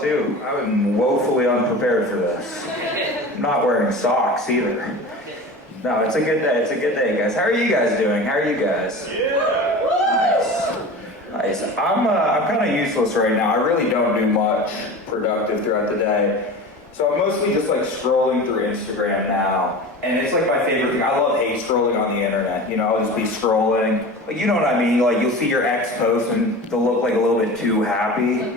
too. I'm woefully unprepared for this. I'm not wearing socks either. No, it's a good day. It's a good day, guys. How are you guys doing? How are you guys? Nice. I'm kind of useless right now. I really don't do much productive throughout the day. So I'm mostly just like scrolling through Instagram now. And it's like my favorite thing. I love hate scrolling on the internet. You know, I'll just be scrolling. Like, you know what I mean? Like, you'll see your ex post and they'll look like a little bit too happy.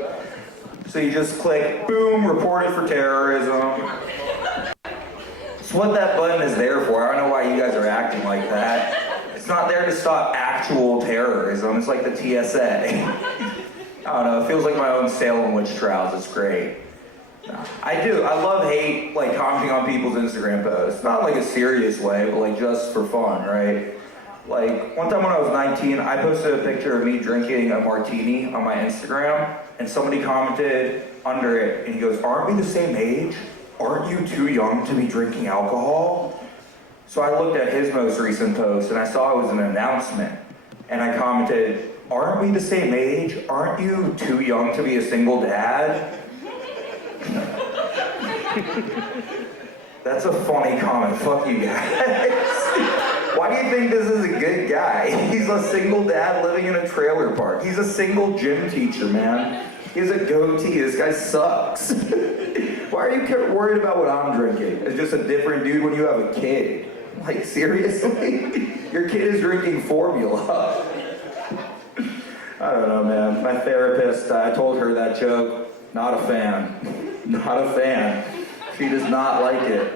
So you just click, boom, reported for terrorism. It's what that button is there for. I don't know why you guys are acting like that. It's not there to stop actual terrorism. It's like the TSA. I don't know, it feels like my own Salem witch trials. It's great. No, I do. I love hate, like, commenting on people's Instagram posts. Not like a serious way, but like just for fun, right? Like, one time when I was 19, I posted a picture of me drinking a martini on my Instagram, and somebody commented under it, and he goes, "Aren't we the same age? Aren't you too young to be drinking alcohol?" So I looked at his most recent post, and I saw it was an announcement, and I commented, "Aren't we the same age? Aren't you too young to be a single dad?" That's a funny comment. Fuck you guys. Why do you think this is a good guy? He's a single dad living in a trailer park. He's a single gym teacher, man. He has a goatee. This guy sucks. Why are you worried about what I'm drinking? It's just a different dude when you have a kid. Like, seriously? Your kid is drinking formula. I don't know, man. My therapist, I told her that joke. Not a fan. Not a fan. She does not like it.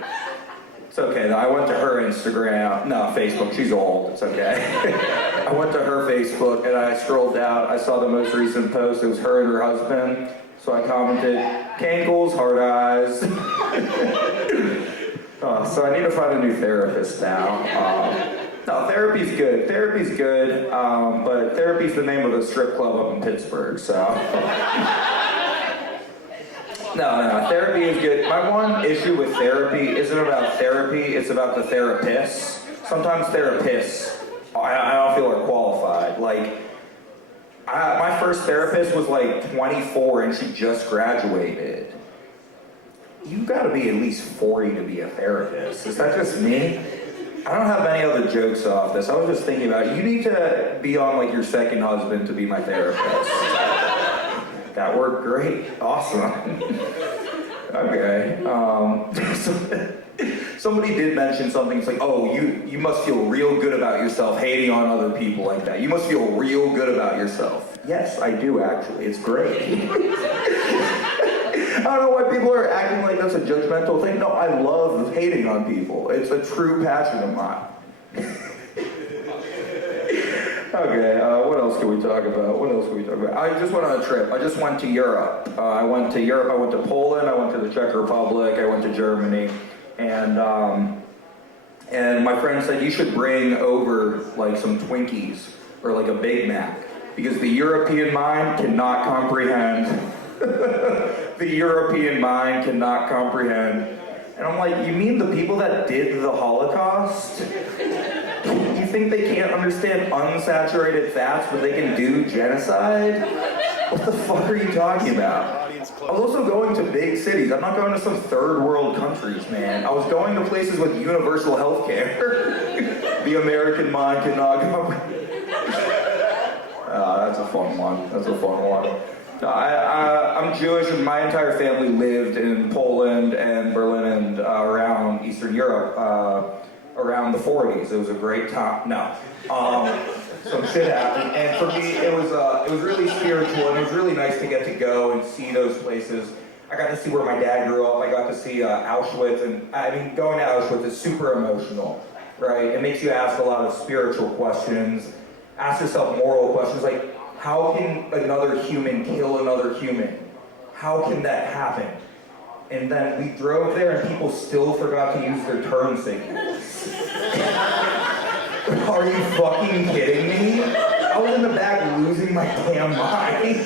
It's okay, though. I went to her Instagram. No, Facebook. She's old. It's okay. I went to her Facebook, and I scrolled down. I saw the most recent post. It was her and her husband. So I commented, "Cankles, hard eyes." So I need to find a new therapist now. No, therapy's good. Therapy's good, but therapy's the name of a strip club up in Pittsburgh, so. No, therapy is good. My one issue with therapy isn't about therapy, it's about the therapists. Sometimes therapists, I don't feel are qualified. Like, my first therapist was like 24 and she just graduated. You gotta be at least 40 to be a therapist. Is that just me? I don't have any other jokes off this. I was just thinking about it. You need to be on like your second husband to be my therapist. That worked great. Awesome. Okay. Somebody did mention something. It's like, oh, you must feel real good about yourself hating on other people like that. You must feel real good about yourself. Yes, I do actually. It's great. I don't know why people are acting like that's a judgmental thing. No, I love hating on people. It's a true passion of mine. Okay, what else can we talk about? I just went on a trip. I just went to Europe. I went to Poland, I went to the Czech Republic, I went to Germany, and my friend said you should bring over like some Twinkies or like a Big Mac because the European mind cannot comprehend. The European mind cannot comprehend. And I'm like, you mean the people that did the Holocaust? You think they can't understand unsaturated fats, but they can do genocide? What the fuck are you talking about? I was also going to big cities. I'm not going to some third world countries, man. I was going to places with universal health care. The American mind cannot comprehend. That's a fun one. I'm Jewish, and my entire family lived in Poland and Berlin and around Eastern Europe around the 40s. It was a great time. No, some shit happened, and for me, it was really spiritual, and it was really nice to get to go and see those places. I got to see where my dad grew up. I got to see Auschwitz, and I mean, going to Auschwitz is super emotional, right? It makes you ask a lot of spiritual questions, ask yourself moral questions like, how can another human kill another human? How can that happen? And then we drove there and people still forgot to use their turn signals. Are you fucking kidding me? I was in the back losing my damn mind.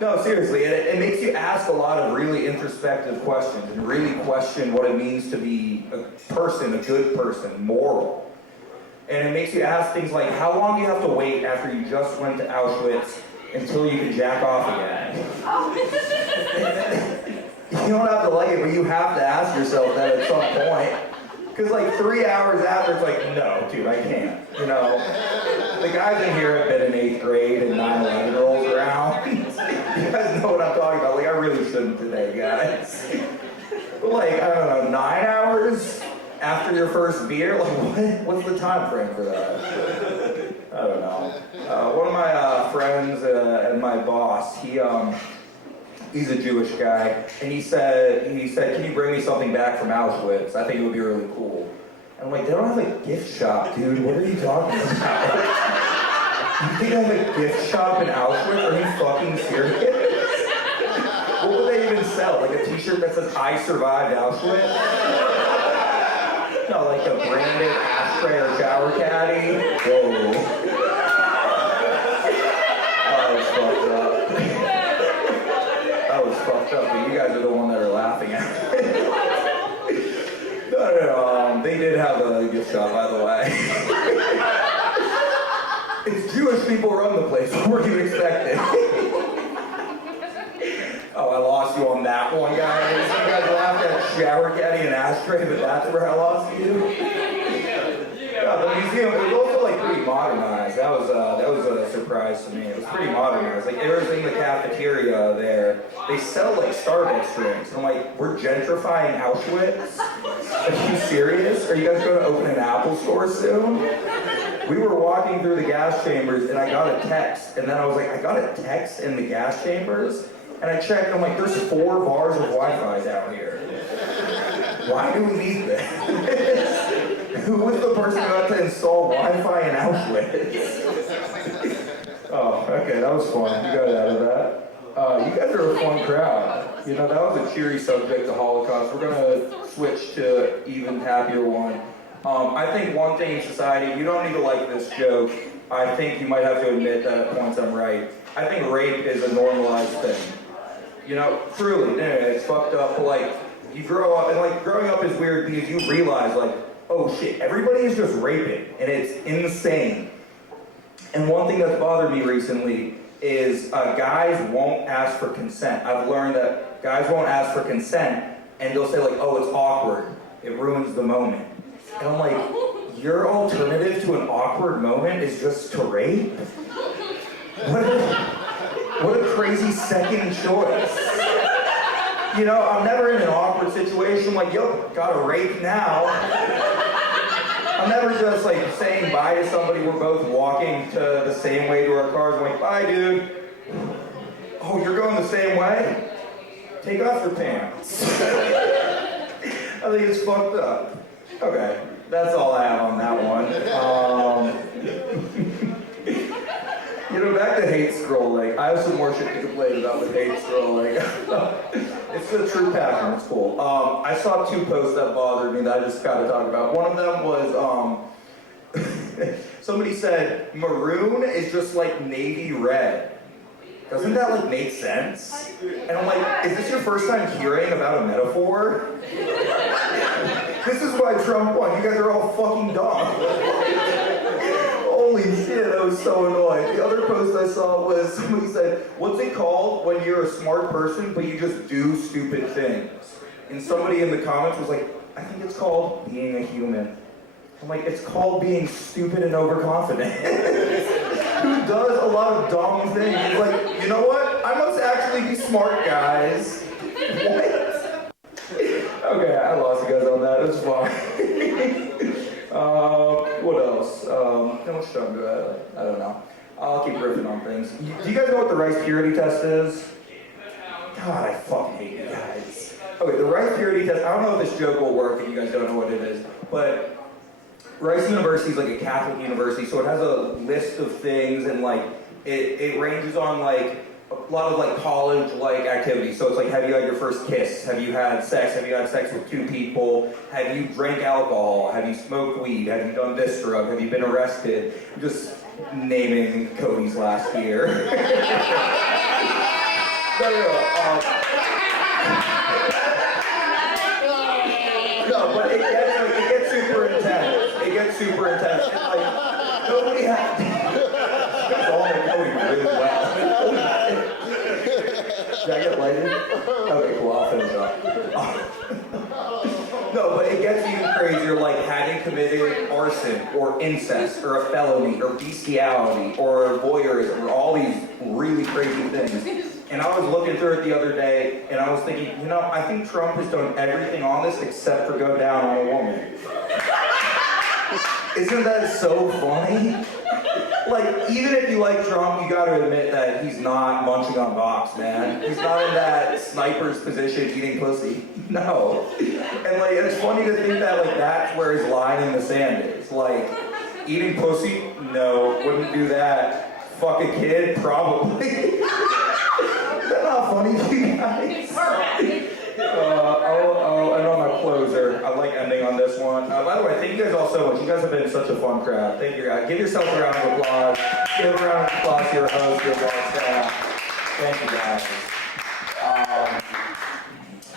No, seriously, it makes you ask a lot of really introspective questions and really question what it means to be a person, a good person, moral. And it makes you ask things like, how long do you have to wait after you just went to Auschwitz until you can jack off again? don't have to like it, but you have to ask yourself that at some point. Because like 3 hours after, it's like, no, dude, I can't. You know, the guys in here have been in 8th grade and 9/11 rolls around. You guys know what I'm talking about. Like, I really shouldn't today, guys. But like, I don't know, 9 hours after your first beer? Like, what's the time frame for that? I don't know. One of my friends and my boss, he's a Jewish guy, and he said, can you bring me something back from Auschwitz? I think it would be really cool. And I'm like, they don't have a gift shop, dude. What are you talking about? You think I have a gift shop in Auschwitz? Are you fucking serious? What would they even sell? Like a t-shirt that says, I survived Auschwitz? No, like a branded ashtray or shower caddy? Whoa. That was fucked up, but you guys are the one that are laughing at it. No, they did have a gift shop, by the way. It's Jewish people run the place. What were you expecting? Oh, I lost you on that one, guys. You guys laughed at shower caddy and ashtray, but that's where I lost you? Yeah, the museum, it was also like pretty modernized. That was a surprise to me. It was pretty modernized. Like everything in the cafeteria there, they sell like Starbucks drinks. And I'm like, we're gentrifying Auschwitz? Are you serious? Are you guys going to open an Apple store soon? We were walking through the gas chambers and I got a text. And then I was like, I got a text in the gas chambers? And I checked, and I'm like, there's 4 bars of Wi-Fi down here. Why do we need this? Who was the person who had to install Wi-Fi in Auschwitz? Oh, okay, that was fun. You got out of that. You guys are a fun crowd. You know, that was a cheery subject, the Holocaust. We're gonna switch to even happier one. I think one thing in society, you don't need to like this joke. I think you might have to admit that at points I'm right. I think rape is a normalized thing. You know, truly, it's fucked up, but like, you grow up, and like, growing up is weird because you realize, like, oh shit, everybody is just raping, and it's insane. And one thing that's bothered me recently is guys won't ask for consent. I've learned that guys won't ask for consent, and they'll say like, oh, it's awkward, it ruins the moment. And I'm like, your alternative to an awkward moment is just to rape? What a crazy second choice. You know, I'm never in an awkward situation like, yo, gotta rape now. I'm never just like saying bye to somebody, we're both walking to the same way to our cars, I'm like, bye dude. Oh, you're going the same way? Take off your pants. I think it's fucked up. Okay, that's all I have on that one. You know, back to hate scrolling. I have some more shit to complain about with hate scrolling. It's a true passion, it's cool. I saw 2 posts that bothered me that I just gotta talk about. One of them was, somebody said, maroon is just like navy red. Doesn't that like make sense? And I'm like, is this your first time hearing about a metaphor? This is why Trump won. You guys are all fucking dumb. Holy shit, I was so annoyed. The other post I saw was somebody said, what's it called when you're a smart person but you just do stupid things? And somebody in the comments was like, I think it's called being a human. I'm like, it's called being stupid and overconfident. Who does a lot of dumb things? He's like, you know what? I must actually be smart, guys. What? Okay, I lost you guys on that. It was fine. What else? How much time do I have? I don't know. I'll keep riffing on things. Do you guys know what the rice purity test is? God, I fucking hate you guys. Okay, the rice purity test, I don't know if this joke will work if you guys don't know what it is, but Rice University is like a Catholic university, so it has a list of things, and like, it ranges on like, a lot of like college-like activities. So it's like, have you had your first kiss? Have you had sex? Have you had sex with 2 people? Have you drank alcohol? Have you smoked weed? Have you done this drug? Have you been arrested? Just naming Cody's last year. No, but it gets super intense. It gets super intense. And like, nobody has... That's all I know really well. Should I get lighted? Okay, cool, I'll finish up. No, but it gets even crazier, like having committed arson or incest or a felony or bestiality or voyeurism or all these really crazy things. And I was looking through it the other day and I was thinking, you know, I think Trump has done everything on this except for go down on a woman. Isn't that so funny? Like, even if you like Trump, you gotta admit that he's not munching on box, man. He's not in that sniper's position eating pussy. No. And like, it's funny to think that like that's where his line in the sand is. Like, eating pussy? No, wouldn't do that. Fuck a kid? Probably. Is that not funny to you guys? And on my closer, I like ending on this one. By the way, thank you guys all so much. You guys have been such a fun crowd. Thank you guys. Give yourself a round of applause. Give a round of applause to your host, your boss staff. Thank you guys.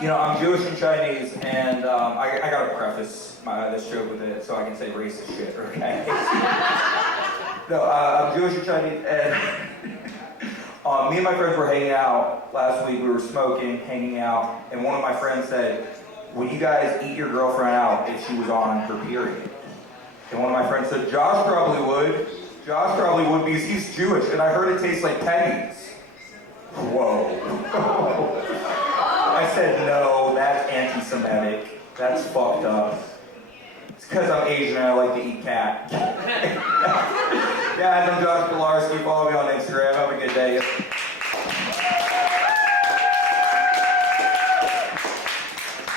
You know, I'm Jewish and Chinese, and I gotta preface this joke with it so I can say racist shit, okay? No, I'm Jewish and Chinese, and me and my friends were hanging out last week. We were smoking, hanging out, and one of my friends said, would you guys eat your girlfriend out if she was on her period? And one of my friends said, Josh probably would. Josh probably would because he's Jewish, and I heard it tastes like pennies. Whoa. I said, no, that's anti-Semitic. That's fucked up. It's because I'm Asian and I like to eat cat. Guys, I'm Josh Pilarski. Follow me on Instagram. Have a good day.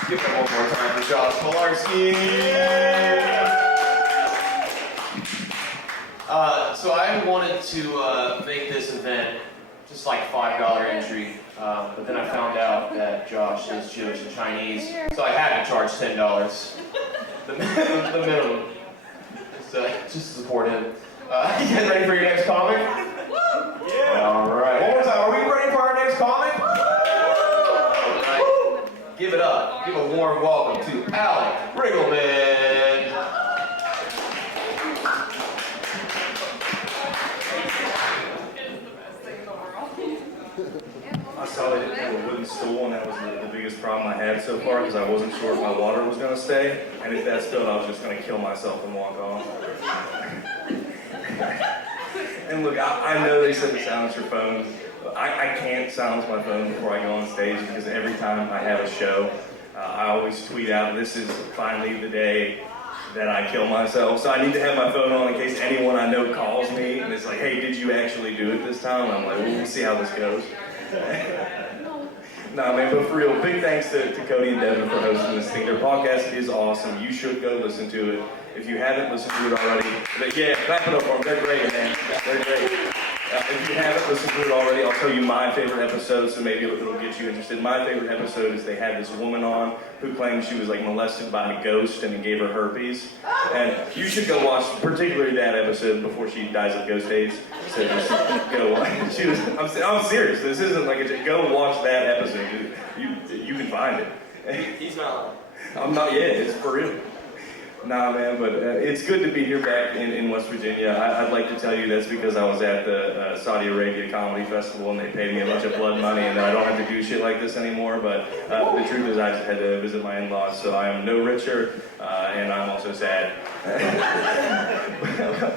Give it one more time for Josh Pilarski. So I wanted to make this event just like $5 entry, but then I found out that Josh is Jewish and Chinese, so I had to charge $10. The minimum. Just to support him. You guys ready for your next comic? Yeah. All right. One more time. Are we ready for our next comic? All right. Give it up. Give a warm welcome to Riggleman. I saw they didn't have a wooden stool, and that was the biggest problem I had so far because I wasn't sure if my water was going to stay, and if that spilled, I was just going to kill myself and walk off. And look, I know they said to silence your phone. I can't silence my phone before I go on stage because every time I have a show, I always tweet out, this is finally the day that I kill myself. So I need to have my phone on in case anyone I know calls me and it's like, hey, did you actually do it this time? And I'm like, well, we'll see how this goes. Nah, man, but for real, big thanks to Cody and Devin for hosting this thing. Their podcast is awesome. You should go listen to it if you haven't listened to it already. But yeah, clap it up for them. They're great, man. They're great. If you haven't listened to it already, I'll tell you my favorite episode, so maybe it'll get you interested. My favorite episode is they had this woman on who claimed she was like molested by a ghost and it gave her herpes. And you should go watch particularly that episode before she dies of ghost AIDS. So just go watch. I'm serious. This isn't like a go watch that episode. You can find it. He's not. I'm not yet. It's for real. Nah, man, but it's good to be here back in West Virginia. I'd like to tell you that's because I was at the Saudi Arabia Comedy Festival and they paid me a bunch of blood money and I don't have to do shit like this anymore. But the truth is I just had to visit my in-laws, so I am no richer and I'm also sad.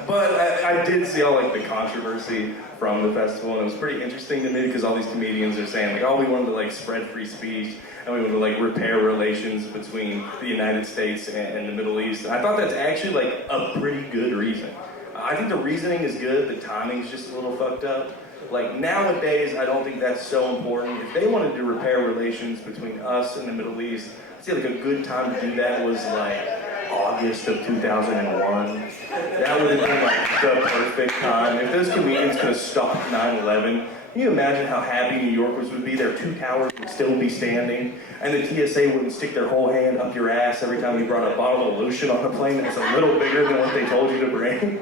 But I did see all like the controversy from the festival, and it was pretty interesting to me because all these comedians are saying like, oh, we wanted to like spread free speech and we wanted to like repair relations between the United States and the Middle East. And I thought that's actually like a pretty good reason. I think the reasoning is good, the timing's just a little fucked up. Like nowadays, I don't think that's so important. If they wanted to repair relations between us and the Middle East, I'd say like a good time to do that was like August of 2001. That would have been like the perfect time. If those comedians could have stopped 9/11, can you imagine how happy New Yorkers would be? Their 2 towers would still be standing, and the TSA wouldn't stick their whole hand up your ass every time you brought a bottle of lotion on the plane that's a little bigger than what they told you to bring.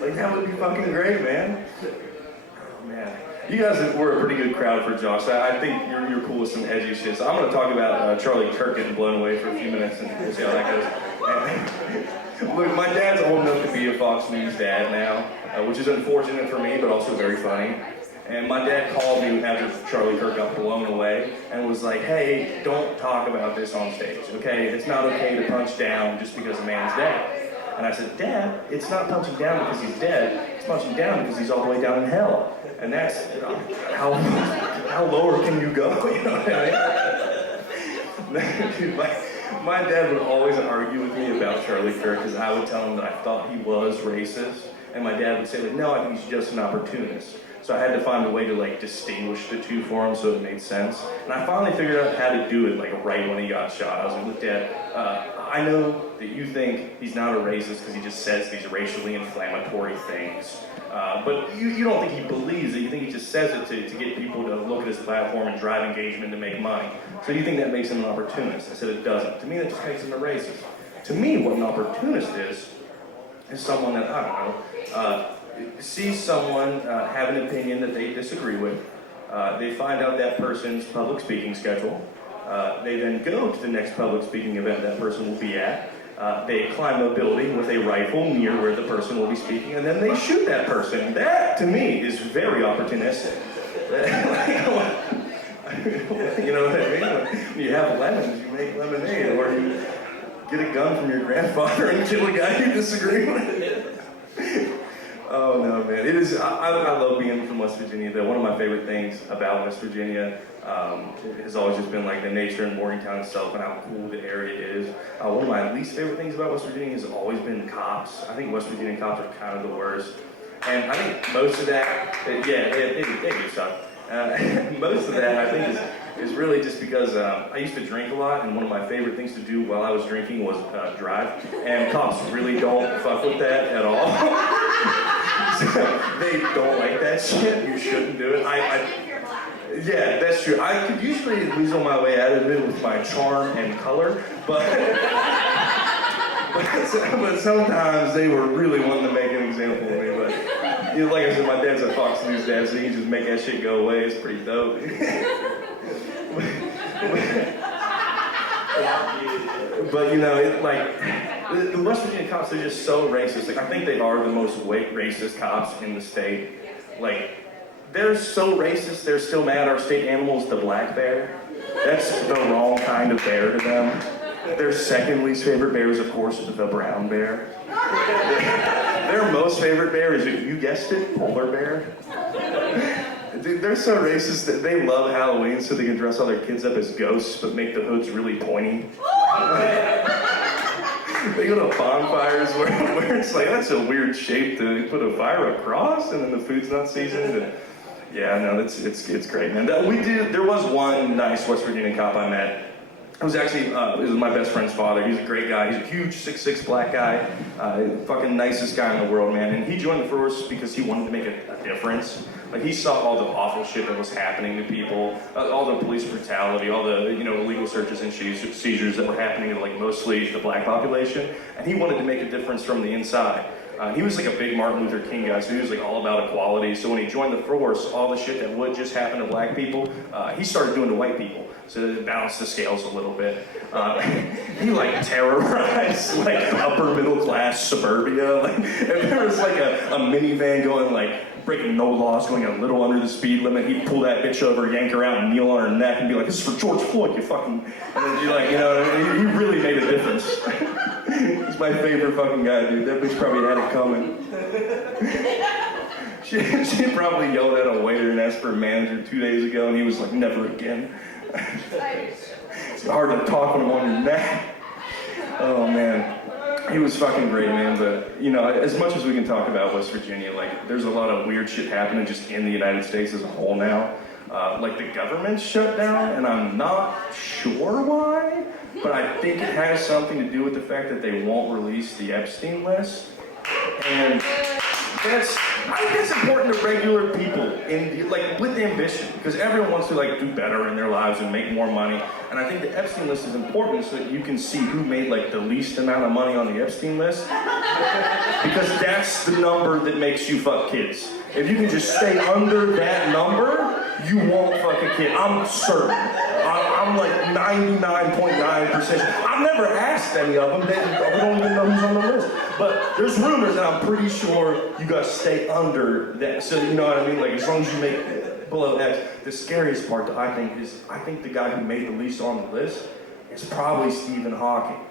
Like, that would be fucking great, man. Oh, man. You guys were a pretty good crowd for Josh. I think you're cool with some edgy shit. So I'm going to talk about Charlie Kirk getting blown away for a few minutes and we'll see how that goes. Look, my dad's old enough to be a Fox News dad now, which is unfortunate for me, but also very funny. And my dad called me after Charlie Kirk got blown away and was like, hey, don't talk about this on stage, okay? It's not okay to punch down just because a man's dead. And I said, Dad, it's not punching down because he's dead, it's punching down because he's all the way down in hell. And that's, how lower can you go, you know what I mean? Dude, my dad would always argue with me about Charlie Kirk because I would tell him that I thought he was racist. And my dad would say, like, no, I think he's just an opportunist. So I had to find a way to like distinguish the two for him so it made sense. And I finally figured out how to do it like right when he got shot. I was like, look, Dad, I know that you think he's not a racist because he just says these racially inflammatory things. But you don't think he believes it. You think he just says it to get people to look at his platform and drive engagement to make money. So you think that makes him an opportunist. I said it doesn't. To me, that just makes him a racist. To me, what an opportunist is someone that, I don't know, sees someone have an opinion that they disagree with. They find out that person's public speaking schedule. They then go to the next public speaking event that person will be at. They climb a building with a rifle near where the person will be speaking, and then they shoot that person. That, to me, is very opportunistic. You know what I mean? When you have lemons, you make lemonade, or you get a gun from your grandfather and kill a guy you disagree with. Oh no, man! It is. I love being from West Virginia. Though one of my favorite things about West Virginia has always just been like the nature in Morgantown itself and how cool the area is. One of my least favorite things about West Virginia has always been cops. I think West Virginia cops are kind of the worst, and I think most of that, they do suck. Most of that I think is really just because I used to drink a lot, and one of my favorite things to do while I was drinking was drive, and cops really don't fuck with that at all. They don't like that shit. You shouldn't do it. Yeah, that's true. I could usually weasel my way out of it with my charm and color, but sometimes they were really wanting to make an example of me. But you know, like I said, my dad's a Fox News dad, so he can just make that shit go away. It's pretty dope. But you know, the West Virginia cops are just so racist. Like, I think they are the most racist cops in the state. Like, they're so racist, they're still mad our state animal is the black bear. That's the wrong kind of bear to them. Their second least favorite bear is, of course, the brown bear. Their most favorite bear is, you guessed it, polar bear. Dude, they're so racist that they love Halloween so they can dress all their kids up as ghosts but make the hoods really pointy. They go to bonfires where it's like, that's a weird shape to put a fire across and then the food's not seasoned. And yeah, no, it's great, man. There was one nice West Virginia cop I met. It was actually, it was my best friend's father. He's a great guy. He's a huge 6'6" black guy. Fucking nicest guy in the world, man. And he joined the force because he wanted to make a difference. Like, he saw all the awful shit that was happening to people, all the police brutality, all the, illegal searches and seizures that were happening to, like, mostly the black population. And he wanted to make a difference from the inside. He was like a big Martin Luther King guy, so he was like all about equality. So when he joined the force, all the shit that would just happen to black people, he started doing to white people. So it balanced the scales a little bit. He like terrorized like upper middle class suburbia. Like, if there was like a minivan going like breaking no laws, going a little under the speed limit, he'd pull that bitch over, yank her out, and kneel on her neck, and be like, "This is for George Floyd, you fucking." And then you're like, he really made a difference. He's my favorite fucking guy, dude. That bitch probably had it coming. She probably yelled at a waiter and asked for a manager 2 days ago, and he was like, "Never again." It's hard to talk when I'm on your neck. Oh man, he was fucking great, man. But as much as we can talk about West Virginia, like there's a lot of weird shit happening just in the United States as a whole now. Like the government's shut down, and I'm not sure why, but I think it has something to do with the fact that they won't release the Epstein list, and I think that's important to regular people with ambition, because everyone wants to do better in their lives and make more money. And I think the Epstein list is important so that you can see who made the least amount of money on the Epstein list, because that's the number that makes you fuck kids. If you can just stay under that number, you won't fuck a kid. I'm certain. I'm like 99.9%. I've never asked any of them. We don't even know who's on the list. But there's rumors, and I'm pretty sure you guys stay under that. So you know what I mean? Like as long as you make below X. The scariest part that I think the guy who made the least on the list is probably Stephen Hawking.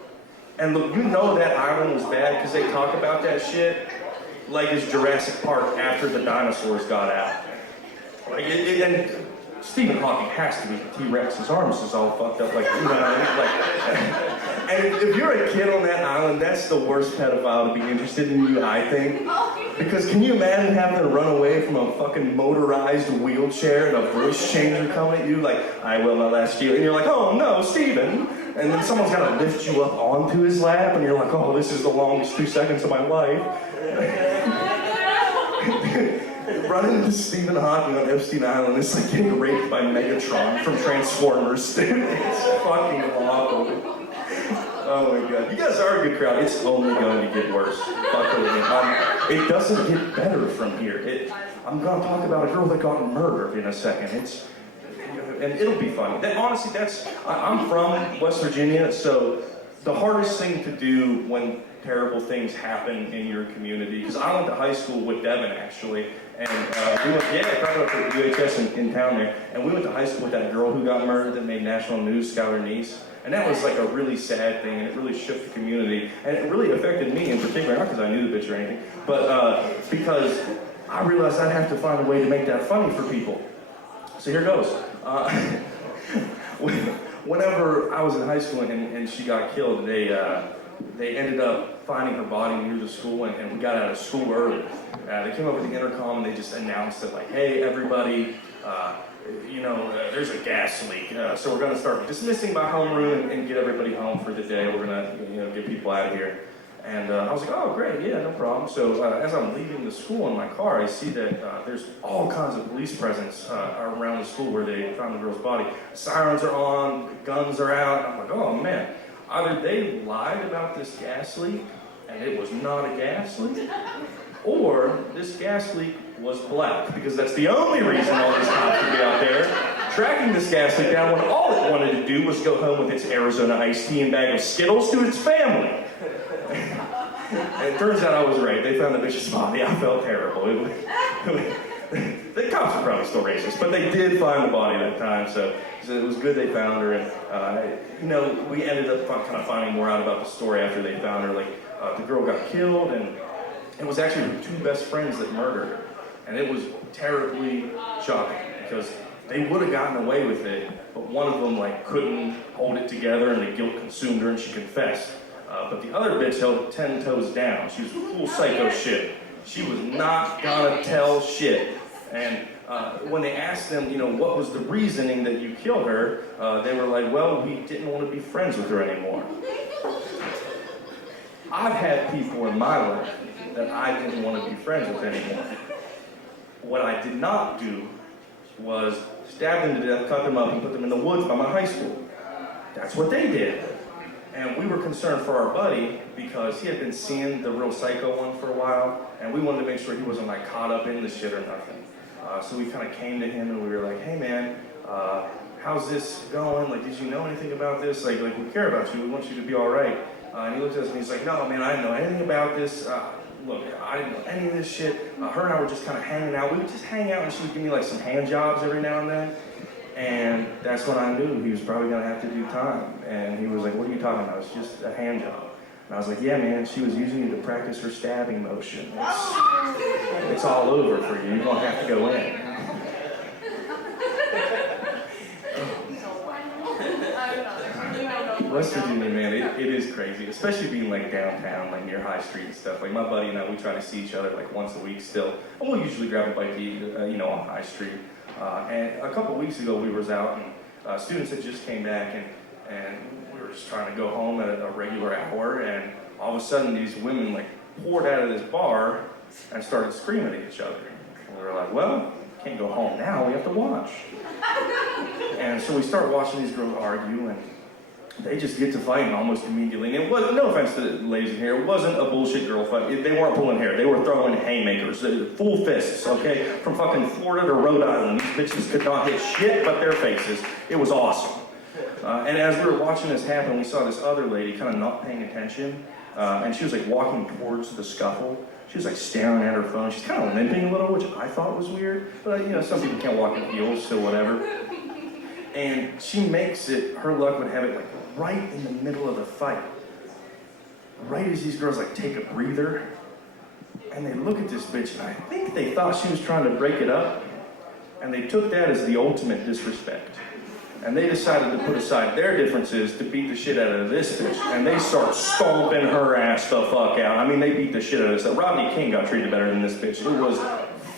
And look, you know that island was bad because they talk about that shit like it's Jurassic Park after the dinosaurs got out. Like and Stephen Hawking has to be the T-Rex. His arms is all fucked up, like, you know what I mean? Like, and if you're a kid on that island, that's the worst pedophile to be interested in you, I think. Because can you imagine having to run away from a fucking motorized wheelchair and a voice changer coming at you like, I will my last year, and you're like, oh no, Stephen. And then someone's got to lift you up onto his lap, and you're like, oh, this is the longest 2 seconds of my life. Running into Stephen Hawking on Epstein Island, it's like getting raped by Megatron from Transformers, dude. It's fucking awful. Oh my god. You guys are a good crowd. It's only going to get worse. Buckle in. It doesn't get better from here. I'm going to talk about a girl that got murdered in a second. And it'll be funny. Honestly, I'm from West Virginia, so the hardest thing to do when terrible things happen in your community, because I went to high school with Devin actually, and we went, probably up to UHS in town there, and we went to high school with that girl who got murdered that made national news, Skylar Niece, and that was like a really sad thing, and it really shook the community, and it really affected me in particular, not because I knew the bitch or anything, but because I realized I'd have to find a way to make that funny for people. So here goes. Whenever I was in high school and she got killed, they ended up finding her body near the school, and we got out of school early. They came over the intercom and they just announced it like, hey, everybody, there's a gas leak. So we're going to start dismissing my homeroom and get everybody home for the day. We're going to get people out of here. And I was like, oh, great, yeah, no problem. So as I'm leaving the school in my car, I see that there's all kinds of police presence around the school where they found the girl's body. Sirens are on, guns are out. I'm like, oh, man. Either they lied about this gas leak, and it was not a gas leak, or this gas leak was black, because that's the only reason all these cops would be out there tracking this gas leak down when all it wanted to do was go home with its Arizona iced tea and bag of Skittles to its family. And it turns out I was right. They found the bitch's body. I felt terrible. The cops are probably still racist, but they did find the body that time, so it was good they found her. And we ended up kind of finding more out about the story after they found her. Like the girl got killed, and it was actually her two best friends that murdered her, and it was terribly shocking because they would have gotten away with it, but one of them couldn't hold it together, and the guilt consumed her, and she confessed. But the other bitch held 10 toes down. She was full psycho shit. She was not gonna tell shit. And when they asked them, what was the reasoning that you killed her, they were like, well, we didn't want to be friends with her anymore. I've had people in my life that I didn't want to be friends with anymore. What I did not do was stab them to death, cut them up, and put them in the woods by my high school. That's what they did. And we were concerned for our buddy because he had been seeing the real psycho one for a while, and we wanted to make sure he wasn't caught up in the shit or nothing. So we kind of came to him and we were like, hey man, how's this going? Did you know anything about this? We care about you, we want you to be all right. And he looked at us and he's like, no man, I didn't know anything about this. Look, I didn't know any of this shit. Her and I were just kind of hanging out. We would just hang out and she would give me some hand jobs every now and then. And that's when I knew he was probably going to have to do time. And he was like, what are you talking about? It's just a hand job. And I was like, yeah, man, she was using you to practice her stabbing motion. It's all over for you. You don't have to go in. West Virginia, man, it is crazy, especially being downtown, near High Street and stuff. My buddy and I, we try to see each other once a week still. And we'll usually grab a bite to eat, on High Street. And a couple weeks ago, we was out, and students had just came back, and we were just trying to go home at a regular hour, and all of a sudden, these women poured out of this bar and started screaming at each other. And we were like, well, can't go home now, we have to watch. And so we start watching these girls argue, and they just get to fighting almost immediately. And it was, no offense to the ladies in here, it wasn't a bullshit girl fight. They weren't pulling hair. They were throwing haymakers, full fists, okay? From fucking Florida to Rhode Island. These bitches could not hit shit but their faces. It was awesome. And as we were watching this happen, we saw this other lady kind of not paying attention. and she was like walking towards the scuffle. She was like staring at her phone. She's kind of limping a little, which I thought was weird. But you know, some people can't walk in heels, so whatever. And she makes it, her luck would have it like right in the middle of the fight. Right as these girls like take a breather, and they look at this bitch, and I think they thought she was trying to break it up, and they took that as the ultimate disrespect. And they decided to put aside their differences to beat the shit out of this bitch, and they start stomping her ass the fuck out. I mean, they beat the shit out of this. Rodney King got treated better than this bitch. It was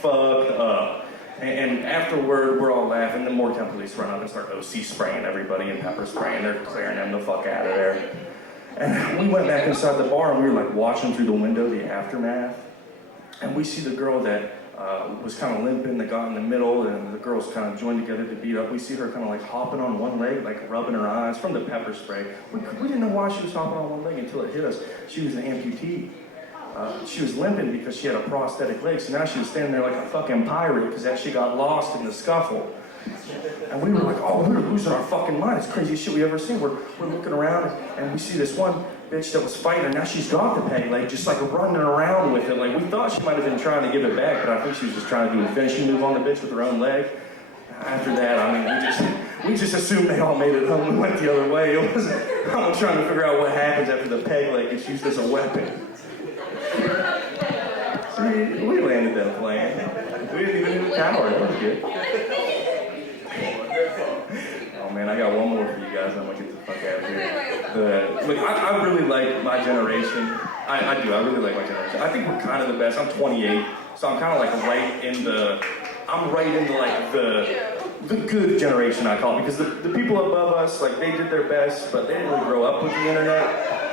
fucked up. And afterward, we're all laughing. The Morgantown police run up and start OC spraying everybody and pepper spraying. They're clearing them the fuck out of there. And we went back inside the bar, and we were like watching through the window the aftermath. And we see the girl that was kind of limping, that got in the middle, and the girls kind of joined together to beat up. We see her kind of like hopping on one leg, like rubbing her eyes from the pepper spray. We didn't know why she was hopping on one leg until it hit us. She was an amputee. She was limping because she had a prosthetic leg, so now she was standing there like a fucking pirate because that shit got lost in the scuffle. And we were like, oh, we're losing our fucking mind. It's the craziest shit we ever seen. We're looking around, and we see this one bitch that was fighting her. Now she's got the peg leg, just like running around with it. Like, we thought she might have been trying to give it back, but I think she was just trying to do a finishing move on the bitch with her own leg. After that, I mean, we just assumed they all made it home and went the other way. It was, I'm trying to figure out what happens after the peg leg gets used as a weapon. See, we landed that plane. We didn't even hit the tower. That was good. Oh man, I got one more for you guys. I'm gonna get the fuck out of here. Look, I really like my generation. I do. I really like my generation. I think we're kind of the best. I'm 28, so I'm kind of like right in the like the good generation, I call it, because the people above us, like, they did their best, but they didn't really grow up with the internet,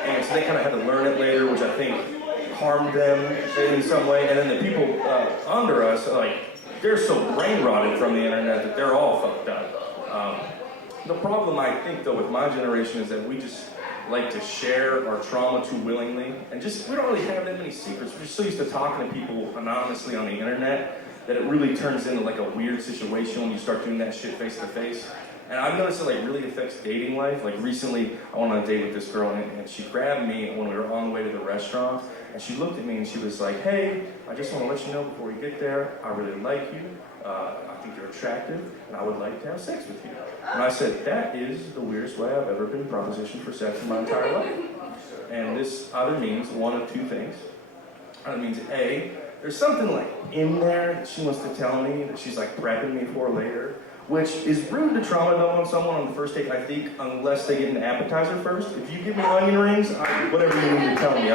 and so they kind of had to learn it later, which I think harmed them in some way. And then the people under us, like, they're so brain rotted from the internet that they're all fucked up. The problem, I think, though, with my generation is that we just like to share our trauma too willingly, and just, we don't really have that many secrets. We're just so used to talking to people anonymously on the internet that it really turns into like a weird situation when you start doing that shit face to face. And I've noticed it like really affects dating life. Like recently, I went on a date with this girl, and she grabbed me when we were on the way to the restaurant, and she looked at me and she was like, hey, I just want to let you know before we get there, I really like you, I think you're attractive, and I would like to have sex with you. And I said, that is the weirdest way I've ever been propositioned for sex in my entire life. And this either means one of two things. Either means A, there's something like in there that she wants to tell me that she's like prepping me for later, which is rude to trauma dump on someone on the first date, I think, unless they get an appetizer first. If you give me onion rings, whatever you need to tell me,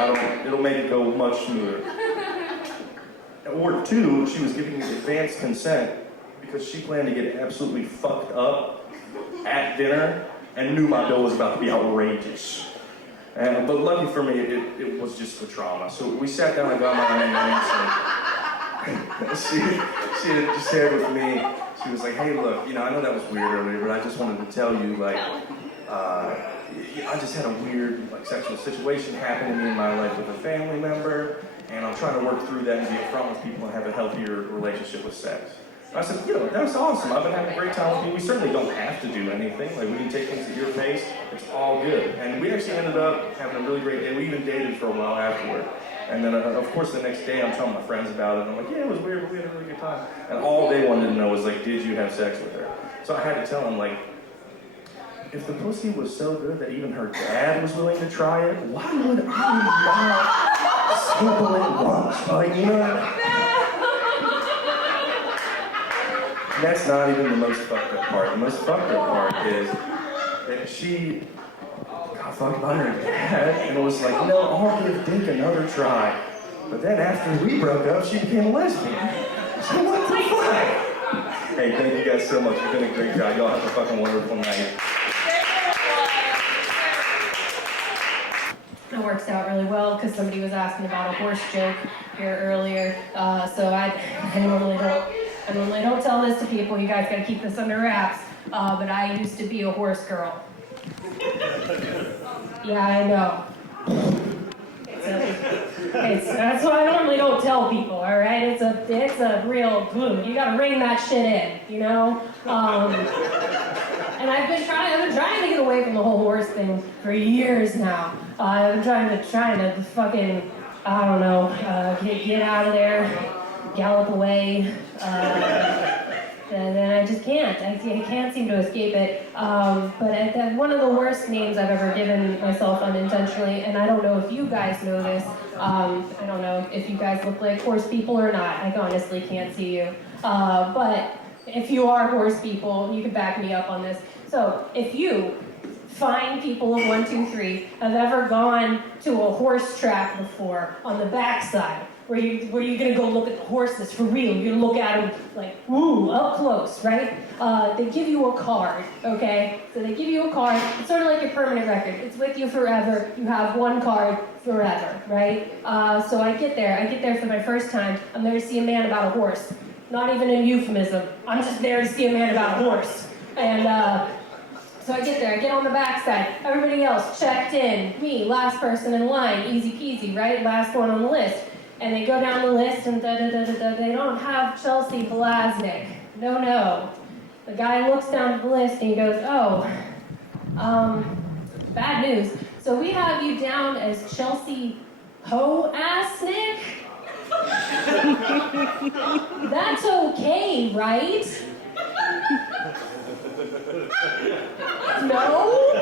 it'll make it go much smoother. Or two, she was giving me advanced consent because she planned to get absolutely fucked up at dinner and knew my bill was about to be outrageous. But lucky for me, it was just the trauma. So we sat down and got my onion rings, and she had just shared with me. She was like, hey, look, I know that was weird earlier, but I just wanted to tell you, like, I just had a weird, like, sexual situation happen to me in my life with a family member, and I'm trying to work through that and be upfront with people and have a healthier relationship with sex. And I said, that's awesome. I've been having a great time with you. We certainly don't have to do anything. Like, we can take things at your pace. It's all good. And we actually ended up having a really great day. We even dated for a while afterward. And then, of course, the next day I'm telling my friends about it, and I'm like, yeah, it was weird, but we had a really good time. And all they wanted to know was, like, did you have sex with her? So I had to tell them, like, if the pussy was so good that even her dad was willing to try it, why would I not sample it once? Like, That's not even the most fucked up part. The most fucked up part is that she got fucked by her dad and was like, no, I'll give Dick another try. But then after we broke up, she became a lesbian. So what the fuck? Hey, thank you guys so much. You've been a great guy. Y'all have a fucking wonderful night. It works out really well because somebody was asking about a horse joke here earlier. So I normally don't tell this to people. You guys got to keep this under wraps. But I used to be a horse girl. Yeah, I know. That's why I normally don't tell people. All right, it's a real glue. You got to ring that shit in, And I've been trying to get away from the whole horse thing for years now. I've been trying to fucking, I don't know, get out of there, gallop away, and then I just can't. I can't seem to escape it. But one of the worst names I've ever given myself unintentionally, and I don't know if you guys know this. I don't know if you guys look like horse people or not. I honestly can't see you. But if you are horse people, you can back me up on this. So if you fine people of 1, 2, 3 have ever gone to a horse track before on the backside, where you're gonna go look at the horses for real, you're gonna look at them like, woo, up close, right? They give you a card, okay? So they give you a card, it's sort of like your permanent record. It's with you forever, you have one card forever, right? So I get there for my first time, I'm there to see a man about a horse. Not even a euphemism, I'm just there to see a man about a horse. And so I get there, I get on the backside, everybody else checked in, me, last person in line, easy peasy, right? Last one on the list. And they go down the list and they don't have Chelsea Hlasnick. No. The guy looks down at the list and he goes, oh, bad news. So we have you down as Chelsea Hlasnick? That's okay, right? No?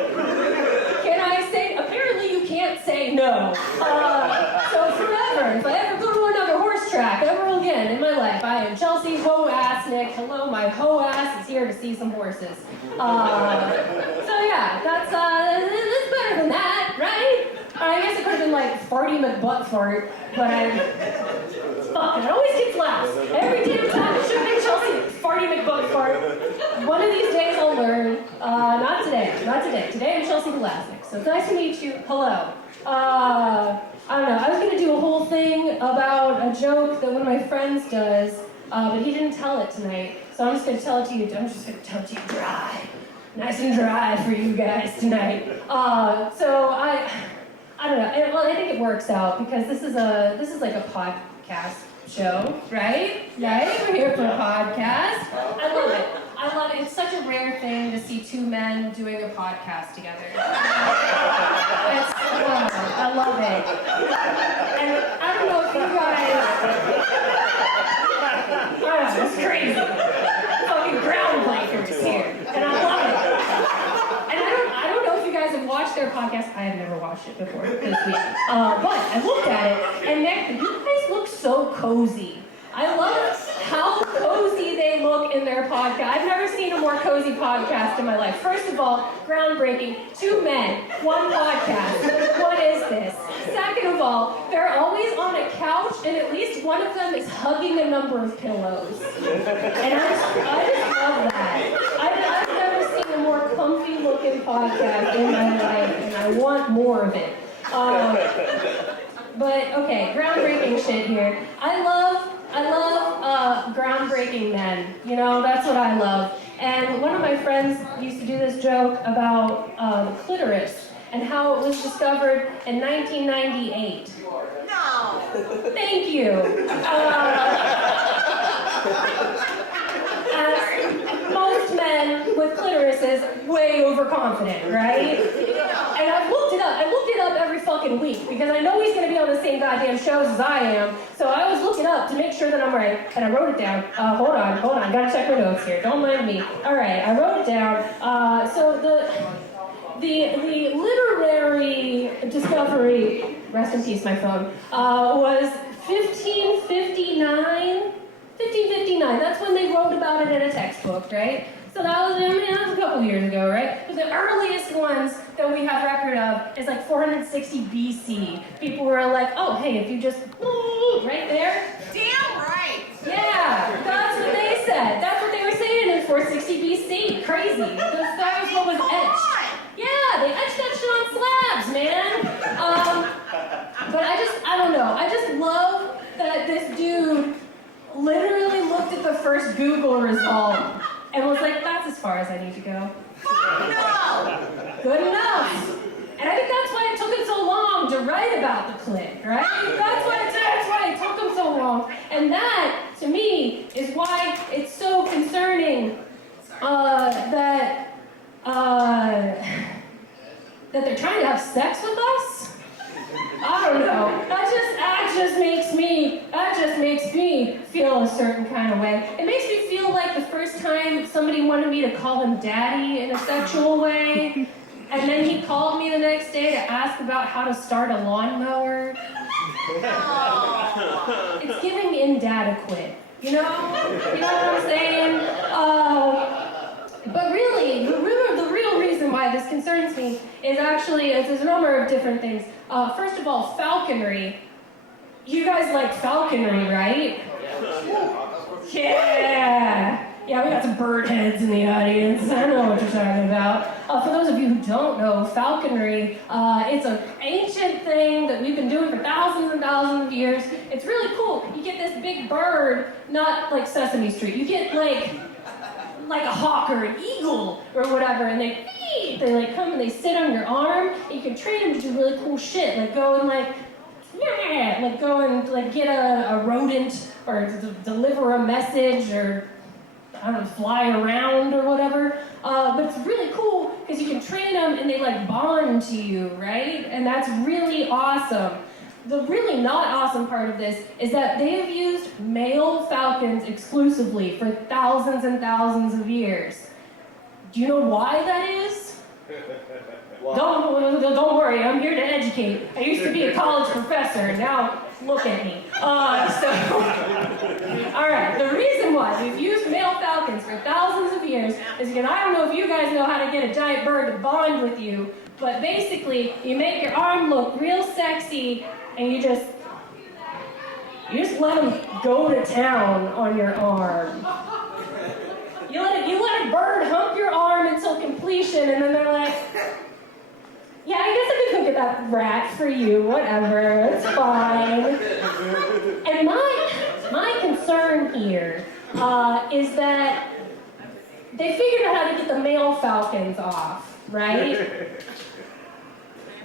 Can I say? Apparently you can't say no. So forever, if I ever go to another horse track ever again in my life, I am Chelsea Hlasnick. Hello, my hoe ass is here to see some horses. So yeah, that's better than that, right? I guess it could have been like Farty McButtfart, but fuck, it always gets laughs. Every damn time it should have been Chelsea Farty McButtfart. One of these days I'll learn. Not today. Today I'm Chelsea Hlasnick. So nice to meet you. Hello. I don't know. I was gonna do a whole thing about a joke that one of my friends does, but he didn't tell it tonight. So I'm just gonna tell it to you. I'm just gonna tell it to you dry, nice and dry for you guys tonight. So I don't know. Well, I think it works out because this is like a podcast show, right? Right? We're here for a podcast. I love it. It's such a rare thing to see two men doing a podcast together. I love it. And I don't know if you guys... it's crazy. Fucking groundbreakers here. And I love it. And I don't know if you guys have watched their podcast. I have never watched it before this week. But I looked at it, and you guys look so cozy. I love how cozy they look in their podcast. I've never seen a more cozy podcast in my life. First of all, groundbreaking, 2 men, 1 podcast. What is this? Second of all, they're always on a couch, and at least one of them is hugging a number of pillows. And I just love that. I've never seen a more comfy looking podcast in my life, and I want more of it. But okay, groundbreaking shit here. I love groundbreaking men. You know, that's what I love. And one of my friends used to do this joke about the clitoris and how it was discovered in 1998. No. Thank you. As most men with clitorises, way overconfident, right? And I've looked it up. I looked it up every fucking week because I know he's going to be on the same goddamn shows as I am. So I always look it up to make sure that I'm right. And I wrote it down. Hold on. Gotta check my notes here. Don't mind me. All right, I wrote it down. So the literary discovery, rest in peace, my phone, was 1559. That's when they wrote about it in a textbook, right? So that was a couple years ago, right? But the earliest ones that we have record of is like 460 BC. People were like, oh, hey, if you just, right there. Damn right. Yeah, that's what they said. That's what they were saying in 460 BC. Crazy. That was what was etched. Yeah, they etched that shit on slabs, man. But I don't know. I just love that this dude literally looked at the first Google result and was like, that's as far as I need to go. No. Good enough. And I think that's why it took him so long to write about the clit, right? That's why it took him so long. And that, to me, is why it's so concerning that that they're trying to have sex with us? I don't know. That just makes me feel a certain kind of way. It makes me feel like the first time somebody wanted me to call him daddy in a sexual way, and then he called me the next day to ask about how to start a lawnmower. It's giving inadequate, you know what I'm saying? But really, the real reason why this concerns me is actually, there's a number of different things. First of all, falconry. You guys like falconry, right? Yeah! Yeah, we got some bird heads in the audience. I know what you're talking about. For those of you who don't know, falconry, it's an ancient thing that we've been doing for thousands and thousands of years. It's really cool. You get this big bird, not like Sesame Street. You get like a hawk or an eagle or whatever, and they like come and they sit on your arm, and you can train them to do really cool shit, like go and go and get a rodent or deliver a message or I don't know, fly around or whatever. But it's really cool because you can train them and they like bond to you, right? And that's really awesome. The really not awesome part of this is that they have used male falcons exclusively for thousands and thousands of years. Do you know why that is? Don't worry, I'm here to educate. I used to be a college professor, and now look at me. All right, the reason why we've used male falcons for thousands of years is because I don't know if you guys know how to get a giant bird to bond with you, but basically, you make your arm look real sexy, and you just let them go to town on your arm. You let a bird hump your arm until completion, and then they're like, yeah, I guess I could cook that rat for you, whatever, it's fine. And my concern here is that they figured out how to get the male falcons off, right?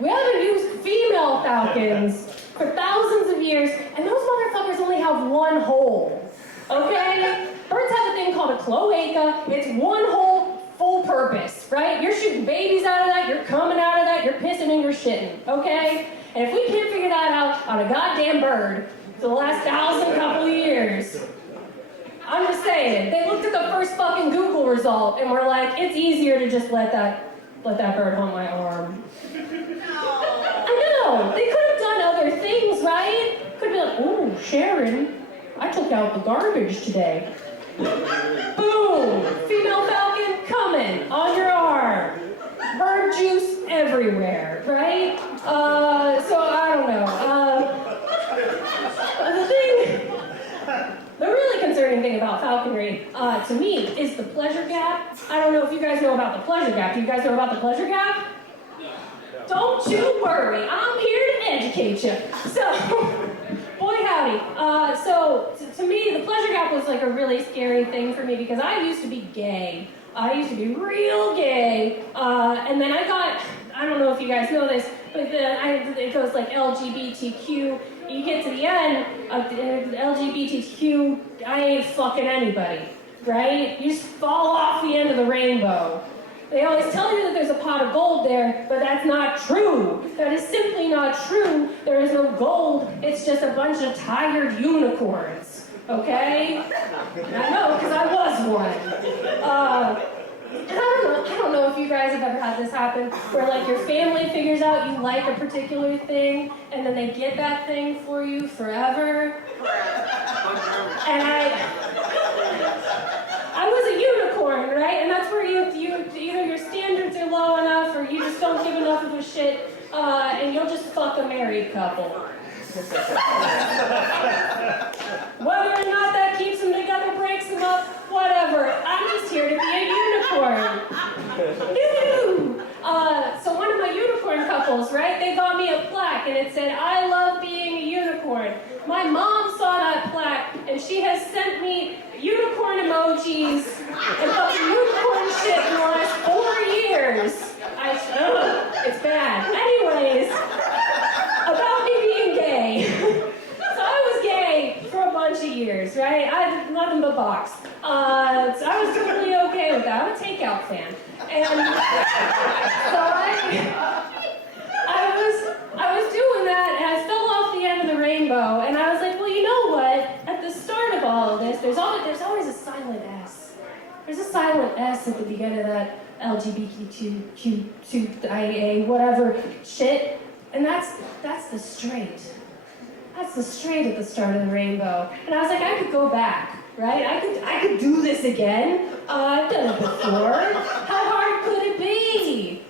We haven't used female falcons for thousands of years, and those motherfuckers only have one hole, okay? Birds have a thing called a cloaca. It's one hole, full purpose, right? You're shooting babies out of that, you're coming out of that, you're pissing and you're shitting, okay? And if we can't figure that out on a goddamn bird for the last couple of years, I'm just saying, they looked at the first fucking Google result and were like, it's easier to just let that bird on my arm. I know, they could have done other things, right? Could be like, ooh, Sharon, I took out the garbage today. Boom! Female falcon coming on your arm. Bird juice everywhere, right? So I don't know. The really concerning thing about falconry, to me, is the pleasure gap. I don't know if you guys know about the pleasure gap. Do you guys know about the pleasure gap? Don't you worry, I'm here to educate you. So, boy howdy. So to me, the pleasure gap was like a really scary thing for me because I used to be gay. I used to be real gay. And then I don't know if you guys know this, but then it goes like LGBTQ. You get to the end of LGBTQ, I ain't fucking anybody, right? You just fall off the end of the rainbow. They always tell you that there's a pot of gold there, but that's not true. That is simply not true. There is no gold. It's just a bunch of tired unicorns, okay? I know, because I was one. And I don't know if you guys have ever had this happen, where like your family figures out you like a particular thing, and then they get that thing for you forever. And I was a unicorn, right? And that's where you either your standards are low enough, or you just don't give enough of a shit, and you'll just fuck a married couple. Whether or not that keeps them together, breaks them up, whatever. I'm just here to be a unicorn. Yoo-hoo! So one of my unicorn couples, right, they got me a plaque and it said, I love being a unicorn. My mom saw that plaque and she has sent me unicorn emojis and fucking unicorn shit in the last 4 years. It's bad. Anyways, about me being gay. So I was gay for a bunch of years, right? I did nothing but box. So I was totally okay with that. I'm a takeout fan. And so silent S at the beginning of that LGBTQIA whatever shit, and that's the straight. That's the straight at the start of the rainbow. And I was like, I could go back, right? I could do this again. I've done it before. How hard could it be?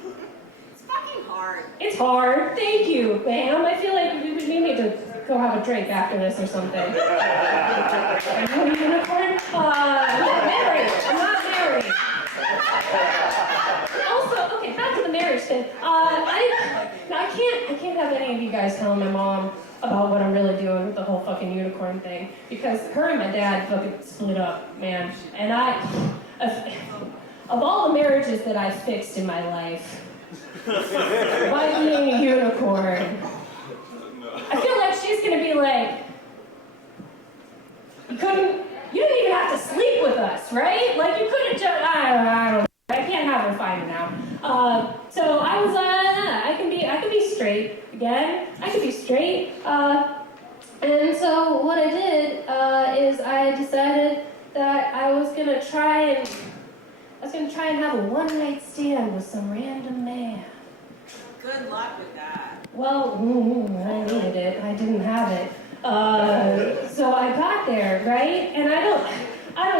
It's fucking hard. It's hard. Thank you, ma'am. I feel like we need to go have a drink after this or something. Are you a unicorn? I'm not married. Also, okay, back to the marriage thing. I can't have any of you guys telling my mom about what I'm really doing with the whole fucking unicorn thing, because her and my dad fucking split up, man. And of all the marriages that I've fixed in my life, by being a unicorn, I feel like she's gonna be like, you didn't even have to sleep with us, right? Like, you couldn't just, I don't know. I can't have her find it now. So I was, I can be straight again. I can be straight. And so what I did is I decided that I was gonna try and have a one-night stand with some random man. Good luck with that. Well, I needed it. I didn't have it. So I got there, right? And I don't,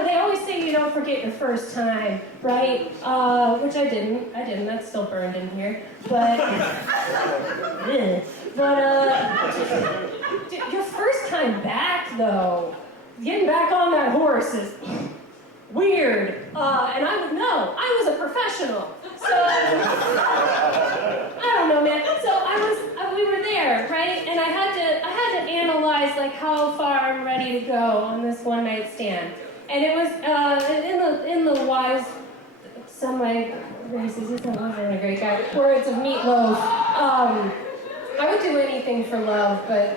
they always say you don't forget your first time, right? Which I didn't. That's still burned in here. But, your first time back, though, getting back on that horse is weird. And I would know. I was a professional. So, I don't know, man. So we were there, right? And I had to analyze, like, how far I'm ready to go on this one-night stand. And it was, in the wise, semi-racist, he's not really a great guy, words of Meatloaf, I would do anything for love, but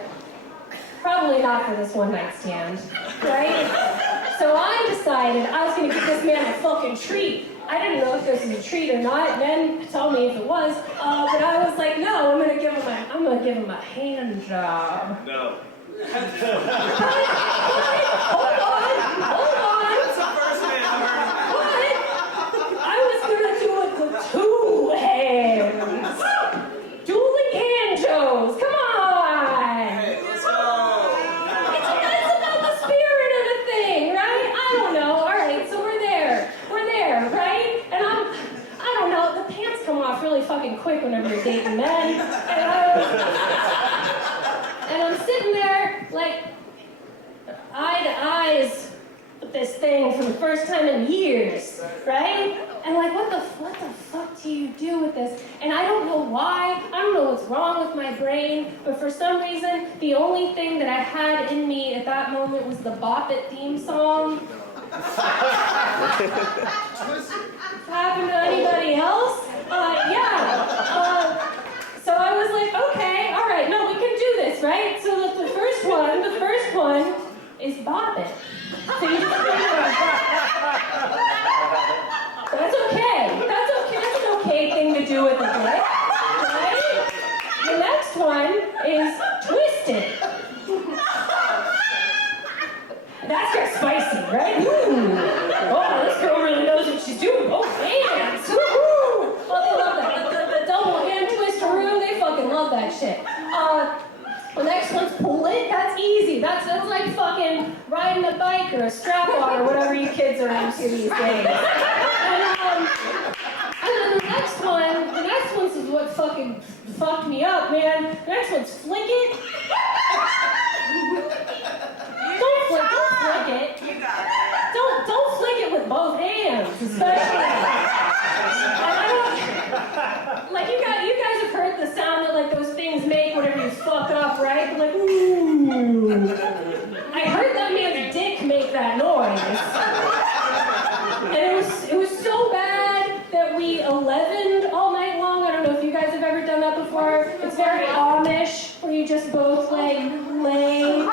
probably not for this one-night stand, right? So I decided I was gonna give this man a fucking treat. I didn't know if this was a treat or not. Ben told me if it was, but I was like, no, I'm gonna give him a hand job. No. Hold on. That's the first man I've heard. I was gonna do it with two hands. Dueling hand jobs. Come on. Hey, let's go. It's about the spirit of the thing, right? I don't know. All right, so we're there, right? And I don't know. The pants come off really fucking quick whenever you're dating men. And I'm sitting there, like, eye to eyes with this thing for the first time in years, right? And like, what the fuck do you do with this? And I don't know why, I don't know what's wrong with my brain, but for some reason, the only thing that I had in me at that moment was the Bop It theme song. Happened to anybody else? Yeah. So I was like, okay, all right, no, we can do this, right? So the first one is Bop It. So you just that's okay. That's an okay thing to do with a dick, right? The next one is Twist It. That's got spicy, right? Ooh. Oh, this girl really knows what she's doing. Both hands. Woo-hoo. Oh, they love that. The double hand twisteroo, they fucking love that shit. The next one's Pull It. That's easy. That's like fucking riding a bike or a strap-on or whatever you kids are into these days. And then the next one's is what fucking fucked me up, man. The next one's Flick It. Don't flick it. You got it. Don't flick it with both hands, especially. And I don't, like you guys have heard the sound that like those things make whenever you fuck up, right? Like ooh. I heard that man's dick make that noise, and it was so bad that we 11'd all night long. I don't know if you guys have ever done that before. It's very Amish, where you just both like lay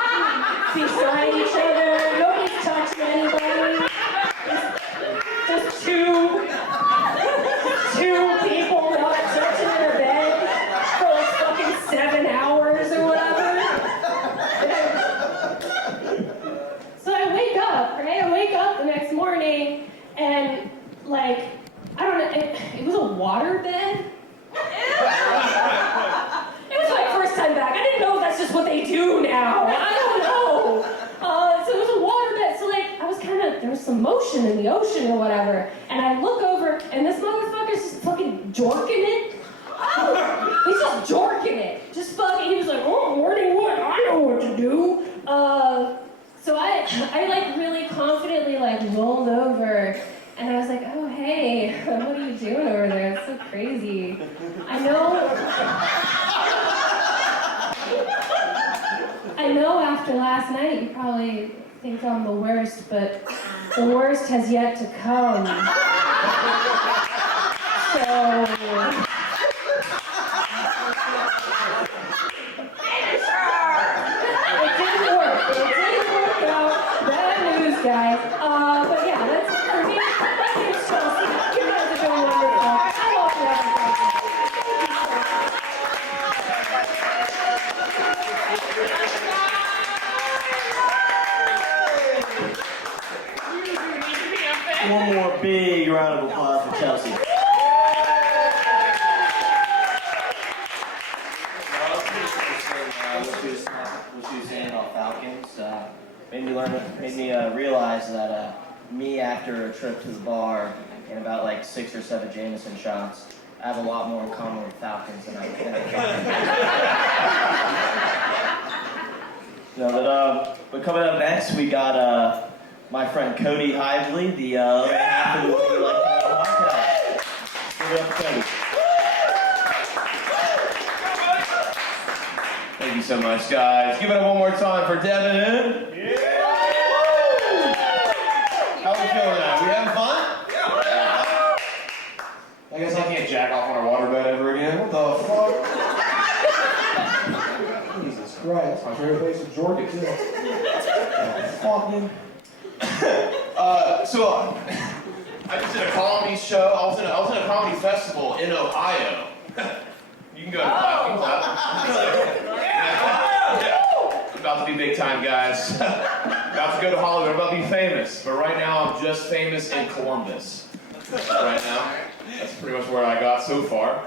beside each other. Nobody's touching anybody. Just two people not touching in a bed for like fucking 7 hours or whatever. So I wake up, right? I wake up the next morning and commotion in the ocean or whatever. And I look over, and this motherfucker's just fucking jorking it. He's just jorking it. Just fucking, he was like, oh, morning what? I know what to do. So I like really confidently like rolled over, and I was like, oh hey, what are you doing over there? It's so crazy. I know after last night you probably think I'm the worst, but the worst has yet to come. So it didn't work out. Bad news, guys. But yeah, that's for me. My name's Chelsea. You guys are doing wonderful. I hope you have a great day. One more big round of applause for Chelsea. What she was saying about Falcons made me realize that me after a trip to the bar and about like 6 or 7 Jameson shots, I have a lot more in common with Falcons than I thought. But coming up next, we got my friend Cody Hively, the half of the WYLTK Podcast. Give it up for Cody. Thank you so much, guys. Give it up one more time for Devin. How are we feeling now? We having fun? I guess I can't jack off on our waterbed ever again. What the fuck? Jesus Christ, that's my favorite place in Georgia, too. Fuck, man. So I just did a comedy show. I was in a comedy festival in Ohio. You can go to Falcons. About to be big time, guys. About to go to Hollywood. About to be famous. But right now, I'm just famous in Columbus. Right now. That's pretty much where I got so far.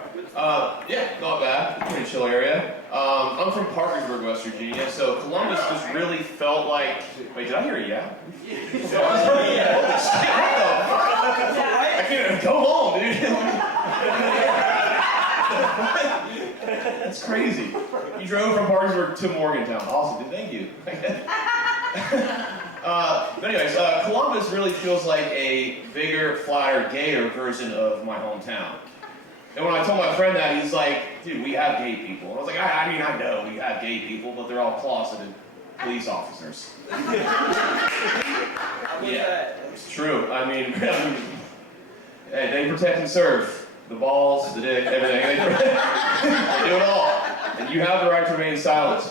Yeah, not bad. Pretty chill area. I'm from Parkersburg, West Virginia, so Columbus just really felt like... Wait, did I hear a yeah? Holy shit, what the fuck? I can't go home, dude. That's crazy. You drove from Parkersburg to Morgantown. Awesome, dude. Thank you. But anyways, Columbus really feels like a bigger, flatter, gayer version of my hometown. And when I told my friend that, he's like, dude, we have gay people. And I was like, I mean, I know we have gay people, but they're all closeted police officers. Yeah, it's true. I mean, they protect and serve. The balls, the dick, everything. They do it all. And you have the right to remain silent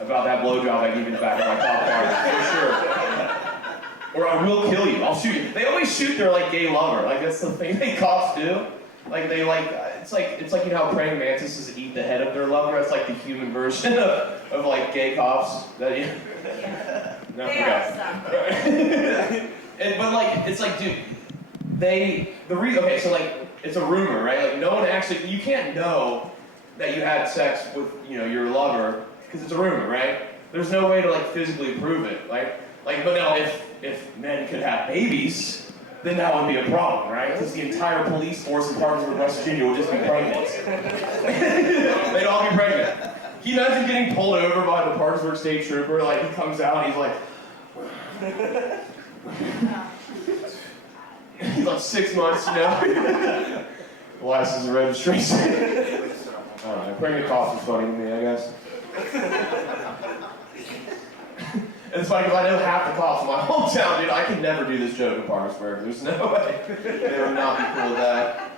about that blowjob I gave you in the back of my cop car, for sure. Or I will kill you. I'll shoot you. They always shoot their like gay lover. Like that's the thing they cops do. Like they like it's like you know how praying mantises eat the head of their lover. That's like the human version of like gay cops. That you. No, They are stuff. But like it's like dude, okay, so like it's a rumor, right? Like no one actually, you can't know that you had sex with, you know, your lover because it's a rumor, right? There's no way to like physically prove it, like. But now if men could have babies, then that would be a problem, right? Because the entire police force in Parkersburg, West Virginia would just be pregnant. They'd all be pregnant. Can you imagine getting pulled over by the Parkersburg State Trooper? Like he comes out and he's like. He's on 6 months, you know? License and registration. I don't know, pregnant cops is funny to me, I guess. And it's funny because I know half the cops in my hometown, dude. I could never do this joke in Parkersburg. There's no way. They would not be cool with that.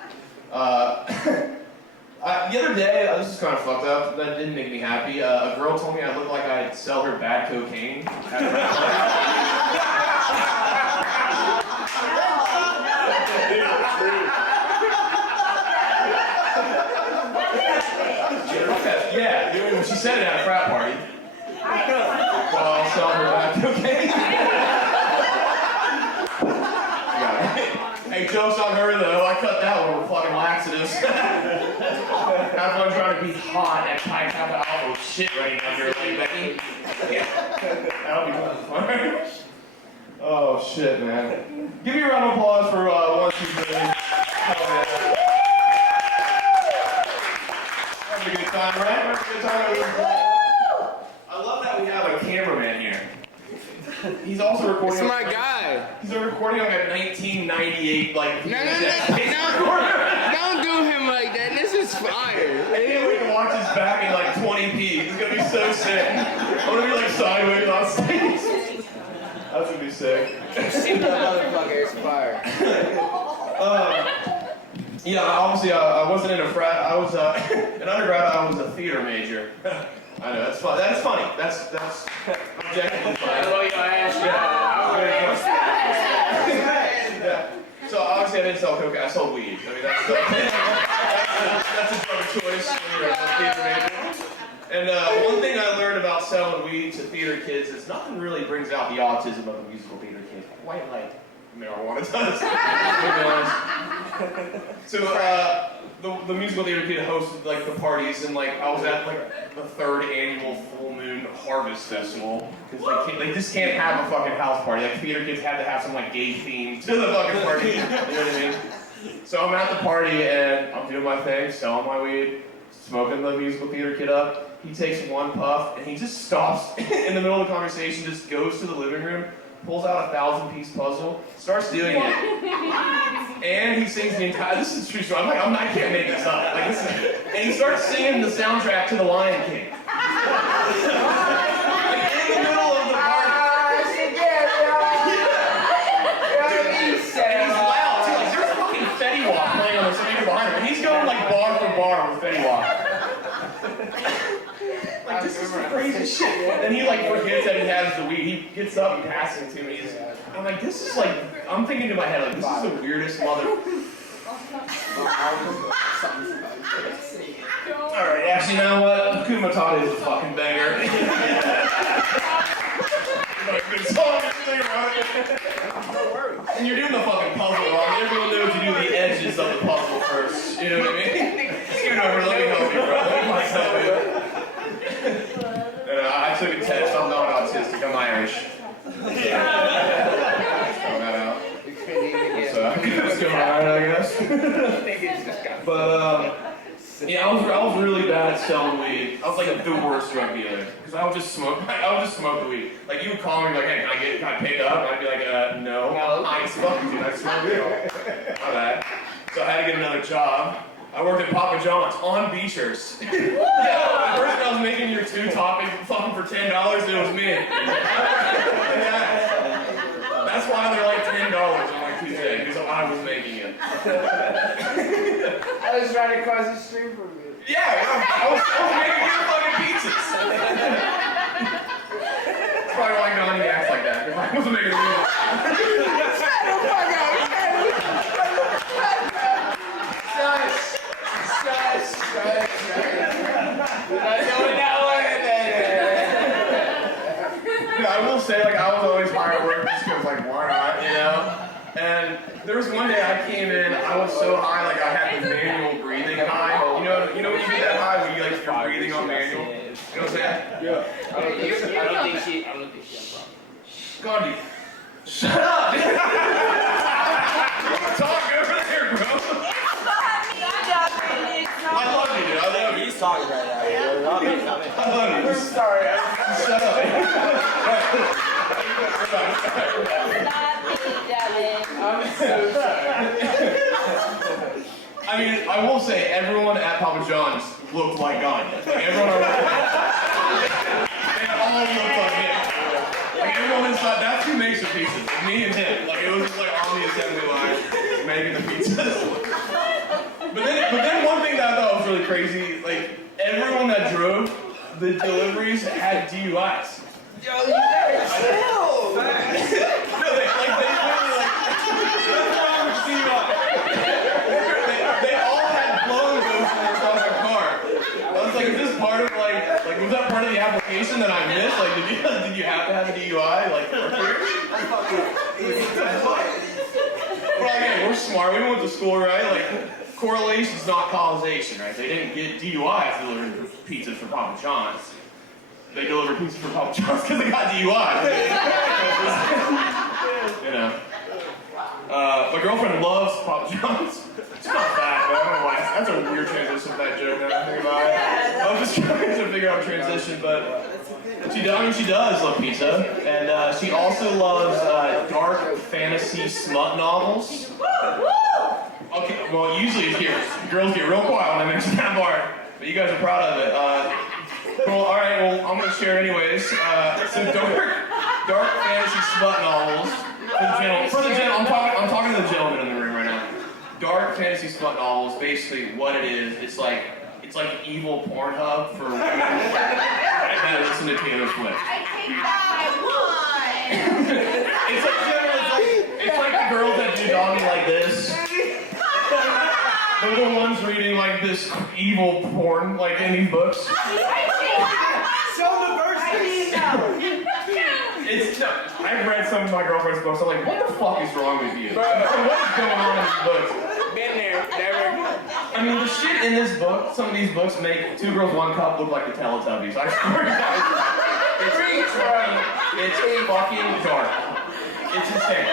The other day, this is kind of fucked up. That didn't make me happy. A girl told me I looked like I'd sell her bad cocaine. Yeah, when she said it at a frat party. Well, I'll sell her bad cocaine. Hey, joke's on her though. I cut that one with fucking laxatives. Have fun trying to be hot and try to have the shit running under like Becky. Yeah. That'll be fun. Oh shit, man. Give me a round of applause for 1, 2, 3. Oh, man. Having a good time, right? Having a good time. I love that we have a cameraman here. He's also recording. It's my guy. He's recording on a 1998 like. No, don't do him like that. This is fire. Anyone can watch his back in like 20p. It's gonna be so sick. I'm gonna be like sideways on stage. That's gonna be sick. See that motherfucker, it's fire. Yeah, obviously I wasn't in a frat. I was in undergrad. I was a theater major. I know that's fun. That's funny. That's objectively funny. Yeah. So obviously I didn't sell cocaine. I sold weed. I mean that's a drug of choice when you're a theater major. And one thing I learned about selling weed to theater kids is nothing really brings out the autism of a musical theater kid quite like marijuana does. To be honest. So the musical theater kid hosted like the parties, and like I was at like the 3rd annual Full Moon Harvest Festival because they just can't have a fucking house party. Like theater kids had to have some like gay theme to the fucking party. You know what I mean? So I'm at the party and I'm doing my thing, selling my weed, smoking the musical theater kid up. He takes one puff and he just stops in the middle of the conversation, just goes to the living room, pulls out a 1,000-piece puzzle, starts doing it, and he sings the entire. This is true story. I can't make this up. Like this is, and he starts singing the soundtrack to The Lion King. Like in the middle of the party. And he's loud too. Like there's fucking Fetty Wap playing on the speaker behind him, and he's going like bar for bar with Fetty Wap. Like, this is crazy shit. And he like forgets that he has the weed. He gets up and passes it to me. I'm like, this is like, I'm thinking to my head, like, this is the weirdest mother. Alright, actually, you know what? Hakuna Matata is a fucking banger. Good song, and you're doing the fucking puzzle wrong. Everyone knows you do the edges of the puzzle first. You know what I mean? Scoot over, let me help you, bro. Let me myself in. I took a test. I'm not autistic. I'm Irish. Throw that out. So it's going alright, I guess. But yeah, I was really bad at selling weed. I was like the worst drug dealer because I would just smoke the weed. Like you would call me like, hey, can I pick up? And I'd be like, no. I ain't smoking, dude. I smoke weed. Alright. So I had to get another job. I worked at Papa John's on Beechers. Yeah, the person I was making your 2 topping fucking for $10, it was me. Yeah. That's why they're like $10 on like Tuesday, because I was making it. I was right across the street from you. Yeah, I was making your fucking pizzas. That's probably why Ghandiii acts like that, because I wasn't making the meal. Shut the fuck up! I will say, like, I was always hard at work just because, like, why not, you know? And there was one day I came in, I was so high, like, I had the manual breathing high. You know when you get that high when you, like, you're breathing on manual? You know what I'm saying? Yeah. I don't think she had a problem. Ghandiii, shut up! Talk over there, bro. I love you, dude. I love you. He's talking right now. I love you. I'm sorry. Shut up. I'm so sorry. I mean, I will say, everyone at Papa John's looked like Ghandiii. Like, everyone around they all looked like him. Like, everyone inside, that's who makes the pizzas. Me and him. Like, it was just like on the assembly line, making the pizzas. But then one thing that I thought was really crazy, like, everyone that drove the deliveries had DUIs. Yo, you guys chill! No, they literally, like, what's wrong with DUI? They all had blown ghosts in their fucking car. I was like, is this part of, like, was that part of the application that I missed? Like, did you have to have a DUI? Like, well, again, we're smart. We went to school, right? Like, correlation's not causation, right? They didn't get DUIs delivering pizzas from Papa John's. They delivered pizzas from Papa John's because they got DUIs. You know. My girlfriend loves Papa John's. It's not that, but I don't know why. That's a weird transition to that joke now I think about it. I was just trying to figure out a transition, but she does love pizza. And she also loves dark fantasy smut novels. Okay, well, usually here, girls get real quiet when I mention that part, but you guys are proud of it. Well, all right, well, I'm going to share anyways. Some dark fantasy smut novels. For the gentleman, I'm talking to the gentleman in the room right now. Dark fantasy smut novels, basically what it is, it's like evil Pornhub for women that listen to Taylor Swift. I take that It's like the girls that do doggy like this. They're the ones reading like this evil porn, like in these books. Show the verses. I've read some of my girlfriend's books. I'm like, what the fuck is wrong with you? What's going on in these books? Been there, never. I mean, the shit in this book, some of these books make Two Girls, One Cup look like the Teletubbies. I swear to God. It's fucking dark. It's insane.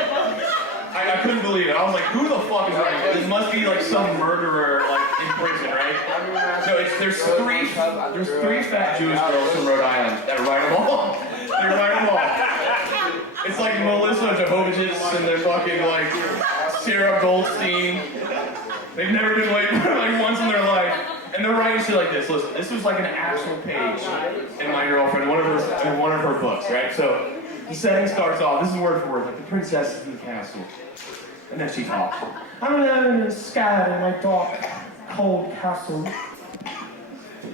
I couldn't believe it. I was like, who the fuck is writing this? This must be like some murderer like in prison, right? No, there's three fat Jewish girls from Rhode Island that write them all. They write them all. It's like Melissa Jovovich and they're fucking like Sarah Goldstein. They've never been late like once in their life. And they're writing shit like this. Listen, this was like an actual page in my girlfriend, one of her books, right? So the setting starts off, this is word for word, like the princess in the castle. And then she talks. I'm alone and scared in my dark, cold castle.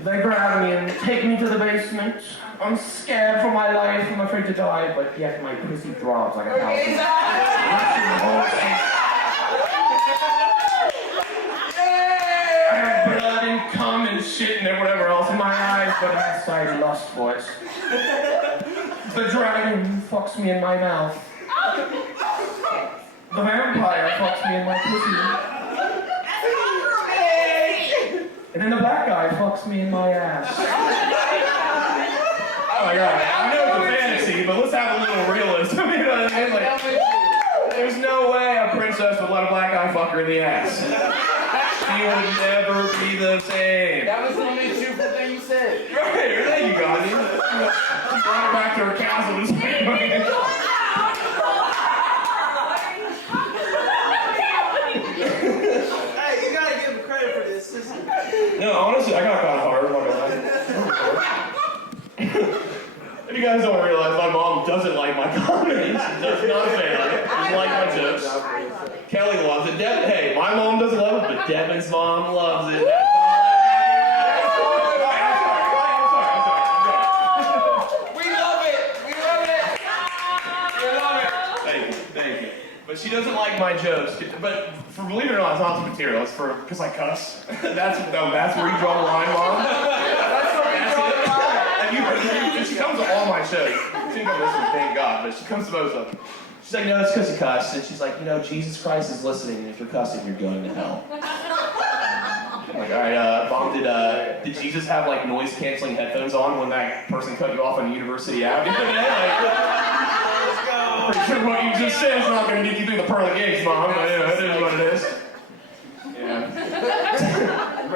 They grab me and take me to the basement. I'm scared for my life, I'm afraid to die, but yet my pussy throbs like a house. I have blood and cum and shit and whatever else in my eyes, but outside lust for it. The dragon fucks me in my mouth. The vampire fucks me in my pussy. And then the black guy fucks me in my ass. Oh my god, I know it's a fantasy, but let's have a little realism. You know what I mean? Like, there's no way a princess would let a black guy fuck her in the ass. She would never be the same. That was the only truthful thing you said. Right, there you go, dude. She brought her back to her castle to say, Hey, you gotta give him credit for this. no, honestly, I got caught hard. I'm not gonna lie. If you guys don't realize, my mom doesn't like my comedy. She does not say that. She doesn't like my jokes. Kelly loves it. Hey, my mom doesn't love it, but Devin's mom loves it. Thank you. But she doesn't like my jokes. But for believe it or not, it's not the material. It's for because I cuss. That's where you draw the line, Mom. That's where you draw the line. And she comes to all my shows. She didn't come to this one, thank God, but she comes to most of them. She's like, no, it's because you cuss. And she's like, you know, Jesus Christ is listening, and if you're cussing, you're going to hell. I'm like, all right, Mom, did Jesus have like noise canceling headphones on when that person cut you off on University Avenue today? Pretty sure what you just said is not going to get you through the pearly gates, Mom, but you know, it is what it is. Yeah.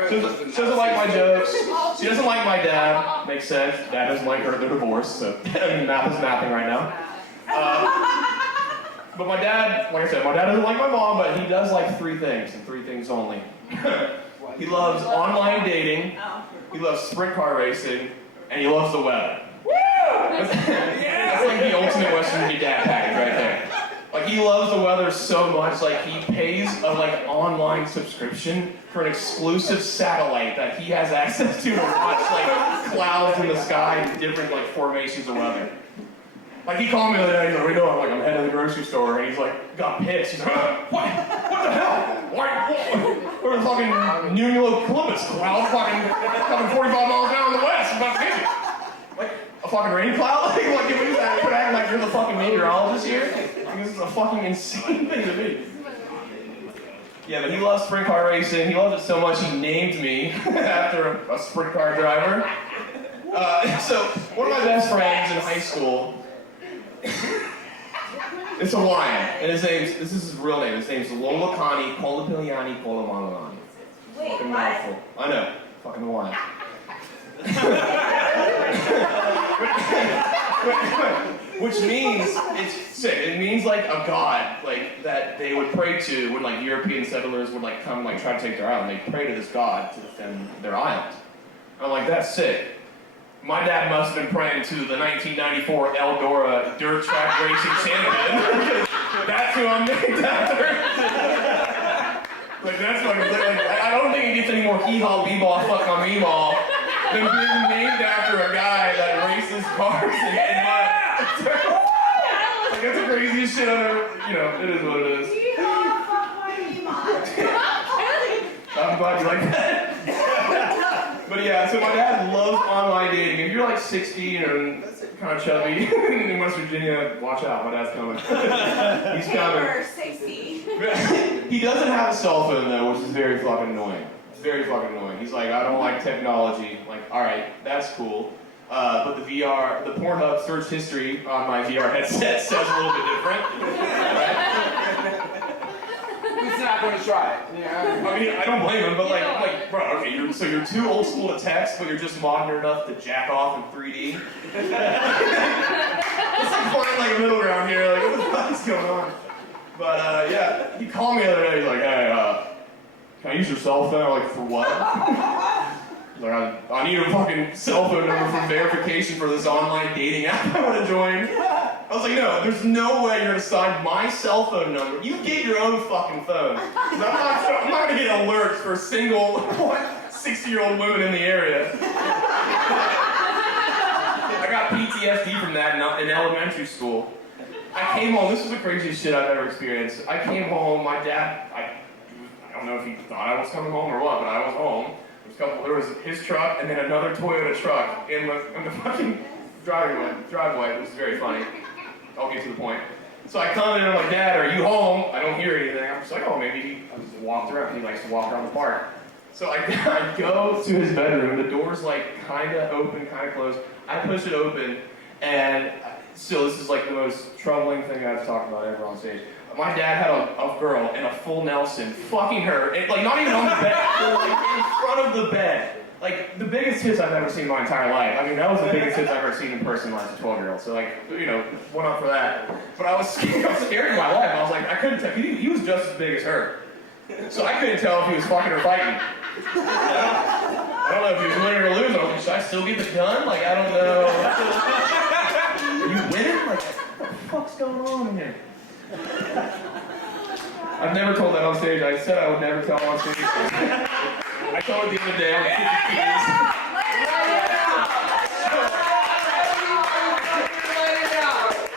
She doesn't like my jokes. She doesn't like my dad. Makes sense. Dad doesn't like her. They're divorced, so math is mapping right now. But my dad, like I said, my dad doesn't like my mom, but he does like three things, and three things only. He loves online dating, he loves sprint car racing, and he loves the weather. That's like the ultimate Western Union dad package right there. Like he loves the weather so much, like he pays a like online subscription for an exclusive satellite that he has access to watch like clouds in the sky and different like formations of weather. Like he called me the other day, he's like, what are you doing? I'm like, I'm headed to the grocery store, and he's like, got pissed. He's like, what the hell? We're in fucking Cumulocolumbus cloud, fucking 45 miles an hour in the west, I'm about to get you. Like, a fucking rain cloud? Like, what is that? Quit acting like you're the fucking meteorologist here? Like, this is a fucking insane thing to do. Yeah, but he loves sprint car racing. He loves it so much he named me after a sprint car driver. So, one of my best friends in high school, It's Hawaiian, and this is his real name. His name's Lolakani Kolapiliani Kolamalani. Wait, Fucking what? mouthful. I know. Fucking Hawaiian. Which means, it's sick. It means like a god, like that they would pray to when like European settlers would like come like try to take their island. They pray to this god to defend their island. I'm like, that's sick. My dad must have been praying to the 1994 Eldora dirt track racing champion. That's who I'm named after. Like that's fucking like I don't think it gets any more hee-haw, bee-ball, fuck my me-ball than being named after a guy that races cars in mud. Like that's the craziest shit I've ever, you know, it is what it is. I'm glad you like that. But yeah, so my dad loves online dating. If you're like 16 and kind of chubby in West Virginia, watch out, my dad's coming. He's coming. 60. He doesn't have a cell phone though, which is very fucking annoying. Very fucking annoying. He's like, I don't like technology. I'm like, alright, that's cool. But the Pornhub search history on my VR headset says a little bit different. Right? He's not going to try it. Yeah. I mean, I don't blame him, but like, bro, okay, you're too old school to text, but you're just modern enough to jack off in 3D. It's like finding like a middle ground here, like what the fuck is going on? But yeah, he called me the other day. He's like, hey, can I use your cell phone? I'm like, for what? He's like, I need a fucking cell phone number for verification for this online dating app I want to join. I was like, no, there's no way you're gonna sign my cell phone number. You get your own fucking phone. 'Cause I'm not gonna get alerts for single 60-year-old women in the area. I got PTSD from that in elementary school. I came home, this was the craziest shit I've ever experienced. I came home, my dad, I don't know if he thought I was coming home or what, but I was home. There was his truck and then another Toyota truck in the fucking driveway. It was very funny. I'll get to the point. So I come in and I'm like, Dad, are you home? I don't hear anything. I'm just like, oh, maybe I just walked around. He likes to walk around the park. So I go to his bedroom. The door's like kind of open, kind of closed. I push it open, and still, this is like the most troubling thing I've talked about ever on stage. My dad had a girl in a full Nelson, fucking her, and, like not even on the bed, like in front of the bed. Like the biggest hits I've ever seen in my entire life. I mean, that was the biggest hits I've ever seen in person as a 12-year-old. So like, you know, went up for that. But I was scared for my life. I was like, I couldn't tell. He was just as big as her. So I couldn't tell if he was fucking or fighting. I don't know if he was winning or losing. I was like, should I still get the gun? Like, I don't know. Are you winning? Like, what the fuck's going on in here? I've never told that on stage. I said I would never tell on stage. I told it the other day.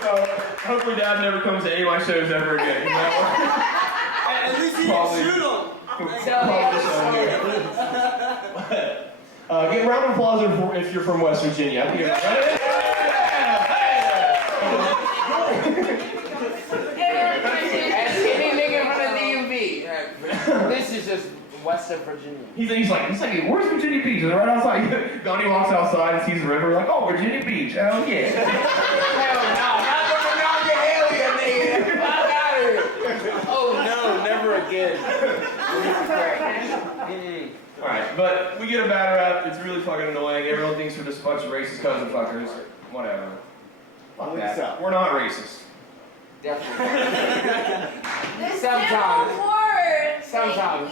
So hopefully Dad never comes to any of my shows ever again. At least he didn't shoot him. Get a round of applause if you're from West Virginia. This is just west of Virginia. He's like, where's Virginia Beach? And right outside. Ghandiii walks outside and sees the river. Like, oh, Virginia Beach. Hell yeah. Hell no, not the hell yeah, nigga. Fuck out of here. Oh no, never again. All right, but we get a bad rap. It's really fucking annoying. Everyone thinks we're just a bunch of racist cousin fuckers. Whatever. Fuck that. We're not racist. Definitely. Sometimes. Sometimes.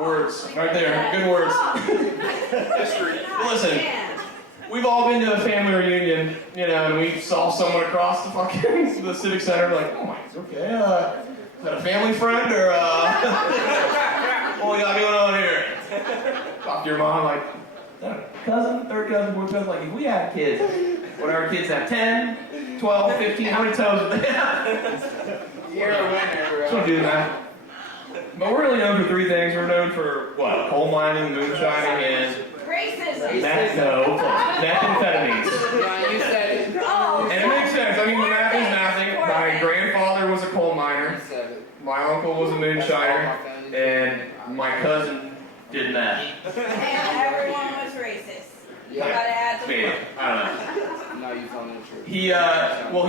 Words. Right there. Good words. Listen, we've all been to a family reunion, you know, and we saw someone across the fucking the civic center, like, oh my, okay, is that a family friend, or, what we got going on here? Talk to your mom, like, is that a cousin, third cousin, fourth cousin? Like, if we had kids, what our kids have, 10, 12, 15, how many toes would they have? You're a winner, Don't do that. But we're really known for three things. We're known for, what, coal mining, moonshining, and... Racism. methamphetamines. Yeah, you said it. Oh, And it makes sense. I mean, the math is nothing. My grandfather was a coal miner. You said it. My uncle was a moonshiner. And my cousin did meth. and everyone was racist. You gotta add the Maybe. I don't know. No, you found it true. He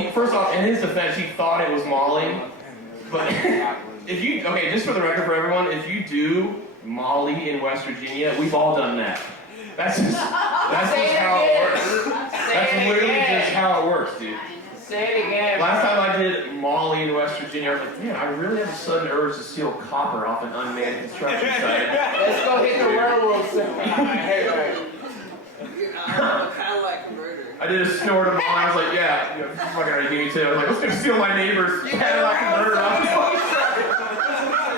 first off, in his defense, he thought it was Molly. But if you, okay, just for the record for everyone, if you do Molly in West Virginia, we've all done that. That's just how it works. That's literally just how it works, dude. Say it again. Last time I did Molly in West Virginia, I was like, man, I really have a sudden urge to steal copper off an unmanned construction site. Let's go hit the railroad center. Hey, kind of like a murder. I did a snort of Molly, I was like, yeah, fucking right, give me too. I was like, let's go steal my neighbor's Cadillac converter.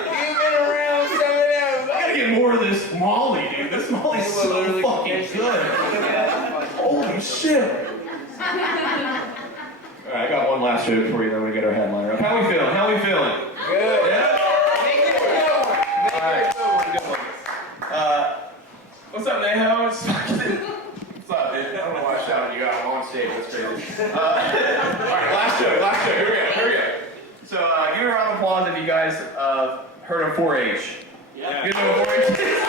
You've been around some of them. I gotta get more of this Molly, dude. This Molly's so fucking good. Holy shit. Alright, I got one last joke for you, then we get our headliner up. How we feeling? How we feeling? Good. Yeah? Make it a good one. Make it a good one. What's up, Neho? What's up, dude? I don't know why I shouted you out. I'm on stage. That's crazy. Alright, last joke. Here we go. So, give me a round of applause if you guys heard of 4-H. Yeah. You know what 4-H is?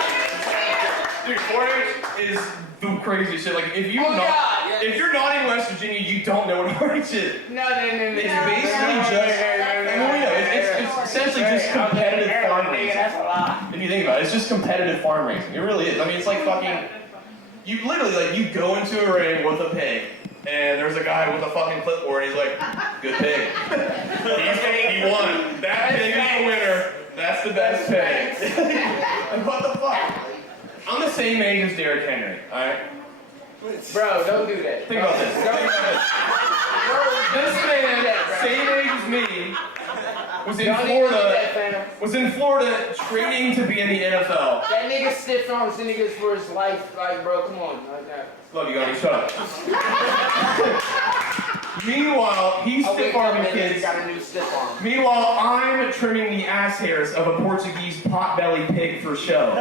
Dude, 4-H is the craziest shit. Like, if you're not in West Virginia, you don't know what 4-H is. No. It's basically it's essentially just competitive farm raising. That's a lot. If you think about it, it's just competitive farm raising. It really is. I mean, it's like fucking. You literally, like, you go into a ring with a pig, and there's a guy with a fucking clipboard, and he's like, good pig. He won. That pig is the winner. That's the best pig. Like, what the fuck? I'm the same age as Derrick Henry, alright? Bro, don't do that. Think about this. This man, same age as me, was in Florida training to be in the NFL. That nigga stiff arms the niggas for his life. Like, bro, come on. Like that. Love you, Ghandiii. Shut up. Meanwhile, he's stiff arming kids. Got a new stiff arm. Meanwhile, I'm trimming the ass hairs of a Portuguese potbelly pig for show.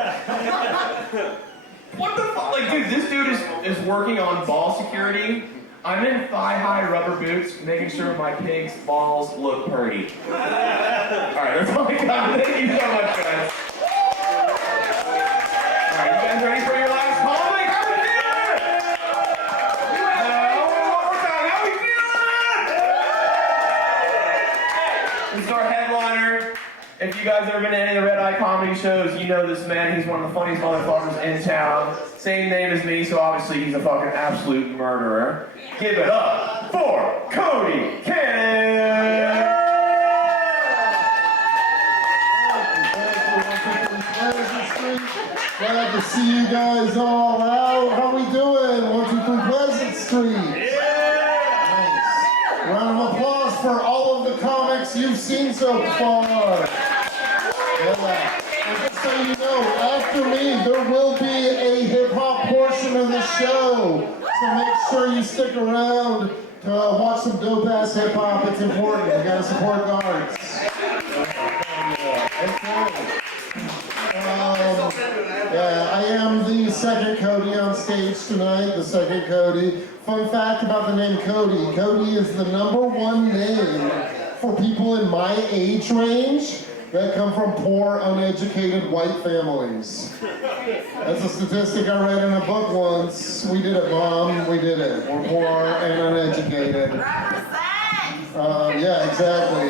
What the fuck? Like, dude, this dude is working on ball security. I'm in thigh-high rubber boots, making sure my pig's balls look pretty. Alright, that's all I got. Thank you so much, guys. Alright, you guys ready for your last comic? How we feeling? One more time. How we feeling? This is our headliner. If you guys have ever been to any of the Red Eye comedy shows, you know this man. He's one of the funniest motherfuckers in town. Same name as me, so obviously he's a fucking absolute murderer. Give it up for Cody Hively. Glad to see you guys all out. How we doing? 123 Pleasant Street. Nice. Round of applause for all of the comics you've seen so far. Yeah. And just so you know, after me, there will be a hip-hop portion of the show. So make sure you stick around to watch some dope-ass hip-hop. It's important. You gotta support the arts. Yeah, I am the second Cody on stage tonight, the second Cody. Fun fact about the name Cody. Cody is the #1 name for people in my age range that come from poor, uneducated white families. That's a statistic I read in a book once. We did it, Mom. We did it. We're poor and uneducated. Yeah, exactly.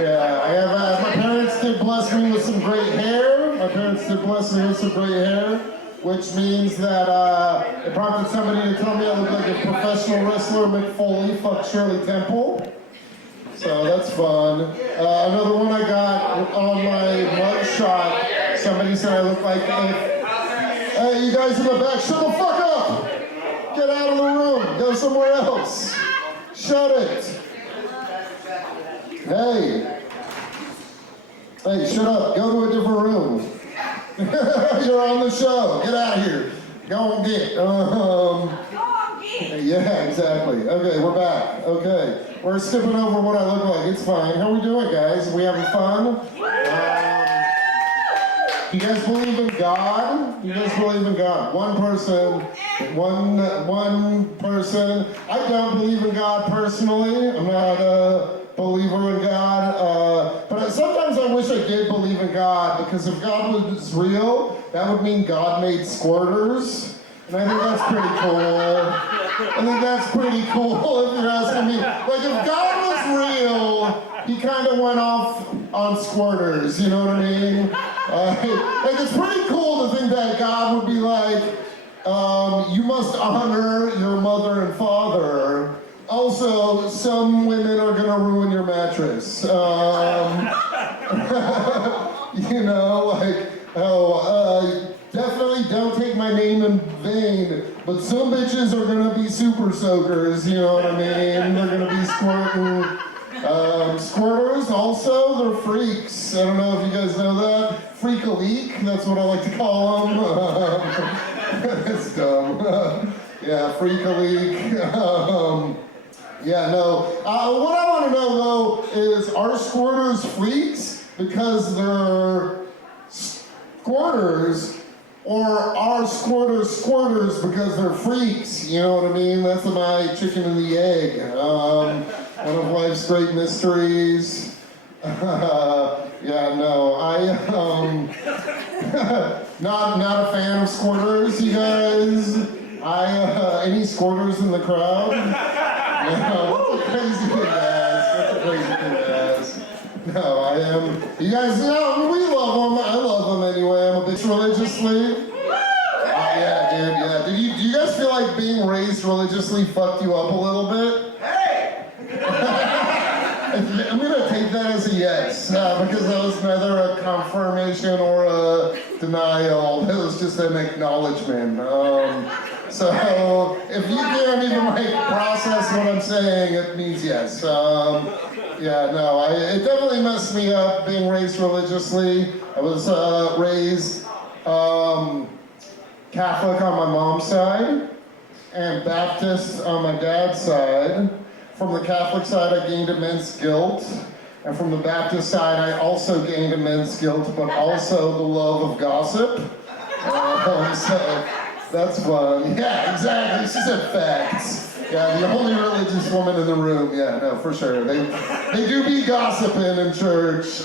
Yeah, I have. My parents did bless me with some great hair. Which means that it prompted somebody to tell me I look like a professional wrestler, Mick Foley, fuck Shirley Temple. So that's fun. Another one I got on my mug shot. Somebody said I look like hey, you guys in the back, shut the fuck up! Get out of the room. Go somewhere else. Shut it. Hey, shut up. Go to a different room. You're on the show. Get out of here. Go on get. Yeah, exactly. Okay, we're back. Okay, we're skipping over what I look like. It's fine. How we doing, guys? Are we having fun? You guys believe in God? You guys believe in God? One person. I don't believe in God personally. I'm not believer in God. But sometimes I wish I did believe in God, because if God was real, that would mean God made squirters. And I think that's pretty cool. I think that's pretty cool if you're asking me. Like, if God was real, he kind of went off on squirters, you know what I mean? Like, it's pretty cool to think that God would be like, you must honor your mother and father. Also, some women are gonna ruin your mattress. You know, like, definitely don't take my name in vain, but some bitches are gonna be super soakers, you know what I mean? They're gonna be squirting. Squirters, also, they're freaks. I don't know if you guys know that. Freak-a-leak, that's what I like to call them. It's dumb. Yeah, freak-a-leak. Yeah, no. What I want to know, though, is are squirters freaks because they're squirters, or are squirters because they're freaks? You know what I mean? That's my chicken and the egg. One of life's great mysteries. Yeah, no, not a fan of squirters, you guys. Any squirters in the crowd? No, what's a crazy thing to ask? What's a crazy thing to ask? No, I am. You guys know, we love them. I love them anyway. I'm a bitch religiously. Yeah, dude, yeah. Do you guys feel like being raised religiously fucked you up a little bit? I'm gonna take that as a yes, because that was neither a confirmation or a denial. It was just an acknowledgement. So if you can't even process what I'm saying, it means yes. Yeah, no, it definitely messed me up being raised religiously. I was raised Catholic on my mom's side and Baptist on my dad's side. From the Catholic side, I gained immense guilt. And from the Baptist side, I also gained immense guilt, but also the love of gossip. So that's fun. Yeah, exactly. She said facts. Yeah, the only religious woman in the room. Yeah, no, for sure. They do be gossiping in church.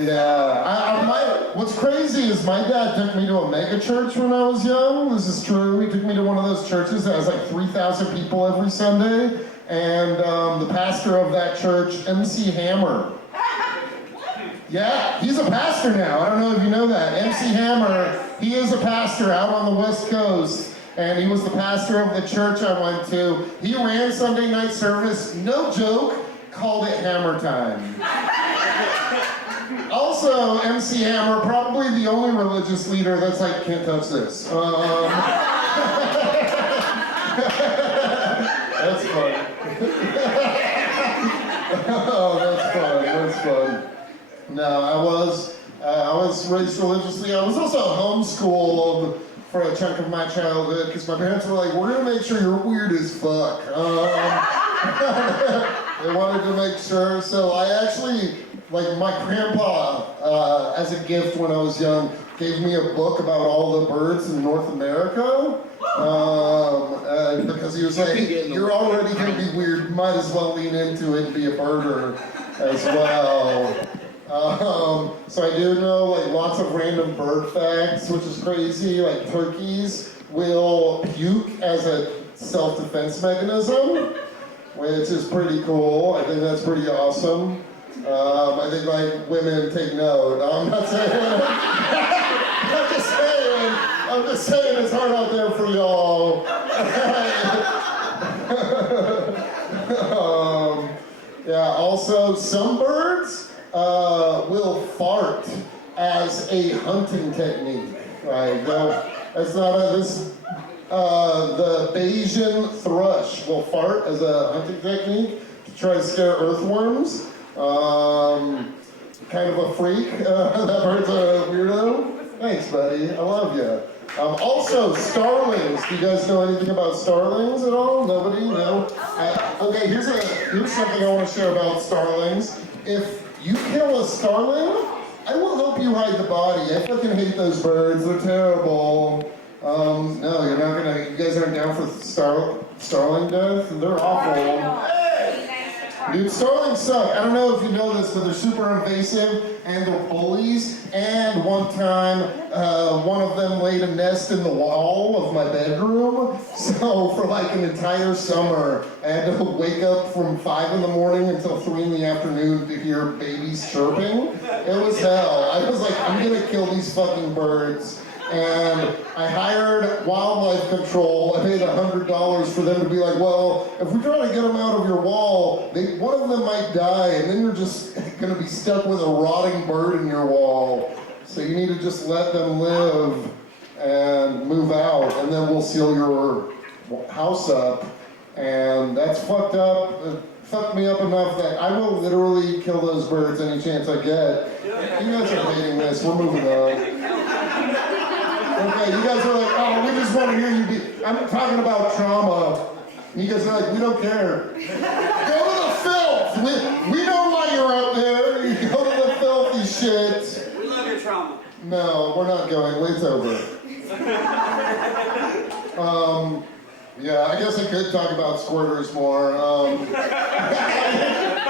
Yeah. What's crazy is my dad took me to a mega church when I was young. This is true. He took me to one of those churches that has like 3,000 people every Sunday. And the pastor of that church, MC Hammer. Yeah, he's a pastor now. I don't know if you know that. MC Hammer, he is a pastor out on the West Coast. And he was the pastor of the church I went to. He ran Sunday night service, no joke, called it Hammer Time. Also, MC Hammer, probably the only religious leader that's like, can't touch this. That's fun. Oh, that's fun. No, I was raised religiously. I was also homeschooled for a chunk of my childhood because my parents were like, we're gonna make sure you're weird as fuck. They wanted to make sure, so I actually, like my grandpa, as a gift when I was young, gave me a book about all the birds in North America. Because he was like, you're already gonna be weird, might as well lean into it and be a birder as well. So I do know like lots of random bird facts, which is crazy. Like turkeys will puke as a self-defense mechanism, which is pretty cool. I think that's pretty awesome. I think like women take note. I'm not saying. I'm just saying it's hard out there for y'all. Yeah. Also, some birds will fart as a hunting technique. Right? That's not the Bayesian thrush will fart as a hunting technique to try to scare earthworms. Kind of a freak. That bird's a weirdo. Thanks, buddy. I love you. Also, starlings. Do you guys know anything about starlings at all? Nobody? No? Okay, here's something I want to share about starlings. If you kill a starling, I will help you hide the body. I fucking hate those birds. They're terrible. No, you're not gonna. You guys aren't down for starling death? They're awful. Dude, starlings suck. I don't know if you know this, but they're super invasive and they're bullies. And one time, one of them laid a nest in the wall of my bedroom. So for like an entire summer, I had to wake up from 5 in the morning until 3 in the afternoon to hear babies chirping. It was hell. I was like, I'm gonna kill these fucking birds. And I hired wildlife control. I paid $100 for them to be like, well, if we try to get them out of your wall, one of them might die, and then you're just gonna be stuck with a rotting bird in your wall. So you need to just let them live and move out, and then we'll seal your house up. And that's fucked up. It fucked me up enough that I will literally kill those birds any chance I get. You guys are hating this. We're moving on. Okay, you guys are like, oh, we just want to hear you be. I'm talking about trauma. You guys are like, we don't care. Go to the filth. We know why you're out there. You go to the filthy shit. We love your trauma. No, we're not going. Wait's over. Yeah, I guess I could talk about squirters more. I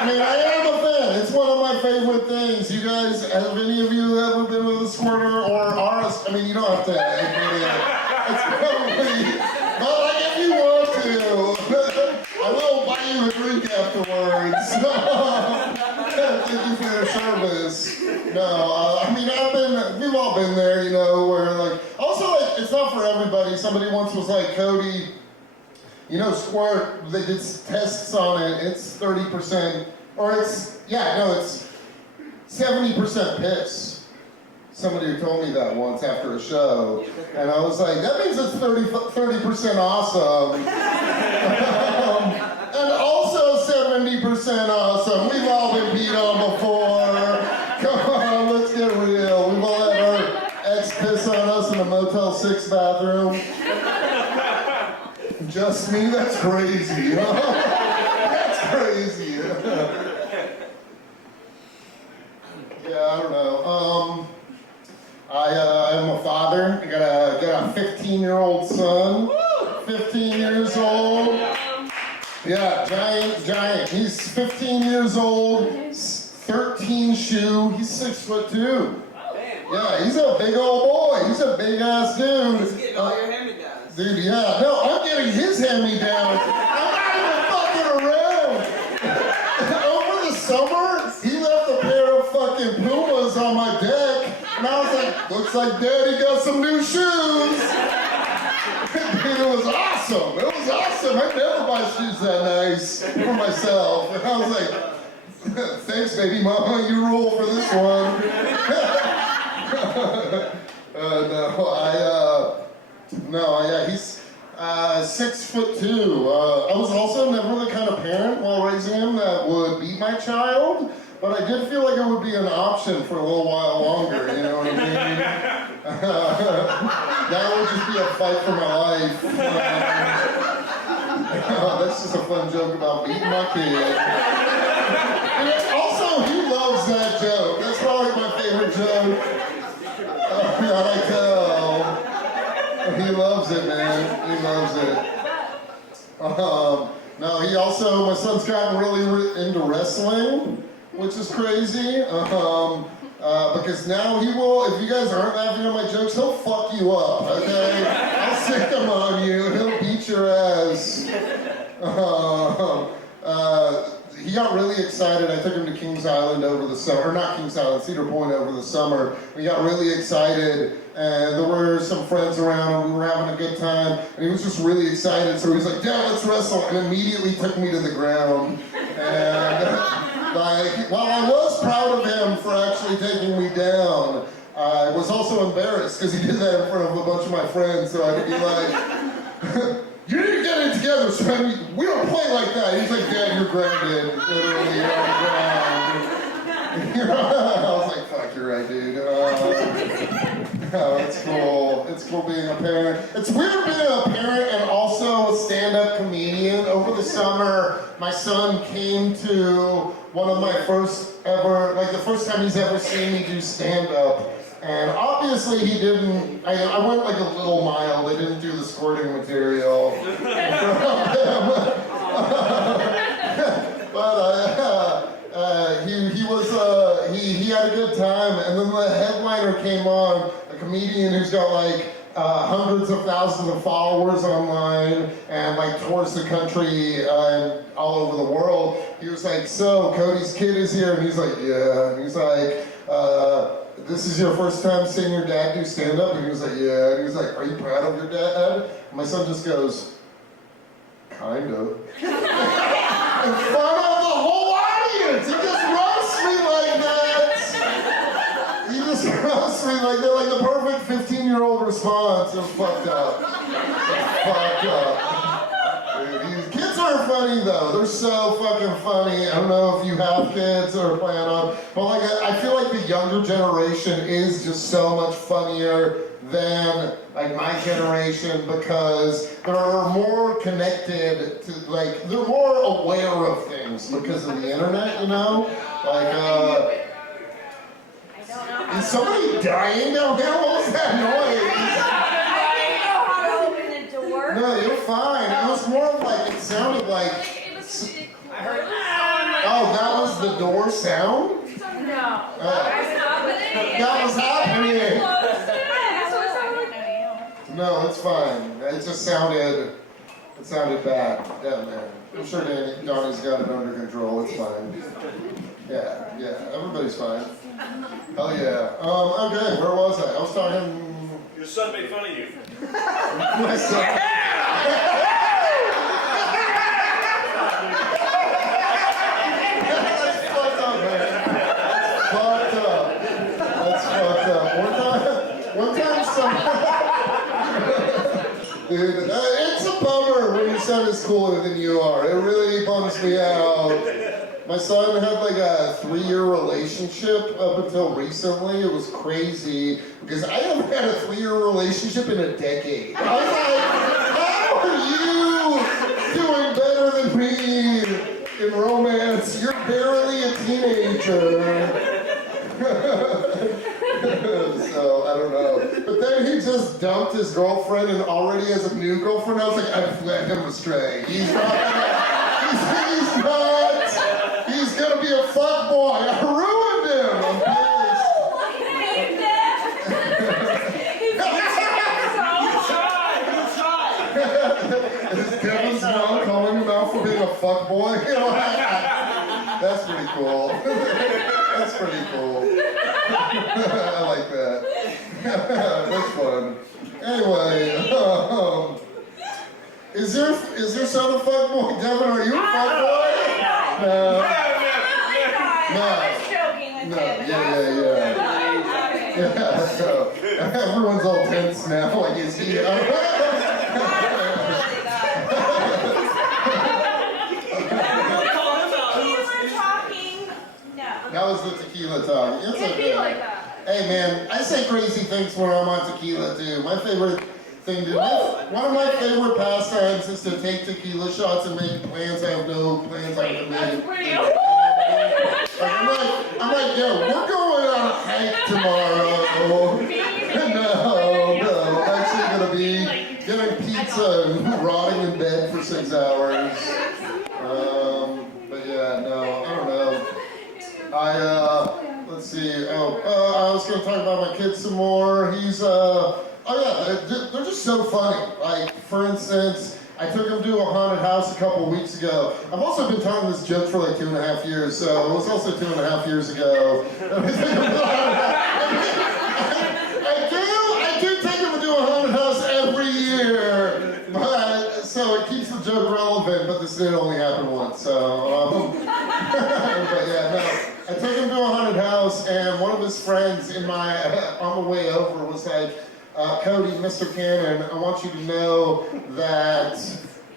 mean, I am a fan. It's one of my favorite things. You guys, have any of you ever been with a squirter or are a, I mean, you don't have to admit it. It's probably, but like if you want to, I will buy you a drink afterwards. Thank you for your service. No, I mean, we've all been there, you know, where like, also like, it's not for everybody. Somebody once was like, Cody, you know, squirt, they did tests on it, it's 30%, or it's 70% piss. Somebody told me that once after a show, and I was like, that means it's 30% awesome. And also 70% awesome. We've all been beat on before. Come on, let's get real. We've all had our ex piss on us in a Motel 6 bathroom. Just me? That's crazy. That's crazy. Yeah, I don't know. I'm a father. I got a 15-year-old son. 15 years old. Yeah, giant. He's 15 years old. 13 shoe. He's 6'2". Yeah, he's a big old boy. He's a big ass dude. He's getting all your hand-me-downs. Dude, yeah. No, I'm getting his hand-me-downs. I'm not even fucking around. Over the summer, he left a pair of fucking Pumas on my deck, and I was like, looks like Daddy got some new shoes. Dude, it was awesome. It was awesome. I never buy shoes that nice for myself. And I was like, thanks, baby mama. You rule for this one. He's 6'2". I was also never the kind of parent while raising him that would beat my child, but I did feel like it would be an option for a little while longer, you know what I mean? That would just be a fight for my life. That's just a fun joke about beating my kid. And also, he loves that joke. That's probably my favorite joke. That I tell. He loves it, man. He loves it. No, he also, my son's gotten really into wrestling, which is crazy. Because now he will, if you guys aren't laughing at my jokes, he'll fuck you up, okay? I'll sick him on you, and he'll beat your ass. He got really excited. I took him to Kings Island over the summer, or not Kings Island, Cedar Point over the summer. We got really excited, and there were some friends around, and we were having a good time, and he was just really excited, so he was like, yeah, let's wrestle, and immediately took me to the ground. And while I was proud of him for actually taking me down, I was also embarrassed, because he did that in front of a bunch of my friends, so I could be like, you need to get it together, son. We don't play like that. He's like, Dad, you're grounded. Literally, you're on the ground. I was like, fuck, you're right, dude. It's cool. It's cool being a parent. It's weird being a parent and also a stand-up comedian. Over the summer, my son came to one of my first ever, like the first time he's ever seen me do stand-up. And obviously he didn't, I went like a little mild. I didn't do the squirting material. But he had a good time, and then the headliner came on, a comedian who's got like hundreds of thousands of followers online and like tours the country and all over the world. He was like, so Cody's kid is here, and he's like, yeah, and he's like, this is your first time seeing your dad do stand-up? And he was like, yeah, and he was like, are you proud of your dad? And my son just goes, kind of. In front of the whole audience! He just roasts me like that! He just roasts me like that, like the perfect 15-year-old response. It's fucked up. It's fucked up. Dude, kids are funny though. They're so fucking funny. I don't know if you have kids or plan on, but like I feel like the younger generation is just so much funnier than like my generation because they're more connected to like they're more aware of things because of the internet, you know? Like is somebody dying down here? What was that noise? No, you're fine. It was more of like, it sounded like... I heard Oh, that was the door sound? No. That was happening. No, it's fine. It just sounded bad down there. I'm sure Donnie's got it under control. It's fine. Yeah, everybody's fine. Hell yeah. Okay, where was I? I was talking... Your son made fun of you. My son. That's fucked up, man. That's fucked up. One time dude, it's a bummer when your son is cooler than you are. It really bums me out. My son had like a 3-year relationship up until recently. It was crazy because I haven't had a 3-year relationship in a decade. I was like, how are you doing better than me in romance? You're barely a teenager. So, I don't know. But then he just dumped his girlfriend and already has a new girlfriend. I was like, I've led him astray. He's gonna be a fuckboy. I ruined him. I'm pissed. Is Devin's mom calling him out for being a fuckboy? That's pretty cool. That's pretty cool. I like that. That's fun. Anyway, is there son a fuckboy? Devin, are you a fuckboy? No. Yeah, so everyone's all tense now, like is he That was the tequila talk. It's okay. Hey man, I say crazy things when I'm on tequila too. My favorite thing to do, one of my favorite pastimes is to take tequila shots and make plans I have no plans on to make. I'm like, yo, we're going on a hike tomorrow. No, I'm actually gonna be getting pizza and rotting in bed for 6 hours. But yeah, no, I don't know. Let's see. I was gonna talk about my kids some more. They're just so funny. Like, for instance, I took him to a haunted house a couple weeks ago. I've also been telling this joke for like 2.5 years, so it was also 2.5 years ago. I do take him to a haunted house every year, so it keeps the joke relevant, but this did only happen once, so, but yeah, no. I took him to a haunted house, and one of his friends on the way over was like, Cody, Mr. Cannon, I want you to know that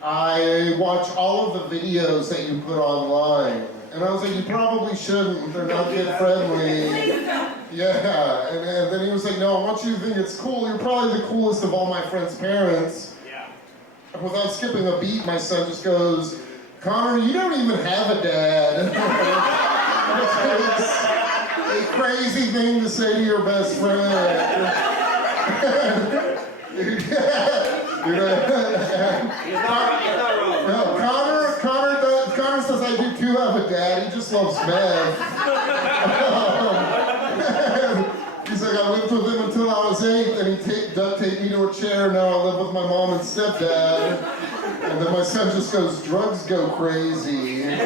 I watch all of the videos that you put online. And I was like, you probably shouldn't, they're not kid-friendly. Yeah, and then he was like, no, I want you to think it's cool. You're probably the coolest of all my friends' parents. Yeah. Without skipping a beat, my son just goes, Connor, you don't even have a dad. It's a crazy thing to say to your best friend. Connor says I do too have a a dad, he just loves meth. He's like, I lived with him until I was 8, and he duct taped me to a chair, now I live with my mom and stepdad. And then my son just goes, drugs go crazy. And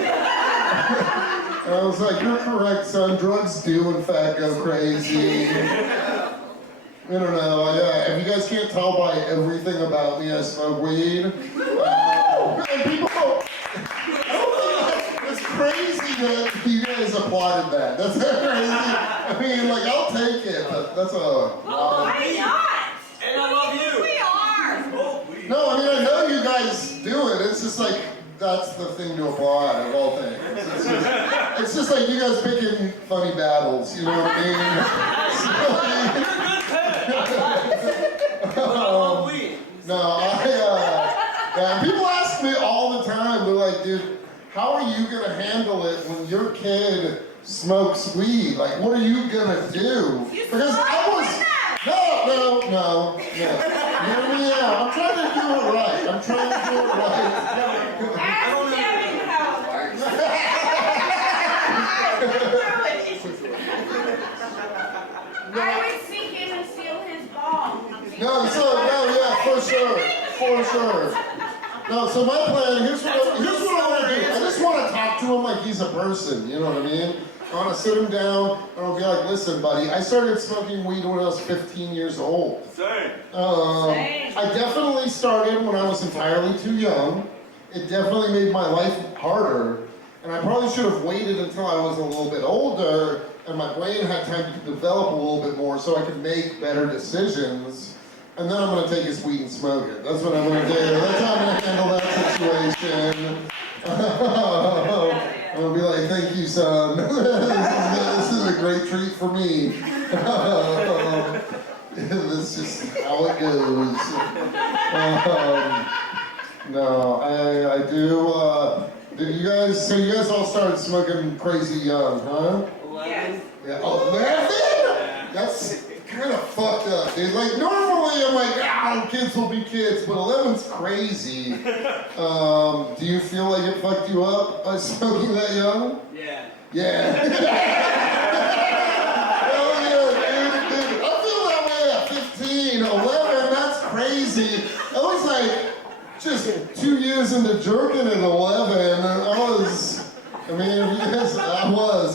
I was like, you're correct, son, drugs do in fact go crazy. I don't know, if you guys can't tell by everything about me, I smoke weed. And people, it's crazy that you guys applauded that. That's crazy. I mean, like, I'll take it, but that's a... Why not? And I love you. We are. No, I mean, I know you guys do it. It's just like, that's the thing to applaud of all things. It's just like you guys picking funny battles, you know what I mean? Yeah, people ask me all the time, they're like, dude, how are you gonna handle it when your kid smokes weed? Like, what are you gonna do? Because I was, no. Hear me out. I'm trying to do it right. Ask Devin how it works. I would sneak in and steal his ball. For sure. No, so my plan, here's what I want to do. I just want to talk to him like he's a person, you know what I mean? I want to sit him down, and I'll be like, listen, buddy, I started smoking weed when I was 15 years old. Same. I definitely started when I was entirely too young. It definitely made my life harder, and I probably should have waited until I was a little bit older, and my brain had time to develop a little bit more so I could make better decisions. And then I'm going to take his weed and smoke it. That's what I'm going to do. That's how I'm going to handle that situation. I'm going to be like, thank you, son. This is a great treat for me. This is just how it goes. No, I do. So you guys all started smoking crazy young, huh? 11. Yeah, 11? That's kind of fucked up, dude. Like, normally I'm like, kids will be kids, but 11's crazy. Do you feel like it fucked you up by smoking that young? Yeah. Yeah. Hell yeah, dude. I feel that way at 15. 11, that's crazy. I was like, just 2 years into jerking at 11.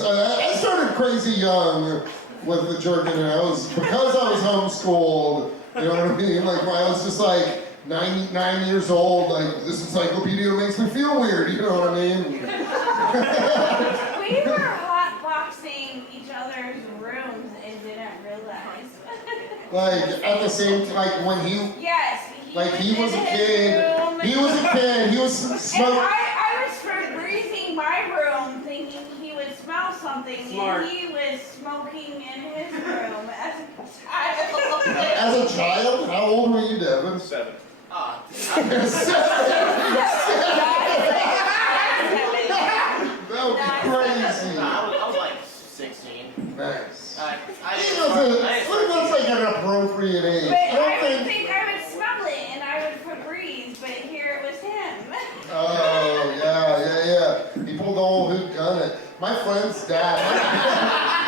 I started crazy young with the jerking, and because I was homeschooled, you know what I mean? Like, I was just like 9 years old, like, this encyclopedia makes me feel weird, you know what I mean? We were hotboxing each other's rooms and didn't realize. Like, at the same time, like, when he... Yes. He was a kid, he was smoking... And I was breathing my room thinking he would smell something, Smart. and he was smoking in his room as a child. As a child? How old were you, Devin? 7. Ah, That would be crazy. I was like 16. Nice. That's like an appropriate age. But I would think I would smell it and I would Febreze, but here it was him. Oh, yeah. He pulled the old who done it. My friend's dad.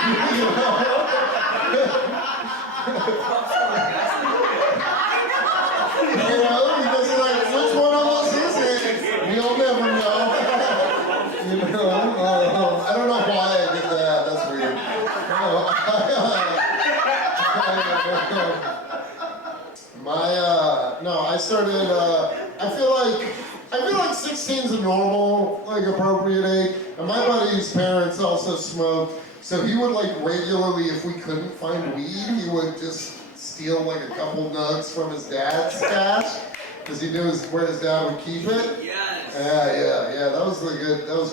You know, because like, which one of us is it? We'll never know. You know, I don't know why I did that. That's weird. I started, I feel like 16's a normal, like, appropriate age. And my buddy's parents also smoked, so he would, like, regularly, if we couldn't find weed, he would just steal, like, a couple nugs from his dad's stash, because he knew where his dad would keep it. Yes. Yeah, that was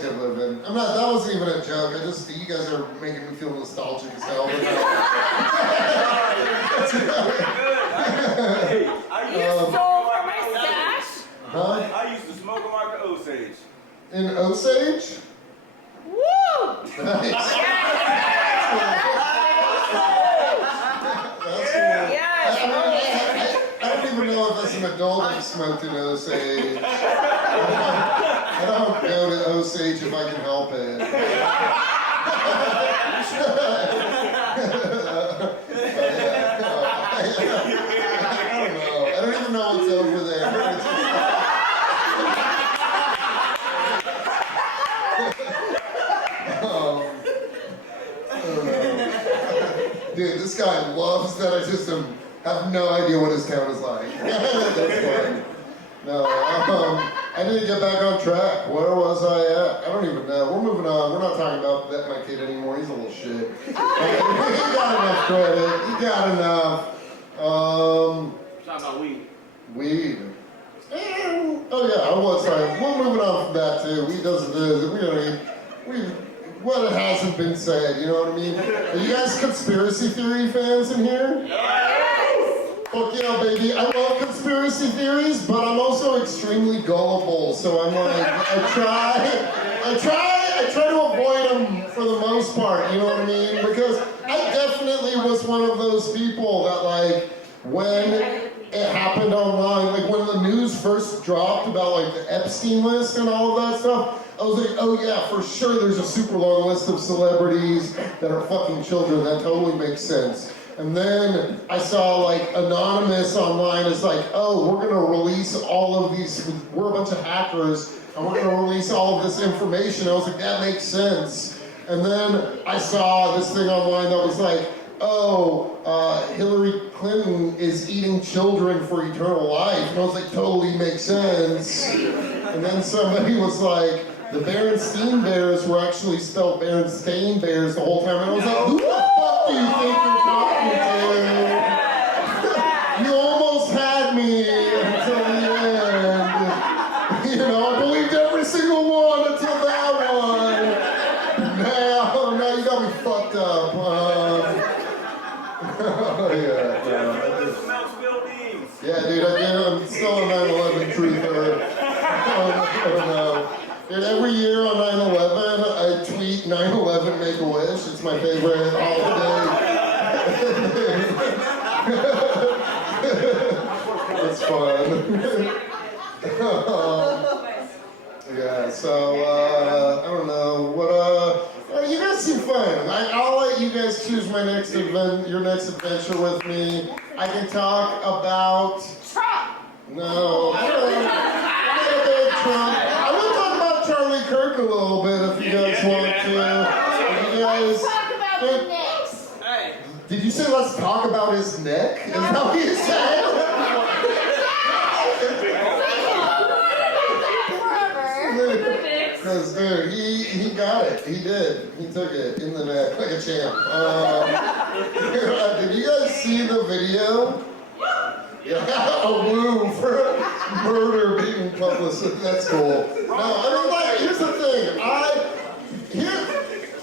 good living. That wasn't even a joke, you guys are making me feel nostalgic as hell. You stole from my stash? Huh? I used to smoke them like the Osage. In Osage? Woo! Nice. That's cool. Yes. I don't even know know if as an adult I've smoked in Osage. I don't go to Osage if I can help it. I don't know. I don't even know what's over there. I don't know. Dude, this guy loves that I just have no idea what his town is like. That's fine. No, I need to get back on track. Where was I at? I don't even know. We're moving on. We're not talking about that my kid anymore. He's a little shit. He got enough credit. He got enough. Talking about weed. Weed. Oh yeah, I was sorry. We're moving on from that too. Weed doesn't do. What hasn't been said, you know what I mean? Are you guys conspiracy theory fans in here? Yes! Fuck yeah, baby. I love conspiracy theories, but I'm also extremely gullible. So I'm like, I try to avoid them for the most part, you know what I mean? Because I definitely was one of those people that like, when it happened online, like when the news first dropped about like the Epstein list and all of that stuff, I was like, oh yeah, for sure there's a super long list of celebrities that are fucking children. That totally makes sense. And then I saw like Anonymous online is like, oh, we're gonna release all of these, we're a bunch of hackers, and we're gonna release all of this information. I was like, that makes sense. And then I saw this thing online that was like, oh, Hillary Clinton is eating children for eternal life. And I was like, totally makes sense. And then somebody was like, the Berenstein Bears were actually spelled Berenstain Bears the whole time. And I was like, who the fuck do you think you're talking to? You almost had me until the end. You know, I believed every single one until that one. Now you got me fucked up. Yeah, dude, I'm still a 9/11 truther. I don't know. Dude, every year on 9/11, I tweet 9/11 Make-A-Wish. It's my favorite holiday. It's fun. Yeah, so, I don't know. What, you guys seem fun. I'll let you guys choose your next adventure with me. I can talk about... Trump! No. I want to talk about Charlie Kirk a little bit if you guys want to. Let's talk about the Knicks. Hey. Did you say let's talk about his neck? Is that what you said? Because, dude, he got it. He did. He took it in the neck like a champ. Did you guys see the video? Yeah, a woo for murder being published. That's cool. No, I mean, like, here's the thing.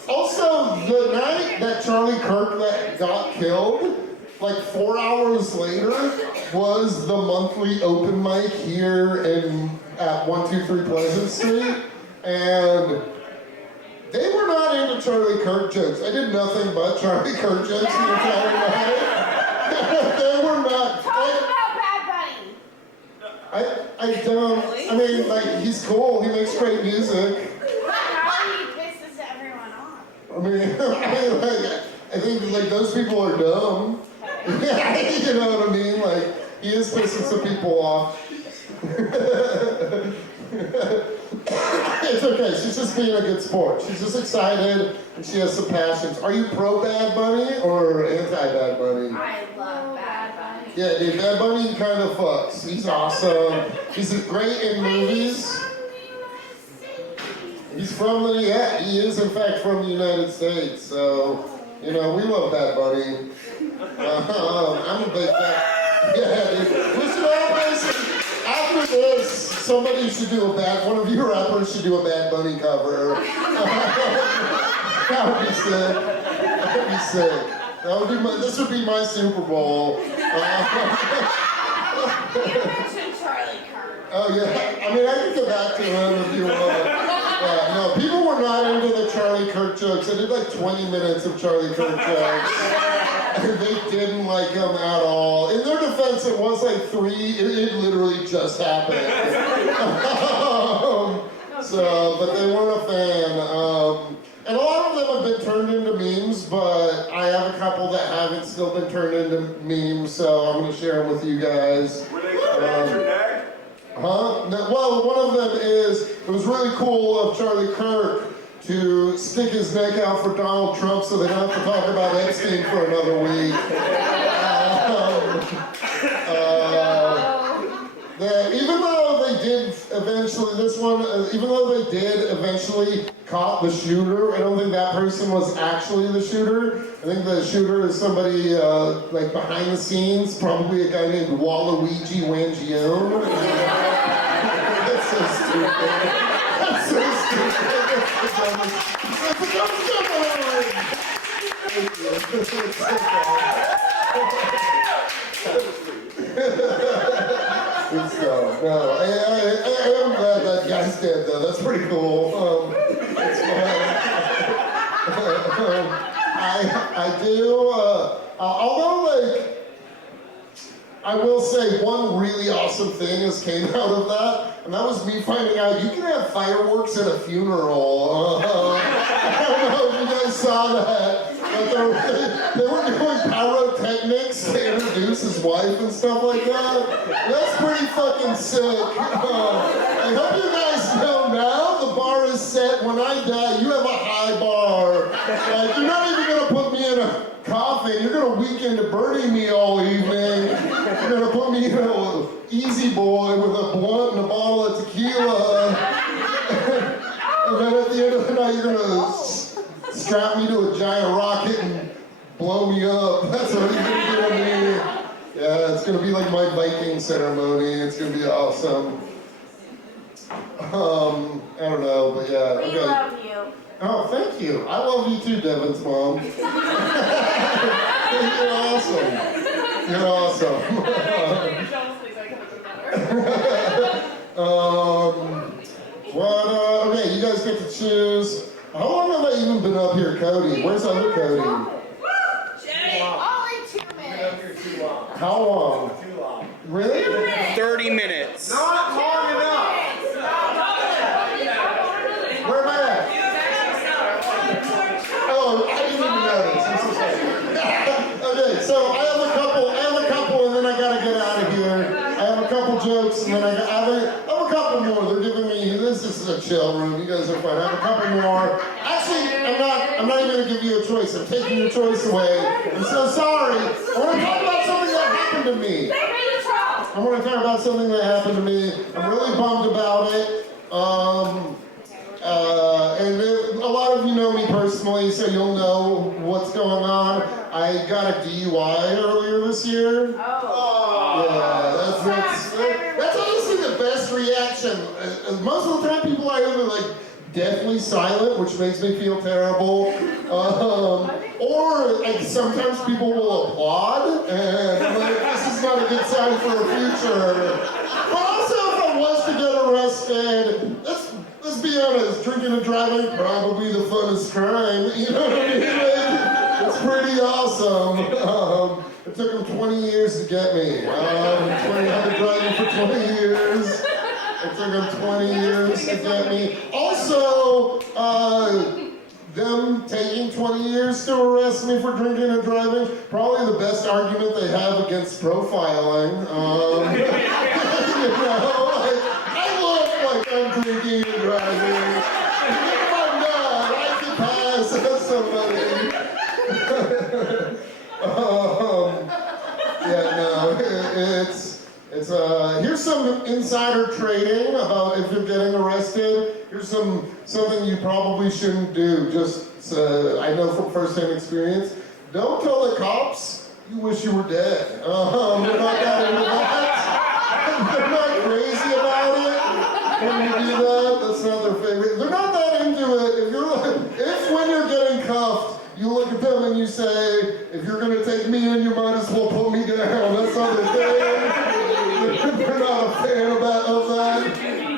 Also, the night that Charlie Kirk got killed, like 4 hours later, was the monthly open mic here at 123 Pleasant Street. And they were not into Charlie Kirk jokes. I did nothing but Charlie Kirk jokes the entire night. They were not. Talk about Bad Bunny. I don't. I mean, like, he's cool. He makes great music. How he pisses everyone off. I mean, I think like those people are dumb. You know what I mean? Like, he is pissing some people off. It's okay. She's just being a good sport. She's just excited and she has some passions. Are you pro Bad Bunny or anti Bad Bunny? I love Bad Bunny. Yeah, dude, Bad Bunny kind of fucks. He's awesome. He's great in movies. He's he is in fact from the United States. So, you know, we love Bad Bunny. I'm a big fan. Yeah, dude. We should always, after this, somebody should do one of you rappers should do a Bad Bunny cover. That would be sick. That would be sick. This would be my Super Bowl. You mentioned Charlie Kirk. Oh yeah, I mean I can go back to him if you want. No, people were not into the Charlie Kirk jokes. I did like 20 minutes of Charlie Kirk jokes. they didn't like him at all. In their defense, it was like 3. It literally just happened. But they weren't a fan. And a lot of them have been turned into memes, but I have a couple that haven't still been turned into memes, so I'm going to share them with you guys. Were they coming at your neck? Huh? No, well, one of them is, it was really cool of Charlie Kirk to stick his neck out for Donald Trump so they don't have to talk about Epstein for another week. Even though they did eventually, even though they did eventually caught the shooter, I don't think that person was actually the shooter. I think the shooter is somebody like behind the scenes, probably a guy named Waluigi Wangione. That's so stupid. That's so Good stuff. No, I am glad that guy's dead, though. That's pretty cool. It's fun. I do, although, like, I will say one really awesome thing has came out of that, and that was me finding out you can have fireworks at a funeral. I don't know if you guys saw that. But they were doing pyrotechnics to introduce his wife and stuff like that. That's pretty fucking sick. I hope you guys know now the bar is set. When I die, you have a high bar. Like, you're not even going to put me in a coffin. You're going to weekend at Bernie me all evening. You're going to put me in a easy boy with a blunt and a bottle of tequila. And then at the end of the night, you're going to strap me to a giant rocket and blow me up. That's what you're gonna do to me. Yeah, it's gonna be like my Viking ceremony. It's gonna be awesome. I don't know, but yeah. We love you. Oh, thank you. I love you too, Devin's mom. You're awesome. You're awesome. Okay, you guys get to choose. How long have I even been up here, Cody? Where's other Cody? Only 2 minutes. How long? Too long. Really? 30 minutes. Not long enough. Where am I at? Oh, I didn't even notice. I'm so sorry. Okay, so I have a couple, and then I gotta get out of here. I have a couple jokes, and then I have a couple more. They're giving me, this is a chill room. You guys are fine. I have a couple more. Actually, I'm not even gonna give you a choice. I'm taking your choice away. I'm so sorry. I want to talk about something that happened to me. I want to talk about something that happened to me. I'm really bummed about it. And a lot of you know me personally, so you'll know what's going on. I got a DUI earlier this year. Yeah, that's honestly the best reaction. Most of the time, people are either like deathly silent, which makes me feel terrible, or like sometimes people will applaud, and like, this is not a good sign for the future. But also, if I was to get arrested, let's be honest, drinking and driving, probably the funnest crime, you know what I mean? Like, it's pretty awesome. It took them 20 years to get me. I've been driving for 20 years. It took them 20 years to get me. Also, them taking 20 years to arrest me for drinking and driving, probably the best argument they have against profiling. You know, like, I look like I'm drinking and driving. If I'm not, I can pass as somebody. Here's some insider trading about if you're getting arrested. Here's something you probably shouldn't do. Just I know from first-hand experience. Don't tell the cops you wish you were dead. They're not that into that. They're not crazy about it. When you do that, that's not their favorite. They're not that into it. If when you're getting cuffed, you look at them and you say, if you're going to take me in, you might as well put me down. That's not their thing. They're not a fan of that.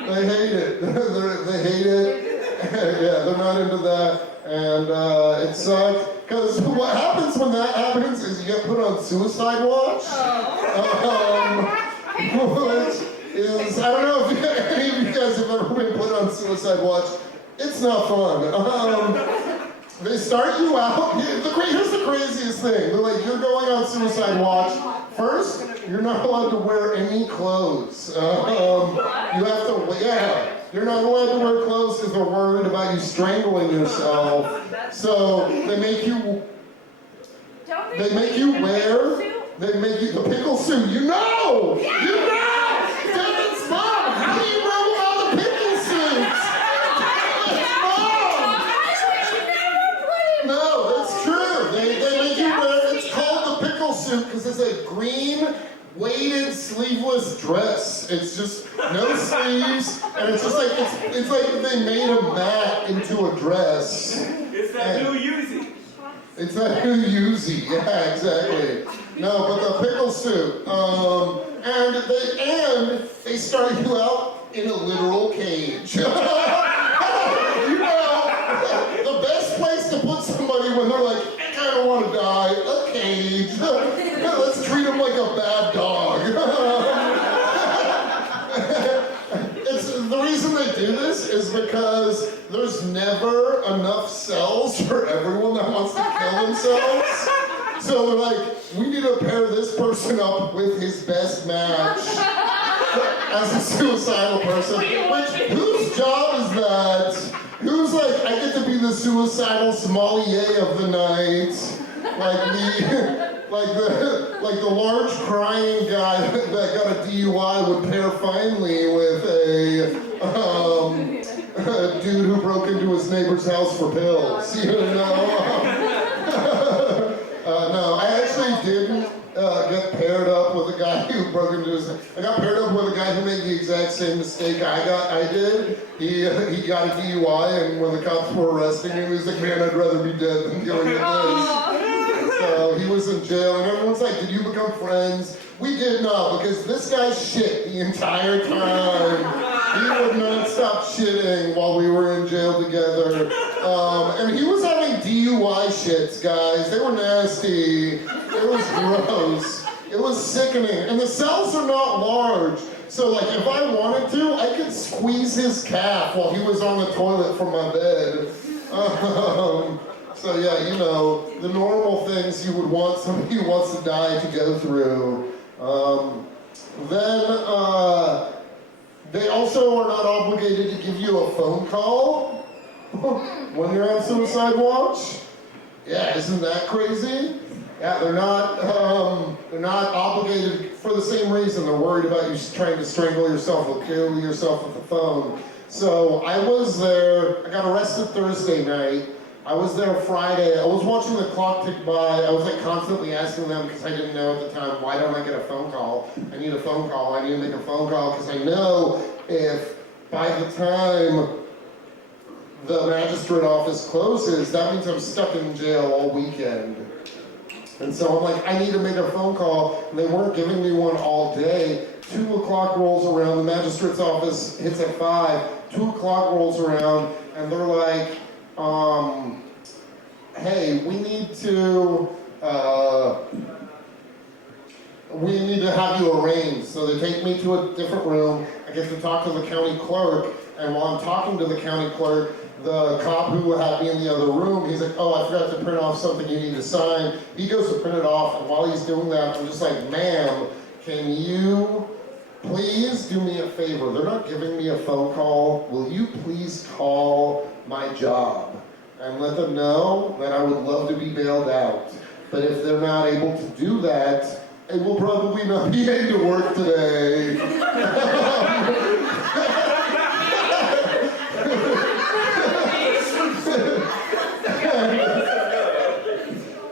They hate it. They hate it. Yeah, they're not into that. And it sucks. Because what happens when that happens is you get put on suicide watch. Which is, I don't know if any of you guys have ever been put on suicide watch. It's not fun. They start you out. Here's the craziest thing. They're like, you're going on suicide watch. First, you're not allowed to wear any clothes. You have to, you're not allowed to wear clothes because they're worried about you strangling yourself. So they make you wear, the pickle suit. You know! Devin's mom! How do you know about the pickle suits? No, it's true. They make you wear, it's called the pickle suit because it's a green, weighted, sleeveless dress. It's just no sleeves, and it's just like, it's like they made a mat into a dress. It's that new Yeezy. It's that new Yeezy, yeah, exactly. No, but the pickle suit. And they start you out in a literal cage. You know, the best place to put somebody when they're like, I don't want to die, a cage. Let's treat them like a bad dog. The reason they do this is because there's never enough cells for everyone that wants to kill themselves. So they're like, we need to pair this person up with his best match as a suicidal person. Whose job is that? Who's like, I get to be the suicidal sommelier of the night. Like the large crying guy that got a DUI would pair finely with a dude who broke into his neighbor's house for pills. You know? No, I actually didn't get paired up with a guy who broke into his. I got paired up with a guy who made the exact same mistake I did. He got a DUI, and when the cops were arresting him, he was like, "Man, I'd rather be dead than dealing with this." So he was in jail, and everyone's like, "Did you become friends?" We did not, because this guy shit the entire time. He would not stop shitting while we were in jail together. And he was having DUI shits, guys. They were nasty. It was gross. It was sickening. And the cells are not large. So, like, if I wanted to, I could squeeze his calf while he was on the toilet from my bed. So, yeah, you know, the normal things you would want somebody who wants to die to go through. They also are not obligated to give you a phone call when you're on suicide watch. Yeah, isn't that crazy? Yeah, they're not obligated for the same reason. They're worried about you trying to strangle yourself or kill yourself with the phone. So I was there, I got arrested Thursday night. I was there Friday. I was watching the clock tick by. I was like constantly asking them, because I didn't know at the time, why don't I get a phone call? I need a phone call. I need to make a phone call, because I know if by the time the magistrate office closes, that means I'm stuck in jail all weekend. And so I'm like, I need to make a phone call. And they weren't giving me one all day. 2 o'clock rolls around. The magistrate's office hits at 5. 2 o'clock rolls around, and they're like, hey, we need to have you arraigned. So they take me to a different room. I get to talk to the county clerk, and while I'm talking to the county clerk, the cop who had me in the other room, he's like, oh, I forgot to print off something you need to sign. He goes to print it off, and while he's doing that, I'm just like, ma'am, can you please do me a favor? They're not giving me a phone call. Will you please call my job and let them know that I would love to be bailed out? But if they're not able to do that, I will probably not be able to work today.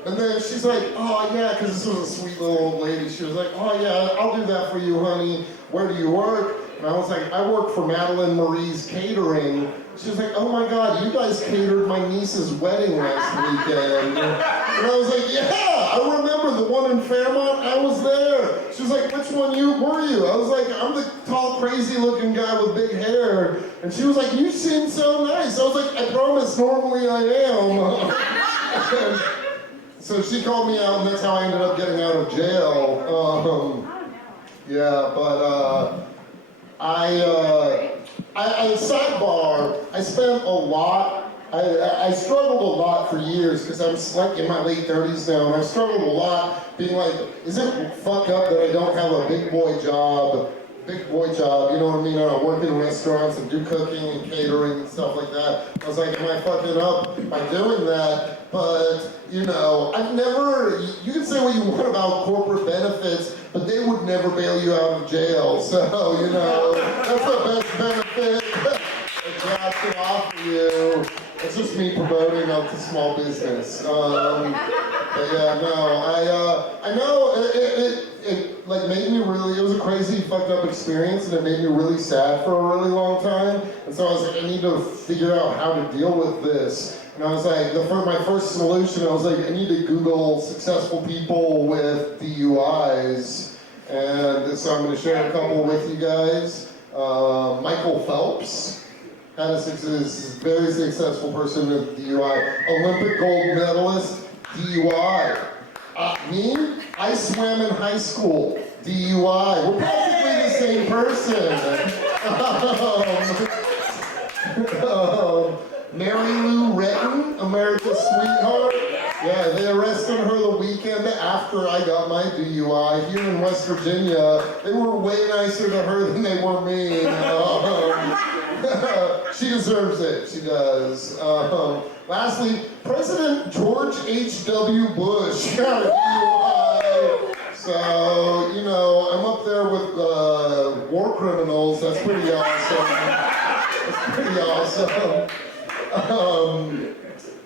And then she's like, oh yeah, because this was a sweet little old lady. She was like, oh yeah, I'll do that for you, honey. Where do you work? And I was like, I work for Madeline Marie's Catering. She was like, oh my God, you guys catered my niece's wedding last weekend. And I was like, yeah, I remember the one in Fairmont, I was there. She was like, which one were you? I was like, I'm the tall, crazy looking guy with big hair. And she was like, you seem so nice. I was like, I promise, normally I am. So she called me out, and that's how I ended up getting out of jail. Yeah, but sidebar, I spent a lot, I struggled a lot for years, because I'm like in my late 30s now, and I've struggled a lot being like, is it fucked up that I don't have a big boy job, you know what I mean? I work in restaurants and do cooking and catering and stuff like that. I was like, am I fucking up by doing that? But, you know, I've never, you can say what you want about corporate benefits, but they would never bail you out of jail. So, you know, that's the best benefit that God can offer you. It's just me promoting out to small business. But yeah, no, I know it like made me really, it was a crazy fucked up experience, and it made me really sad for a really long time. And so I was like, I need to figure out how to deal with this. And I was like, my first solution, I was like, I need to Google successful people with DUIs. And so I'm going to share a couple with you guys. Michael Phelps had a very successful person with DUI. Olympic gold medalist, DUI. Me, I swam in high school, DUI. We're practically the same person. Mary Lou Retton, America's sweetheart. Yeah, they arrested her the weekend after I got my DUI here in West Virginia. They were way nicer to her than they were me. She deserves it, she does. Lastly, President George H.W. Bush got a DUI. So, you know, I'm up there with war criminals. That's pretty awesome. That's pretty awesome.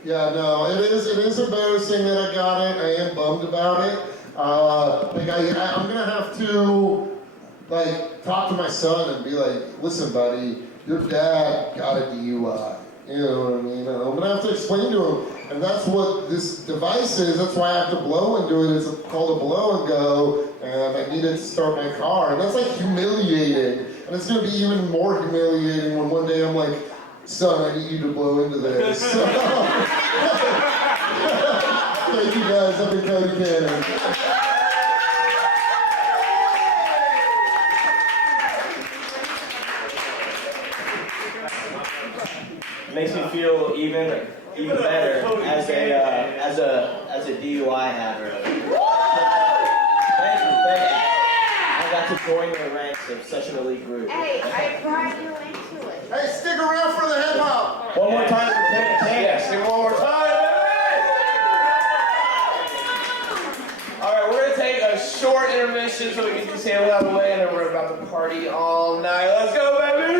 Yeah, no, it is embarrassing that I got it. I am bummed about it. I'm gonna have to like talk to my son and be like, listen, buddy, your dad got a DUI. You know what I mean? I'm gonna have to explain to him, and that's what this device is. That's why I have to blow into it. It's called a blow and go, and I need it to start my car, and that's like humiliating. And it's gonna be even more humiliating when one day I'm like, son, I need you to blow into this. Thank you guys. I've been Cody Cannon. Makes me feel even better as a DUI haver. Thank you. I got to join the ranks of such an elite group. Hey, I brought you into it. Hey, stick around for the hip hop. One more time for Pick a Yes, and one more time. All right, we're gonna take a short intermission so we can get this handle out of the way, and then we're about to party all night. Let's go, baby!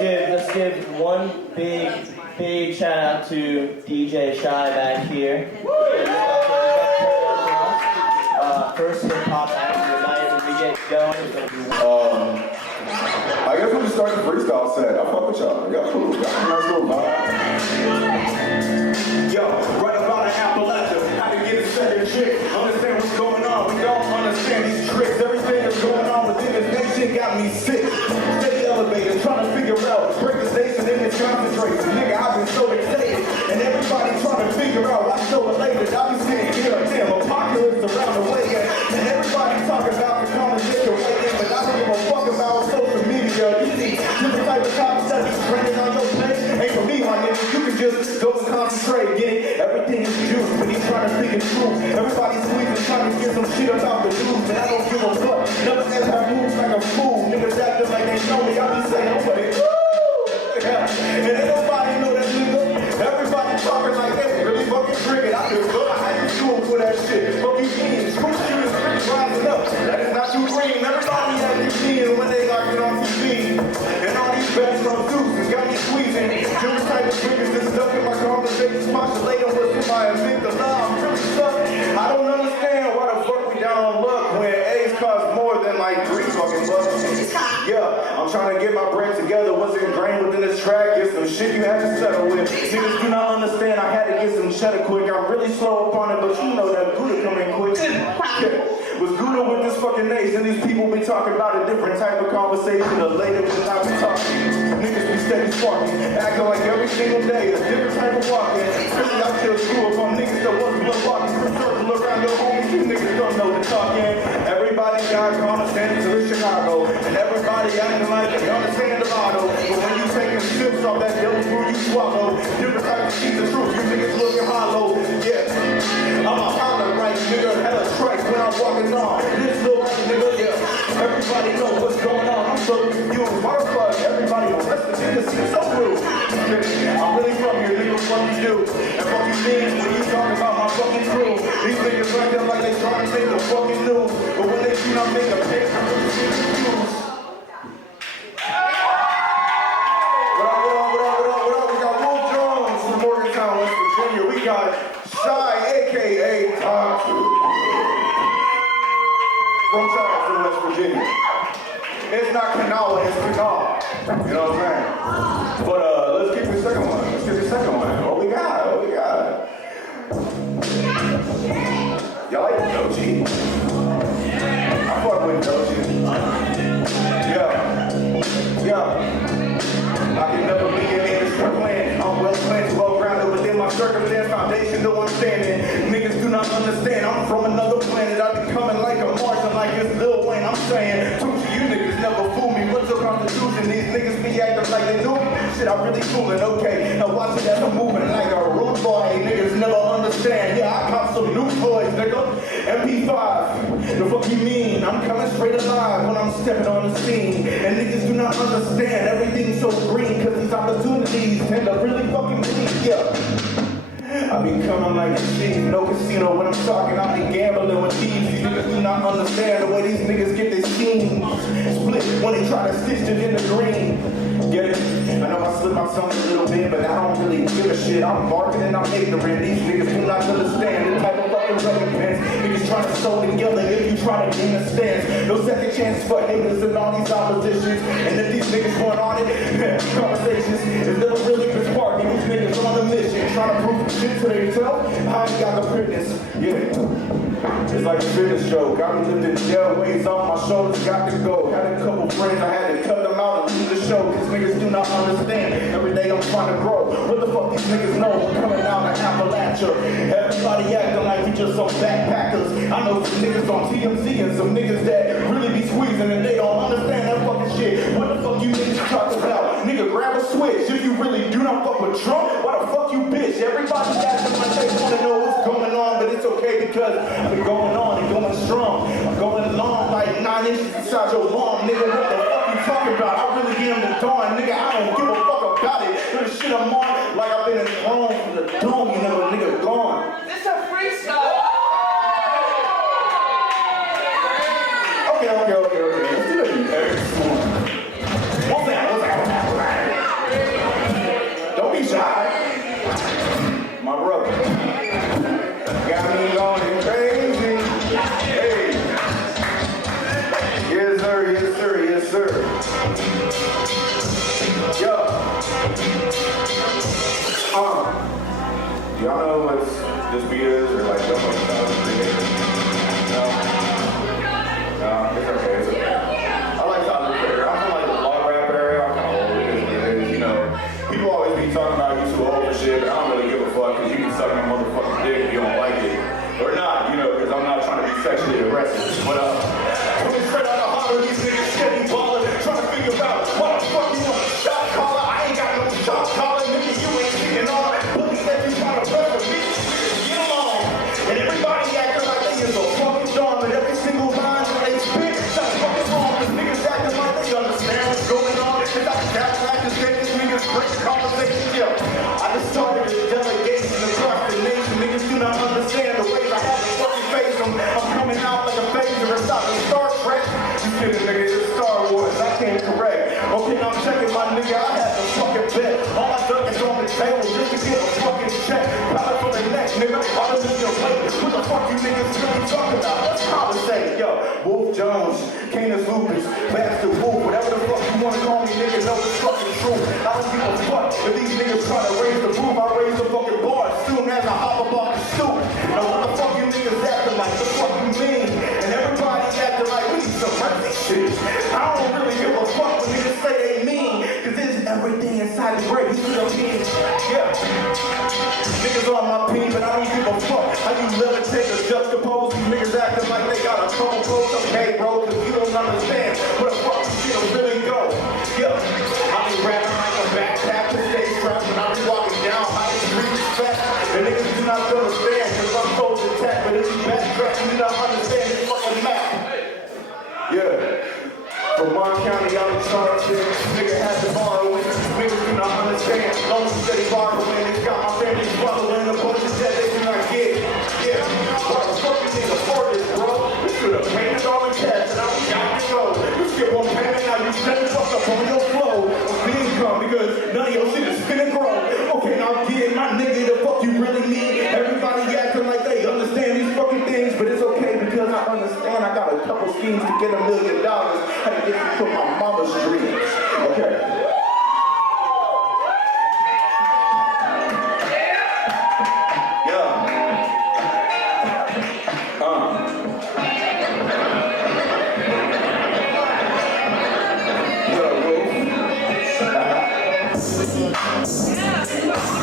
Let's give one big shout out to DJ Shy back here. First hip hop act of the night when we get going is gonna be I guess we'll just start the freestyle set. I fuck with y'all. Y'all cool. Y'all nice little vibe. Yo, right about an Appalachia. How to get a second chick. Understand what's going on. We don't understand these tricks. Everything that's going on within this nation got me sick. Steady elevator, trying to figure out. Break the station in this concentration. Nigga, I've been so excited. And everybody trying to figure out. I so elated. I be sitting here, damn, apocalypse around the way. And everybody talking about the conversation. But I don't give a fuck about social media. You see, different type of topics that be trending on your page. Ain't for me, my nigga. You can just go and concentrate, get it. Everything is juice, but he's trying to think it through. Everybody's squeezing, trying to get some shit about the news, but I don't give a fuck. Never ever I move like a fool. Niggas acting like they know me. I be saying, wait, woo! Yeah. And ain't nobody know that nigga. Everybody talking like that. Really fucking triggered. I feel good. How you doing for that shit? Fuck you mean? Screw you and street rising up. That is not too green. Everybody has you seeing when they like it on TV. And all these bets from Zeus got me squeezing. Different type of triggers that's stuck in my conversations. Postulating what's in my amygdala. I'm really stuck. I don't understand why the fuck we down on luck when A's cost more than like 3 fucking bucks. Yeah, I'm trying to get my brain together. What's ingrained within this track is some shit you had to settle with. Niggas do not understand. I had to get some cheddar quick. I'm really slow up on it, but you know that Gouda coming quick. Was Gouda with this fucking nation? These people be talking about a different type of conversation. Or later when I be talking, niggas be steady is sparking. Acting like every single day, a different type of walking. Really, I kill screw up on niggas that wasn't blood walking. Circle around your homies, you niggas don't know the talking. Everybody got common sense to Chicago. And everybody acting like they understand the motto. But when you taking sips off that devil food you swallow, different type of see the truth, you niggas looking hollow. Yeah, I'm a holler right nigga, hella strikes when I'm walking on. This little right nigga, yeah. Everybody know what's going on. I'm so confused. Motherfucker, everybody know rest of the niggas seem so rude. I'm really from here, nigga, what you do? And fuck you mean when you talking about my fucking crew? These niggas right there like they trying to make the fucking news. But when they see I'm making a pick, I'm really confused. What up? We got Will Jones from Morgantown, West Virginia. We got Shy, a.k.a. Top 2. From Charleston, West Virginia. It's not Kanawha, it's Kanawha. You know what I'm saying? But let's get the second one. What we got? Y'all like Doji? I fuck with Doji. Yeah. I can never be in any struggling. I'm well planned, well grounded within my circumstance, foundation, no understanding. Niggas do not understand. I'm from another planet. I be coming like a Martian, like this Lil Wayne. I'm saying, Tucci, you niggas never fool me. What's the constitution? These niggas be acting like they do me. Shit, I really fooling. Okay, now watch it as I'm moving like a rude boy. Niggas never understand. Yeah, I caught some new toys, nigga. MP5, the fuck you mean? I'm coming straight alive when I'm stepping on the scene. And niggas do not understand. Everything's so green, cause these opportunities tend to really fucking be, yeah. I be coming like a chief, no casino when I'm talking, I be gambling with thieves. These niggas do not understand the way these niggas get their schemes split when they try to stitch it in the green. Get it? I know I slip my tongue a little bit, but I don't really give a shit. I'm barking and I'm ignorant. These niggas do not understand the type of fucking recompense niggas trying to sew together if you try to gain a stance. No second chances for haters and all these oppositions. And if these niggas want on it, conversations is never really been sparking. These niggas on a mission, trying to prove shit to themselves. I ain't got the fitness. Yeah. It's like a fitness show. Got me lifting jail weights on my shoulders, got to go. Had a couple friends, I had to cut them out and leave the show. Cause niggas do not understand. Every day I'm trying to grow. What the fuck these niggas know? We're coming down to Appalachia. Everybody acting like we just some backpackers. I know some niggas on TMZ and some niggas that really be squeezing and they don't understand that fucking shit. What the fuck you niggas talking about? Nigga, grab a switch. If you really do not fuck with Trump, why the fuck you bitch? Everybody acting like they wanna know what's going on, but it's okay because I've been going on and going strong. I'm going long like 9 inches inside your lawn, nigga. What the fuck you talking about? I really am the dawn, nigga. I don't give a fuck about it. For the shit I'm on, like I've been in throne for the dome, you know, nigga gone. This a freestyle. Okay. Let's do it. What's that? Don't be shy. My brother. Got me going crazy. Hey. Yes, sir. Yo. Y'all know what this beat is? Or like, y'all No, it's okay. I like Tyler Perry. I'm from like the blog rap area. I'm kind of old because you know, people always be talking about you too old for shit, but I don't really give a fuck because you can suck my motherfucking dick if you don't like it. Or not, you know, because I'm not trying to be sexually aggressive. But coming straight out of Hollywood, these niggas steady ballin', trying to figure out what the fuck you want a shot caller. I ain't got no shot caller, nigga, you ain't kicking on. Police that you trying to press for me, get along. And everybody acting like they is a fucking dawn, but every single line that they spit, that's fucking wrong. Cause niggas acting like they understand what's going on. Cause I got like to take this niggas great conversation, yeah. I just started a delegation across the nation. Niggas do not understand the ways I have to fucking face them. I'm coming out like a phaser and stopping Star Trek. You kidding, nigga, it's Star Wars, I can't correct. Okay, I'm checking my nigga, I had to fucking bet. All I done is on the table just to get a fucking check. Power for the neck, nigga, all this is your plate. What the fuck you niggas really talking about? Let's conversate, yo. Wolf Jones, Canis Lupus, Bastard Wolf, whatever the fuck you wanna call me, nigga, know it's fucking true. I don't give a fuck if these niggas try to raise the roof, I raise the fucking bar as soon as I hop up off the stoop. Now what the fuck you niggas acting like? The fuck you mean? And everybody's acting like we need some mercy shit. I don't really give a fuck when niggas say they mean, cause there's everything inside had to break, he's your team. Yeah. Niggas on my team, but I don't give a fuck. How you levitate or juxtapose? These niggas acting like they got a couple clothes. Okay, bro, cause you don't understand where the fuck this shit'll really go. Yeah. I be rapping like a backpack to stage trap, and I be walking down high street fast. The niggas do not understand, cause I'm so detached. But if you backtrack, you do not understand this fucking map. Yeah. From Mark County, y'all in charge here. Nigga has to borrow it. Niggas do not understand. Long as they borrowing, it's got my family swallowing a bunch of debt they do not get. Yeah. Why the fuck you think afford this, bro? We should have paid it all in cash, and now we got to go. You skip one payment, now you set the fuck up on your flow of income because none of your shit is finna grow. Okay, now I'm getting my nigga the fuck you really need. Everybody acting like they understand these fucking things, but it's okay because I understand I got a couple schemes to get $1 million. How to get me from my mama's dreams. Okay.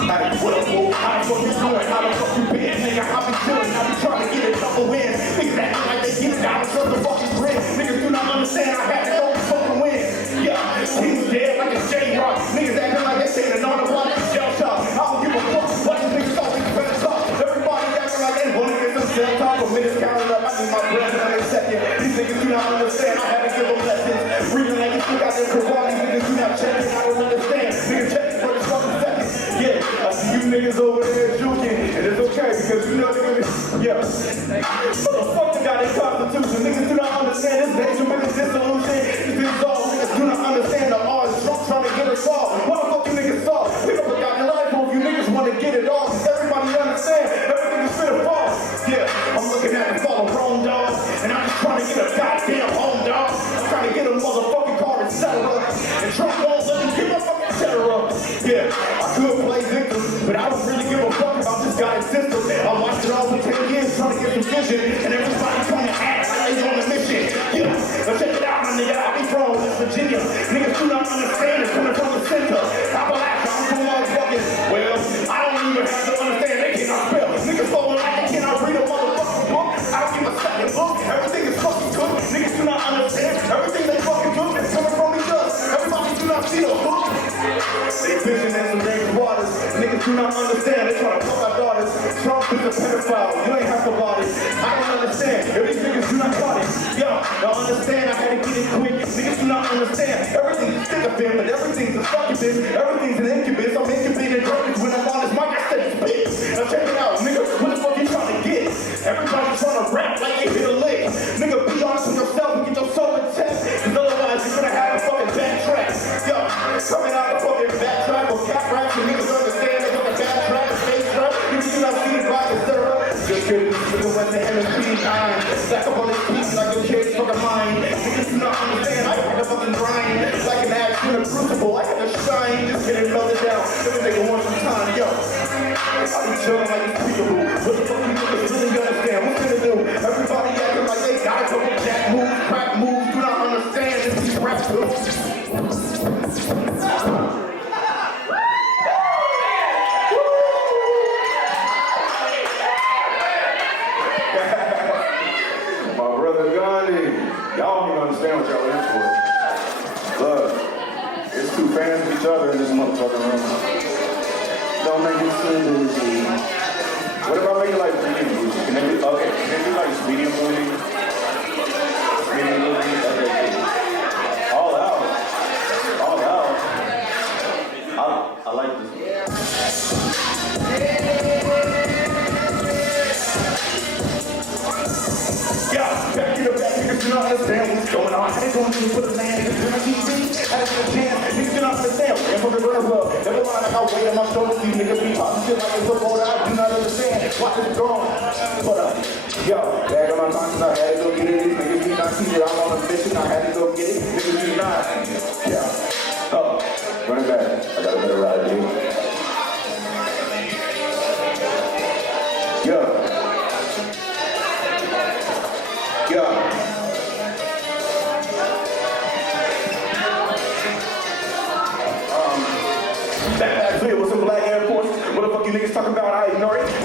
How the fuck you doing? How the fuck you been? Nigga, I be chillin', I be trying to get a couple wins. Niggas acting like they get dollars for the fucking grin. Niggas do not understand I had to go fucking win. Yeah, team's dead like a J-Rock. Niggas acting like they saying on the block is shell shock. I don't give a fuck what these niggas always better talk. Everybody acting like they wanna get some shell talk. But minutes counted up, I need my breath in a second. These niggas do not understand, I had to give them lessons. Reading like you still got them Kawhi. These niggas do not check it, I don't understand. Niggas check it for this fucking second. Yeah, I see you niggas over there juking, and it's okay because you know niggas, yeah. Motherfucker got a constitution. Niggas do not understand this nation with this dissolution. This is all niggas do not understand the odds. Trump trying to get us all. What the fuck you niggas saw? We don't got your life if you niggas want to get it all. Cause everybody understand everything is finna fall. Yeah, I'm looking at the fall of wrong dog, and I'm just trying to get a goddamn home dog. I'm trying to get a motherfucking car, etc. And Trump won't let me get my fucking cheddar up. Yeah, I could play victim, but I don't really give a fuck about this guy's system. I watched it all for 10 years trying to get some vision, and everybody trying to act like they on a mission. Yeah, now check it out, my nigga. I be from West Virginia. Niggas do not understand it's coming from the center. Appalachia, I'm from motherfucking. Well, I don't even have to understand. They cannot spell. Niggas falling like they cannot read a motherfucking book. I don't give a second look. Everything is fucking good. Niggas do not understand. Everything they fucking do is coming from each other. Everybody do not see the hook. They fishing in some dangerous waters. Niggas do not understand. They trying to fuck our daughters. Trump is a pedophile. You ain't have to bought it. I don't understand. If these niggas do not got it. Yo, y'all understand I had to get it quick. Niggas do not understand. Everything's a stick up in, but everything's a succubus. Everything's an incubus. I'm incubated garbage when I'm on this mic. I said it's big. Now check it out. Nigga, what the fuck you trying to get? Everybody's trying to rap like they hit a lick. Nigga, be honest with yourself and get your soul in check. Cause otherwise you're gonna have a fucking backtrack. Yo, coming out the fucking backtrack or cap raps and niggas understand they got a backtrack, face trap. You do not see the vibe, etc. Just kidding, nigga went to MSP9. Stack up on this piece like a kid's fucking mind. Niggas do not understand, I had to fucking grind. Like an axe in a crucible, I had to shine. Just kidding, melt it down. Let me make it one more time, yo. I be chillin' like it's peekaboo. What the fuck you niggas really understand? What's gonna do? Everybody acting like they got a couple jack moves, crack moves. Do not understand this is rap too. My brother Ghandiii, y'all don't even understand what y'all in for. Look, it's two fans of each other in this motherfucking room. Don't make it too easy. What if I make it like medium bougie? Can they do like medium bougie? Medium bougie? Okay. All out. All out. I like this. Yeah, back in the back, niggas do not understand what's going on. I ain't going to put a man in the TV. I just a chance, niggas do not understand. And from the ground up, never mind, I got weight on my shoulders. These niggas be talking shit like it's a boat. I do not understand. Watch it going. But yo, bag on my conscience, I had to go get it. These niggas do not see that I'm on a mission. I had to go get it. Niggas do not. Yeah. Oh, run it back. I got a better ride, dude. Yeah. Yeah.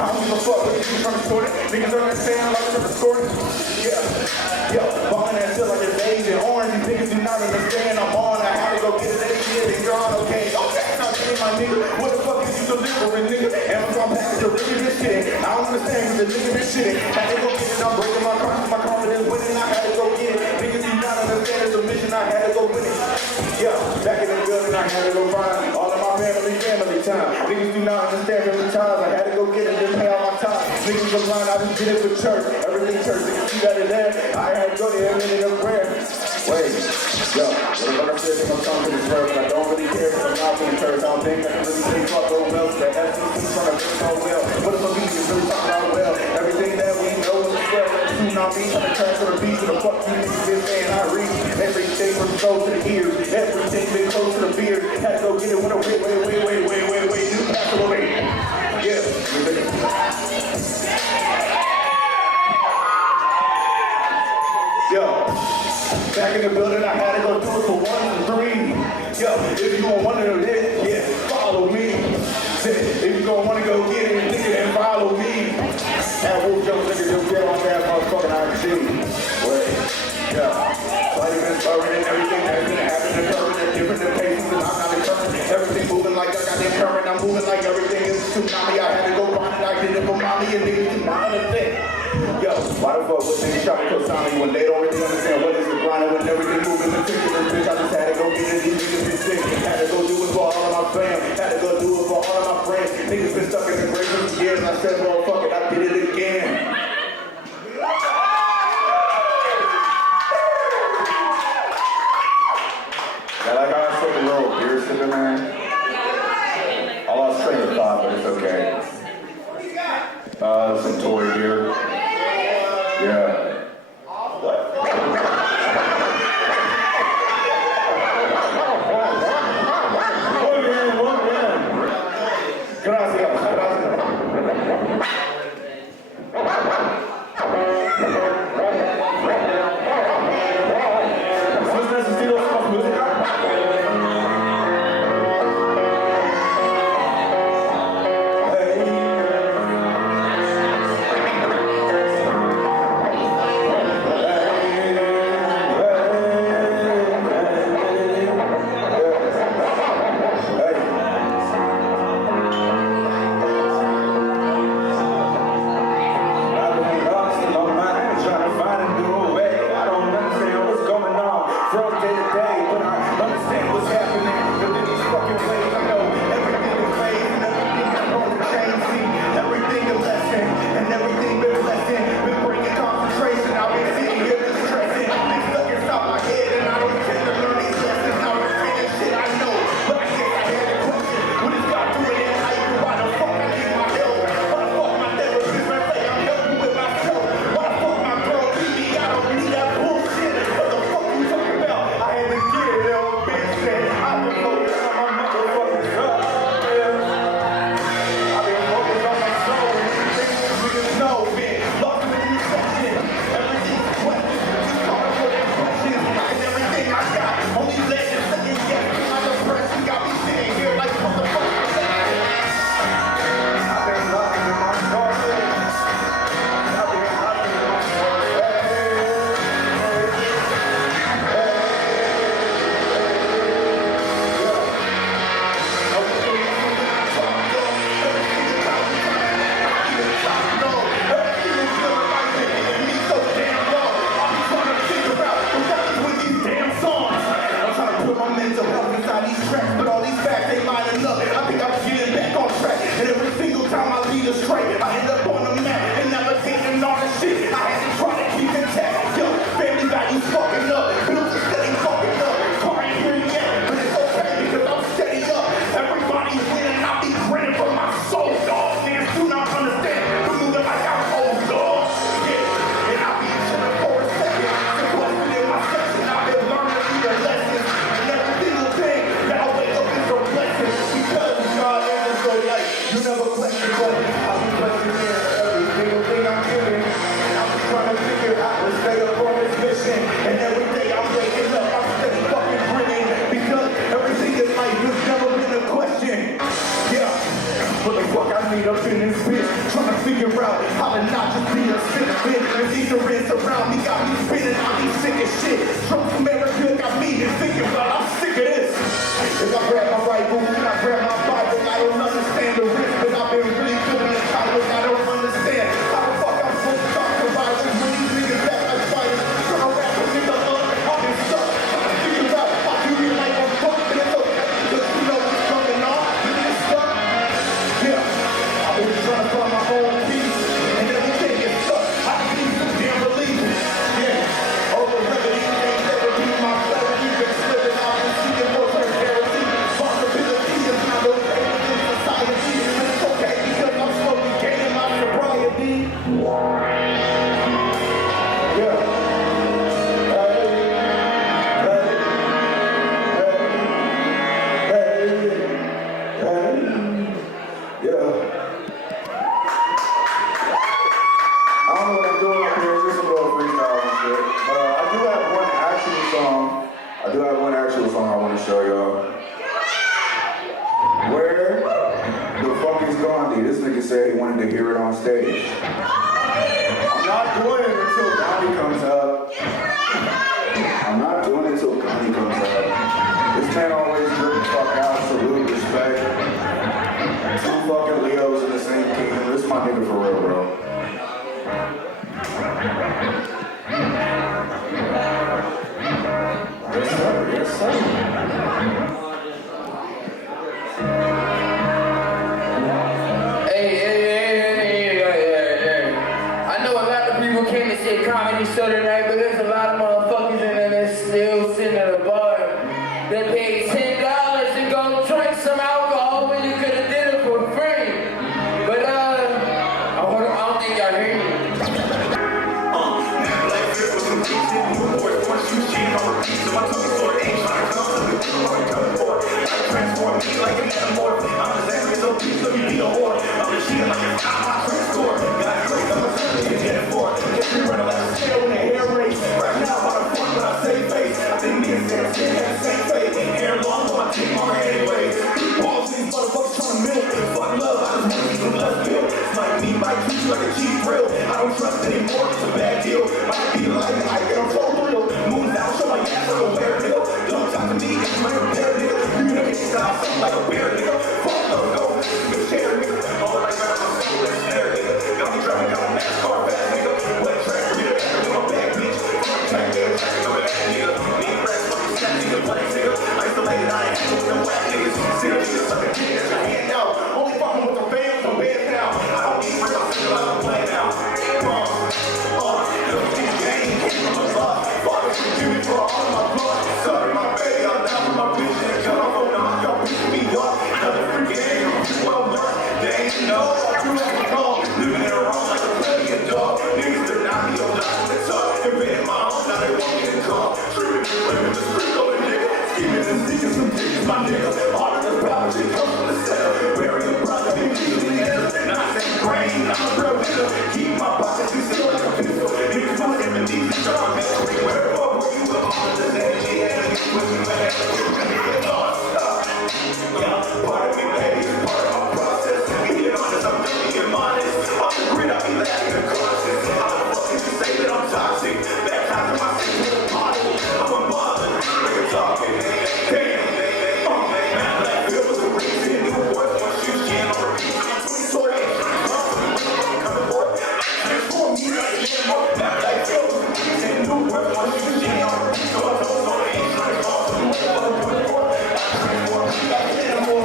I don't give a fuck what you trying to sort it. Niggas understand like it's recorded. Yeah, yo, ballin' that shit like it's beige and orange. These niggas do not understand I'm on. I had to go get it, they gone, okay. Now tell me my nigga, what the fuck is you delivering, nigga? Amazon package of really this shit. I don't understand cause the nigga this shit. Had to go get it, I'm breaking my confidence winning. I had to go get it. Niggas do not understand it's a mission, I had to go win it. Yeah, back in the building, I had to go find all of my family time. Niggas do not understand family times. I had to go get it, didn't pay all my time. Niggas was lying, I just did it for church. Everything church, niggas see that in there. I had to go there, a minute of prayer. Wait, yo, what the fuck I said, think I'm talking to this verse, but I don't really care because I'm not in the church. I don't think I can really say fuck oh well, the FCC trying to think so well. What the fuck you can really talk about well? Everything that we know is well. Tsunami trying to turn to the beat, what the fuck you niggas been saying? I read everything from close to the ears, everything been close to the beard. Had to go get it with a wait, new pass away. Yeah, yo, back in the building, I had to go do it for 1 to 3. Yo, if you don't want to do this, yeah, follow me. If you don't want to go get it, nigga, then follow me. And we'll jump nigga, just get on that motherfucking RC. Wait, yeah. So I even started and everything that's gonna happen in the current, there's different paces, and I'm not the current. Everything moving like I got the current, I'm moving like everything is a tsunami. I had to go find it, I did it for mommy, and niggas do not understand. Yo, why the fuck would niggas try to co-sign me when they don't really understand what is the grind when everything moving meticulous, bitch? I just had to go get it, these niggas been sick. Had to go do it for all of my fam, had to go do it for all of my friends. Niggas been stuck in the grave for years, and I said, well, fuck it, I did it again. Yeah, like I was taking a little beer sipping, man. I lost train of thought, but it's okay. Some toy beer. Yeah. What? Gracias. I do have one actual song I want to show y'all. Where the fuck is Ghandiii? This nigga said he wanted to hear it on stage. I'm not doing it until Ghandiii comes up. I'm not doing it until Ghandiii comes up. This man always drip the fuck out, salute, respect. Two fucking Leos in the same kingdom. This is my nigga for real, bro. Yes, sir. Yes, sir. I know a lot of people came to see a comedy show tonight, but there's a lot of motherfuckers in there that's still sitting at a bar that paid $10 to go drink some alcohol when you could have did it for free. But I don't think y'all hear me. Transform me like an metamorph. I'm the Zachary, so please let me be a whore. I'm the shit like it's not my transport. Got great, I'm a son you get for. Get me running like a scale in the hair race. Right now, I'm on a front when I say face. I think me and Sam Skin have the same face. Hair long, but my team on it anyways. All these motherfuckers trying to milk. Fuck love, I just want to get some less bill. Like me, my juice like a cheap thrill. I don't trust anymore, it's a bad deal. Might be like I get on so real. Moves out, show my ass like a wear nigga. Don't talk to me, it's like a bear nigga. You know, stop something like a bear nigga. Fuck no, no, good share nigga. All like I'm so let's snare nigga. Got me driving down a NASCAR fast nigga. Wet track, read it back with my bad bitch. Fuck track, nigga, track, over that nigga. Me and Brad, fucking snap nigga, play nigga. Isolated, I ain't handling them whack niggas. Serious niggas, suck a dick, that's your hand out. Only fucking with the fans, so bad now. I don't need friends, I'm thinking like I'm playing now. Little bitch gang, came from the block. Fuck it, give me for all of my blood. Sorry, my baby, I'm down for my bitch. Cut off on knock, y'all bitch me up. Another freaking anger, well done. They ain't know, I grew up with calm. Living in a wrong like a billion dog. Niggas did not be on top of the top. And being my own, now they want me to call. Tripping, flipping, the street over nigga. Scheming and seeking some niggas, my nigga. All of the power shit comes from the cell. Bury a brother, and usually ends. Not saying brain, I'm a real nigga. Keep my pockets, you still like a pistol. Niggas want to enemy, bitch, I'm a mess. Where the fuck were you with all of this energy? And it's what you had. Yeah, part of me, baby, part of my process. Being honest, I'm really modest. Off the grid, I be lacking the conscience. How the fuck can you say that I'm toxic? That kind of my thing with a bottle. I'm unbothered, nigga talking. Damn, man, black bill was a reason. New boys want to shoot shit on repeat. I'm 24, coming boy. Transform me like a animal. That black bill was a reason. New boys want to shoot shit on repeat. So I told Sony, ain't trying to call some more. Transform me like an animal.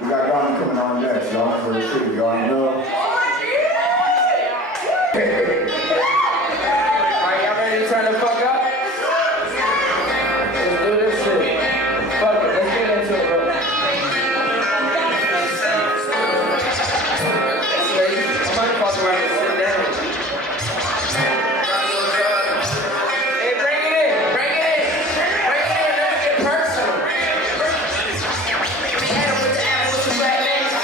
We got Ghandiii coming on next, y'all. For the shit, y'all know. Alright, y'all ready to turn the fuck up? Let's do this shit. Fuck it, let's get into it, bro. I might fuck around and sit down. Hey, bring it in, bring it in. Bring it in, let's get personal.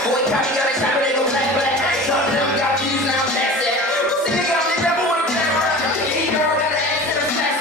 Boy, copy, got a copy, they go black, black. Some of them got views, now that's it. See, they got the devil with a black rock. He girl got an ass and a snack.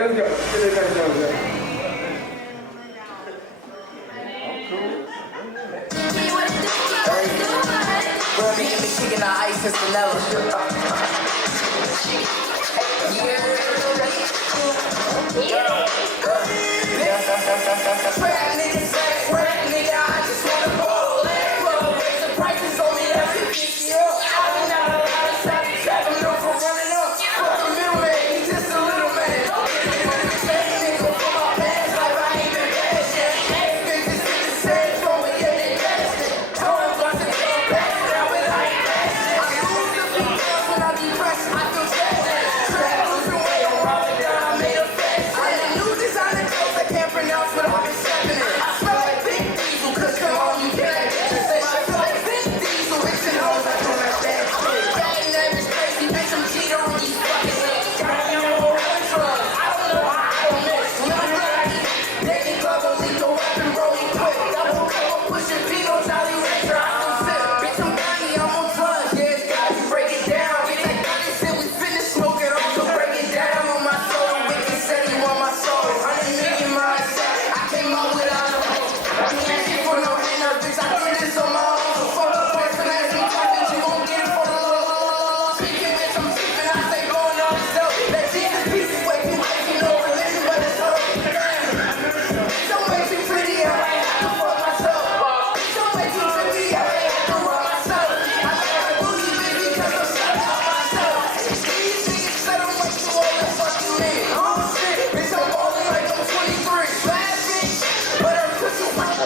let's go. We'll be in the kicking the ice and vanilla. Rap nigga, sex, rap nigga, I just wanna roll and roll. Raise the prices on me, that's a big deal. I've been out a lot of shots, I'm known for running up. Fuck the middleman, he's just a little man. Same nigga from my past life, I ain't been bad yet. Bitches in the same from me, yeah, they best it. I'm about to go back now, but I ain't bad yet. I lose the females when I depress, I feel sad. Trap losing weight, I'm rolling down, I made a fast. I ain't new designer clothes, I can't pronounce what I've been stepping in. I smell like Big Diesel, cause come on, you can't get this. I feel like Big Diesel, rich and hoes, I feel like that. Bad name is crazy, bitch, I'm cheating on these fucking niggas. Got me on more drugs, I don't know how I don't mix. Young blood, dating club, a lethal weapon, rolling quick. Double cover, pushing Pino, Jolly Rancher, I still sip. Bitch, I'm Ghandiii, I'm on drugs, yeah, it's got you break it down. Get that Ghandiii shit, we finished smoking, also break it down on my soul. Wicked said he want my soul, 100 million mindset. I came up without a hope. I can't get for no winner, bitch, I did this on my own. So fuck the boys, and ask me talking, you gon' get it for the low. Speaking, bitch, I'm sleeping, I say going on myself. That Jesus piece is way too much, you know, religion, but it's hope. Bitch, I'm way too pretty, I ain't have to fuck myself. Bitch, I'm way too pretty, I ain't have to run myself. I got a booty, baby, cause I'm shutting up myself. These niggas said I'm way too old, that's fucking me. Oh shit, bitch, I'm ballin' like I'm 23. Bad bitch, but her pussy's like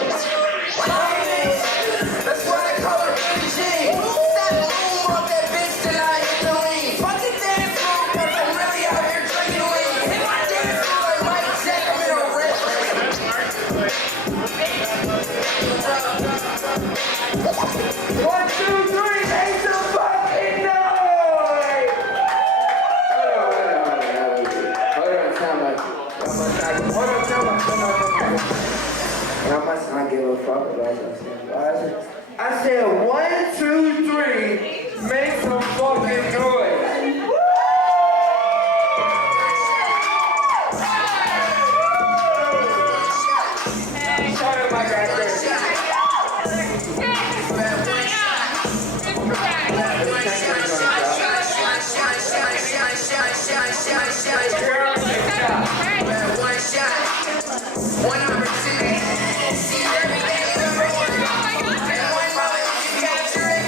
that's why they call her Billie Jean. That moon off that bitch, then I hit the lean. Fuck the dance floor, cause I'm really out here drinking lean. Hit my dance floor like Mike Jack, I'm in a red. 1, 2, 3, make some fucking noise! Hold on, time out. How much I give a fuck about this? I said 1, 2, 3, make some fucking noise. Sorry about that. One shot, one opportunity. See everything in the room. And one moment you capture it.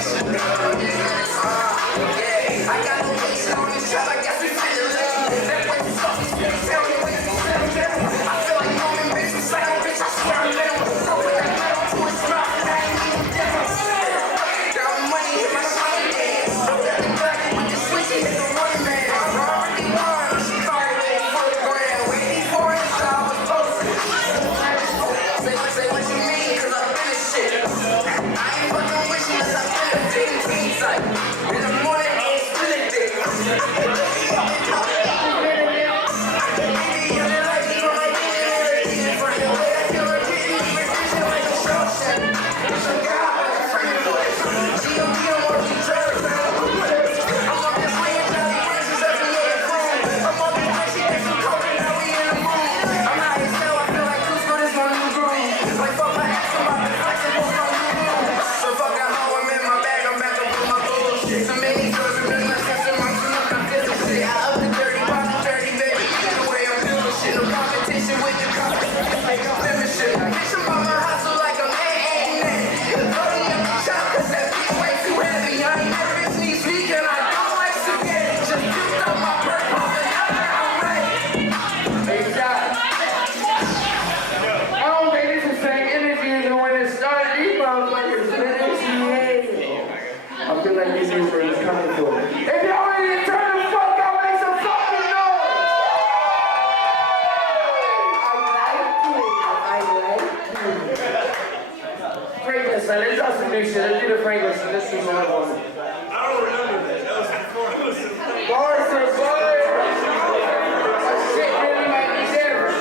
Yeah, I got no patience on this trap. I guess we finna live. That way you fuck me, you tell me when you I feel like Roman bitch, I'm psycho bitch. I swear I'm little. So put that metal to his mouth and I ain't even different. Got money in my pocket. The black with the switch, hit the running man. I'm already won. She started with a program. Waiting for it, so I was posted. Say what you mean, cause I finished shit. I ain't fucking with you unless I finish it. Teams like, in the morning, I ain't spilling dick. I feel like these niggas are coming for it. If y'all ready to turn the fuck up, make some fucking noise! I like it. Franklin, son. Let's do some new shit. Let's do the Franklin, son. Let's do some other ones. I don't remember that. That was before. Bars for bars. Shit really might be different.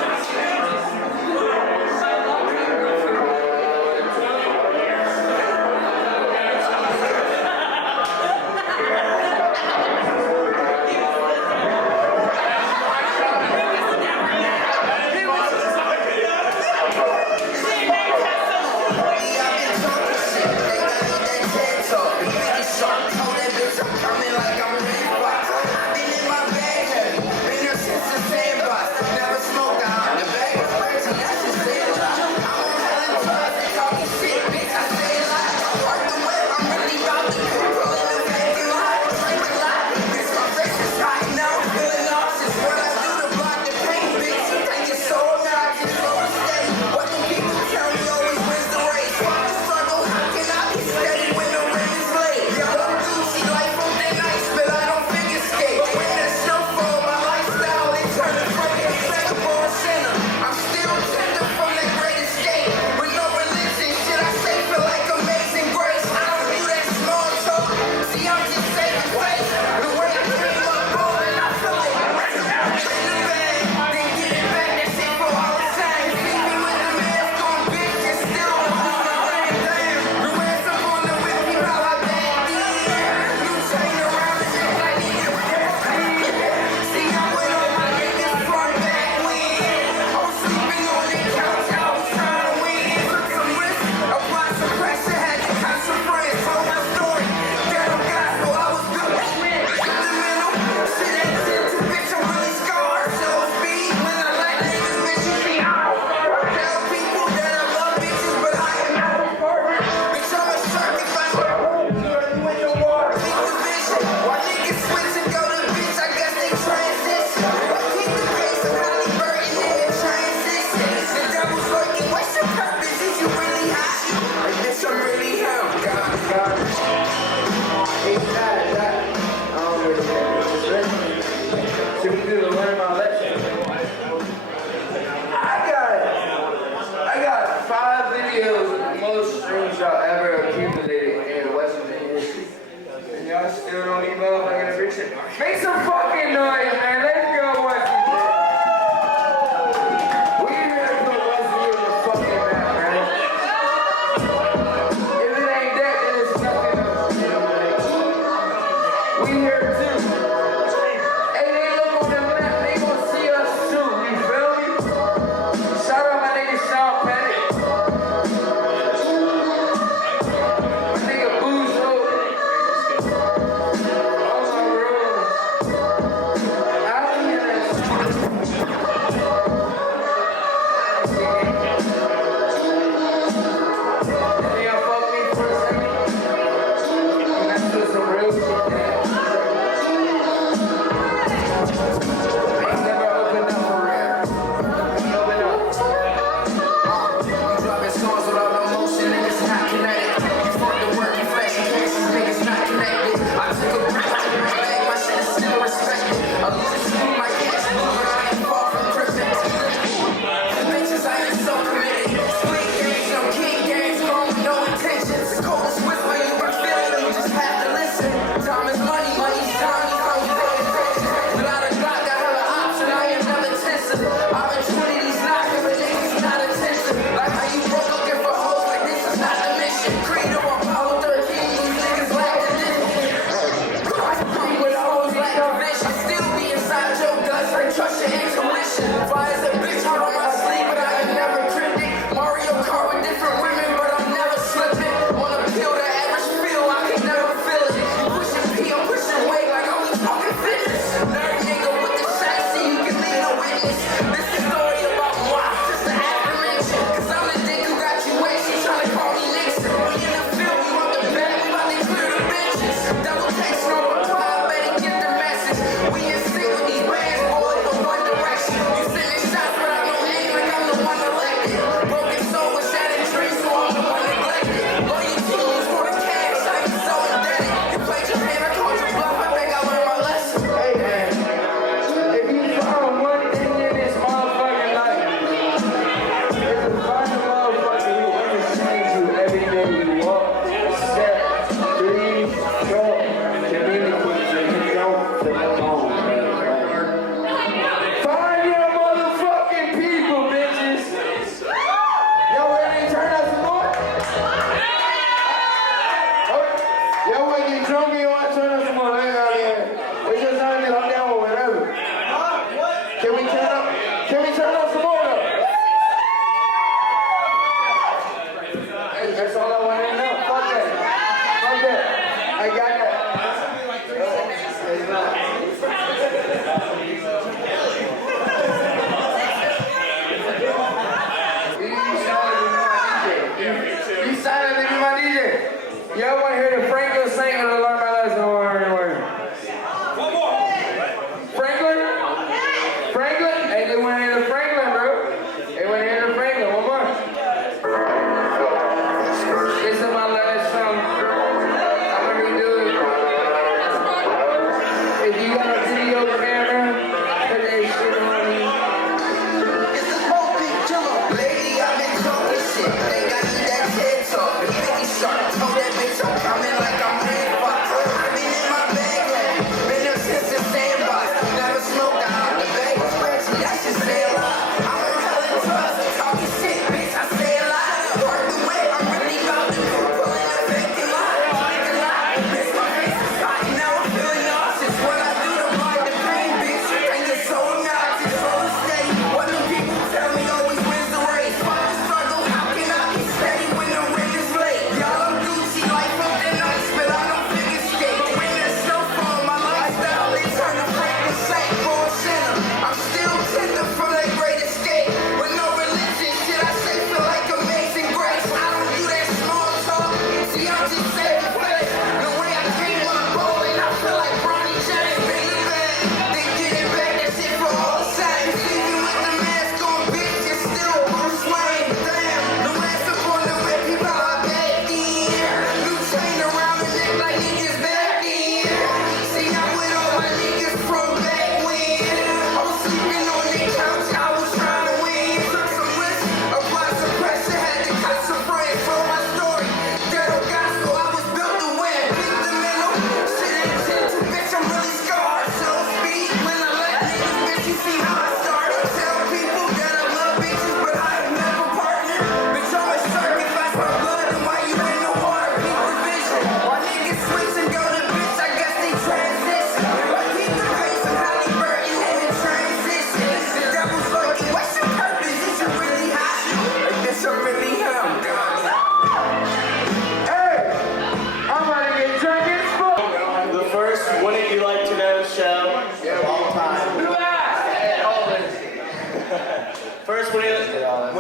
First, whenever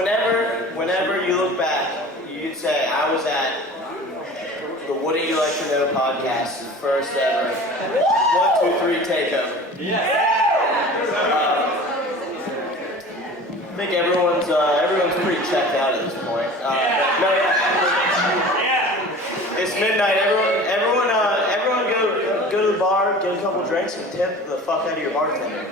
you look back, you could say I was at the What Do You Like to Know podcast, first ever 1, 2, 3 takeover. Yeah. I think everyone's pretty checked out at this point. It's midnight. Everyone, go to the bar, get a couple drinks, and tip the fuck out of your bartender.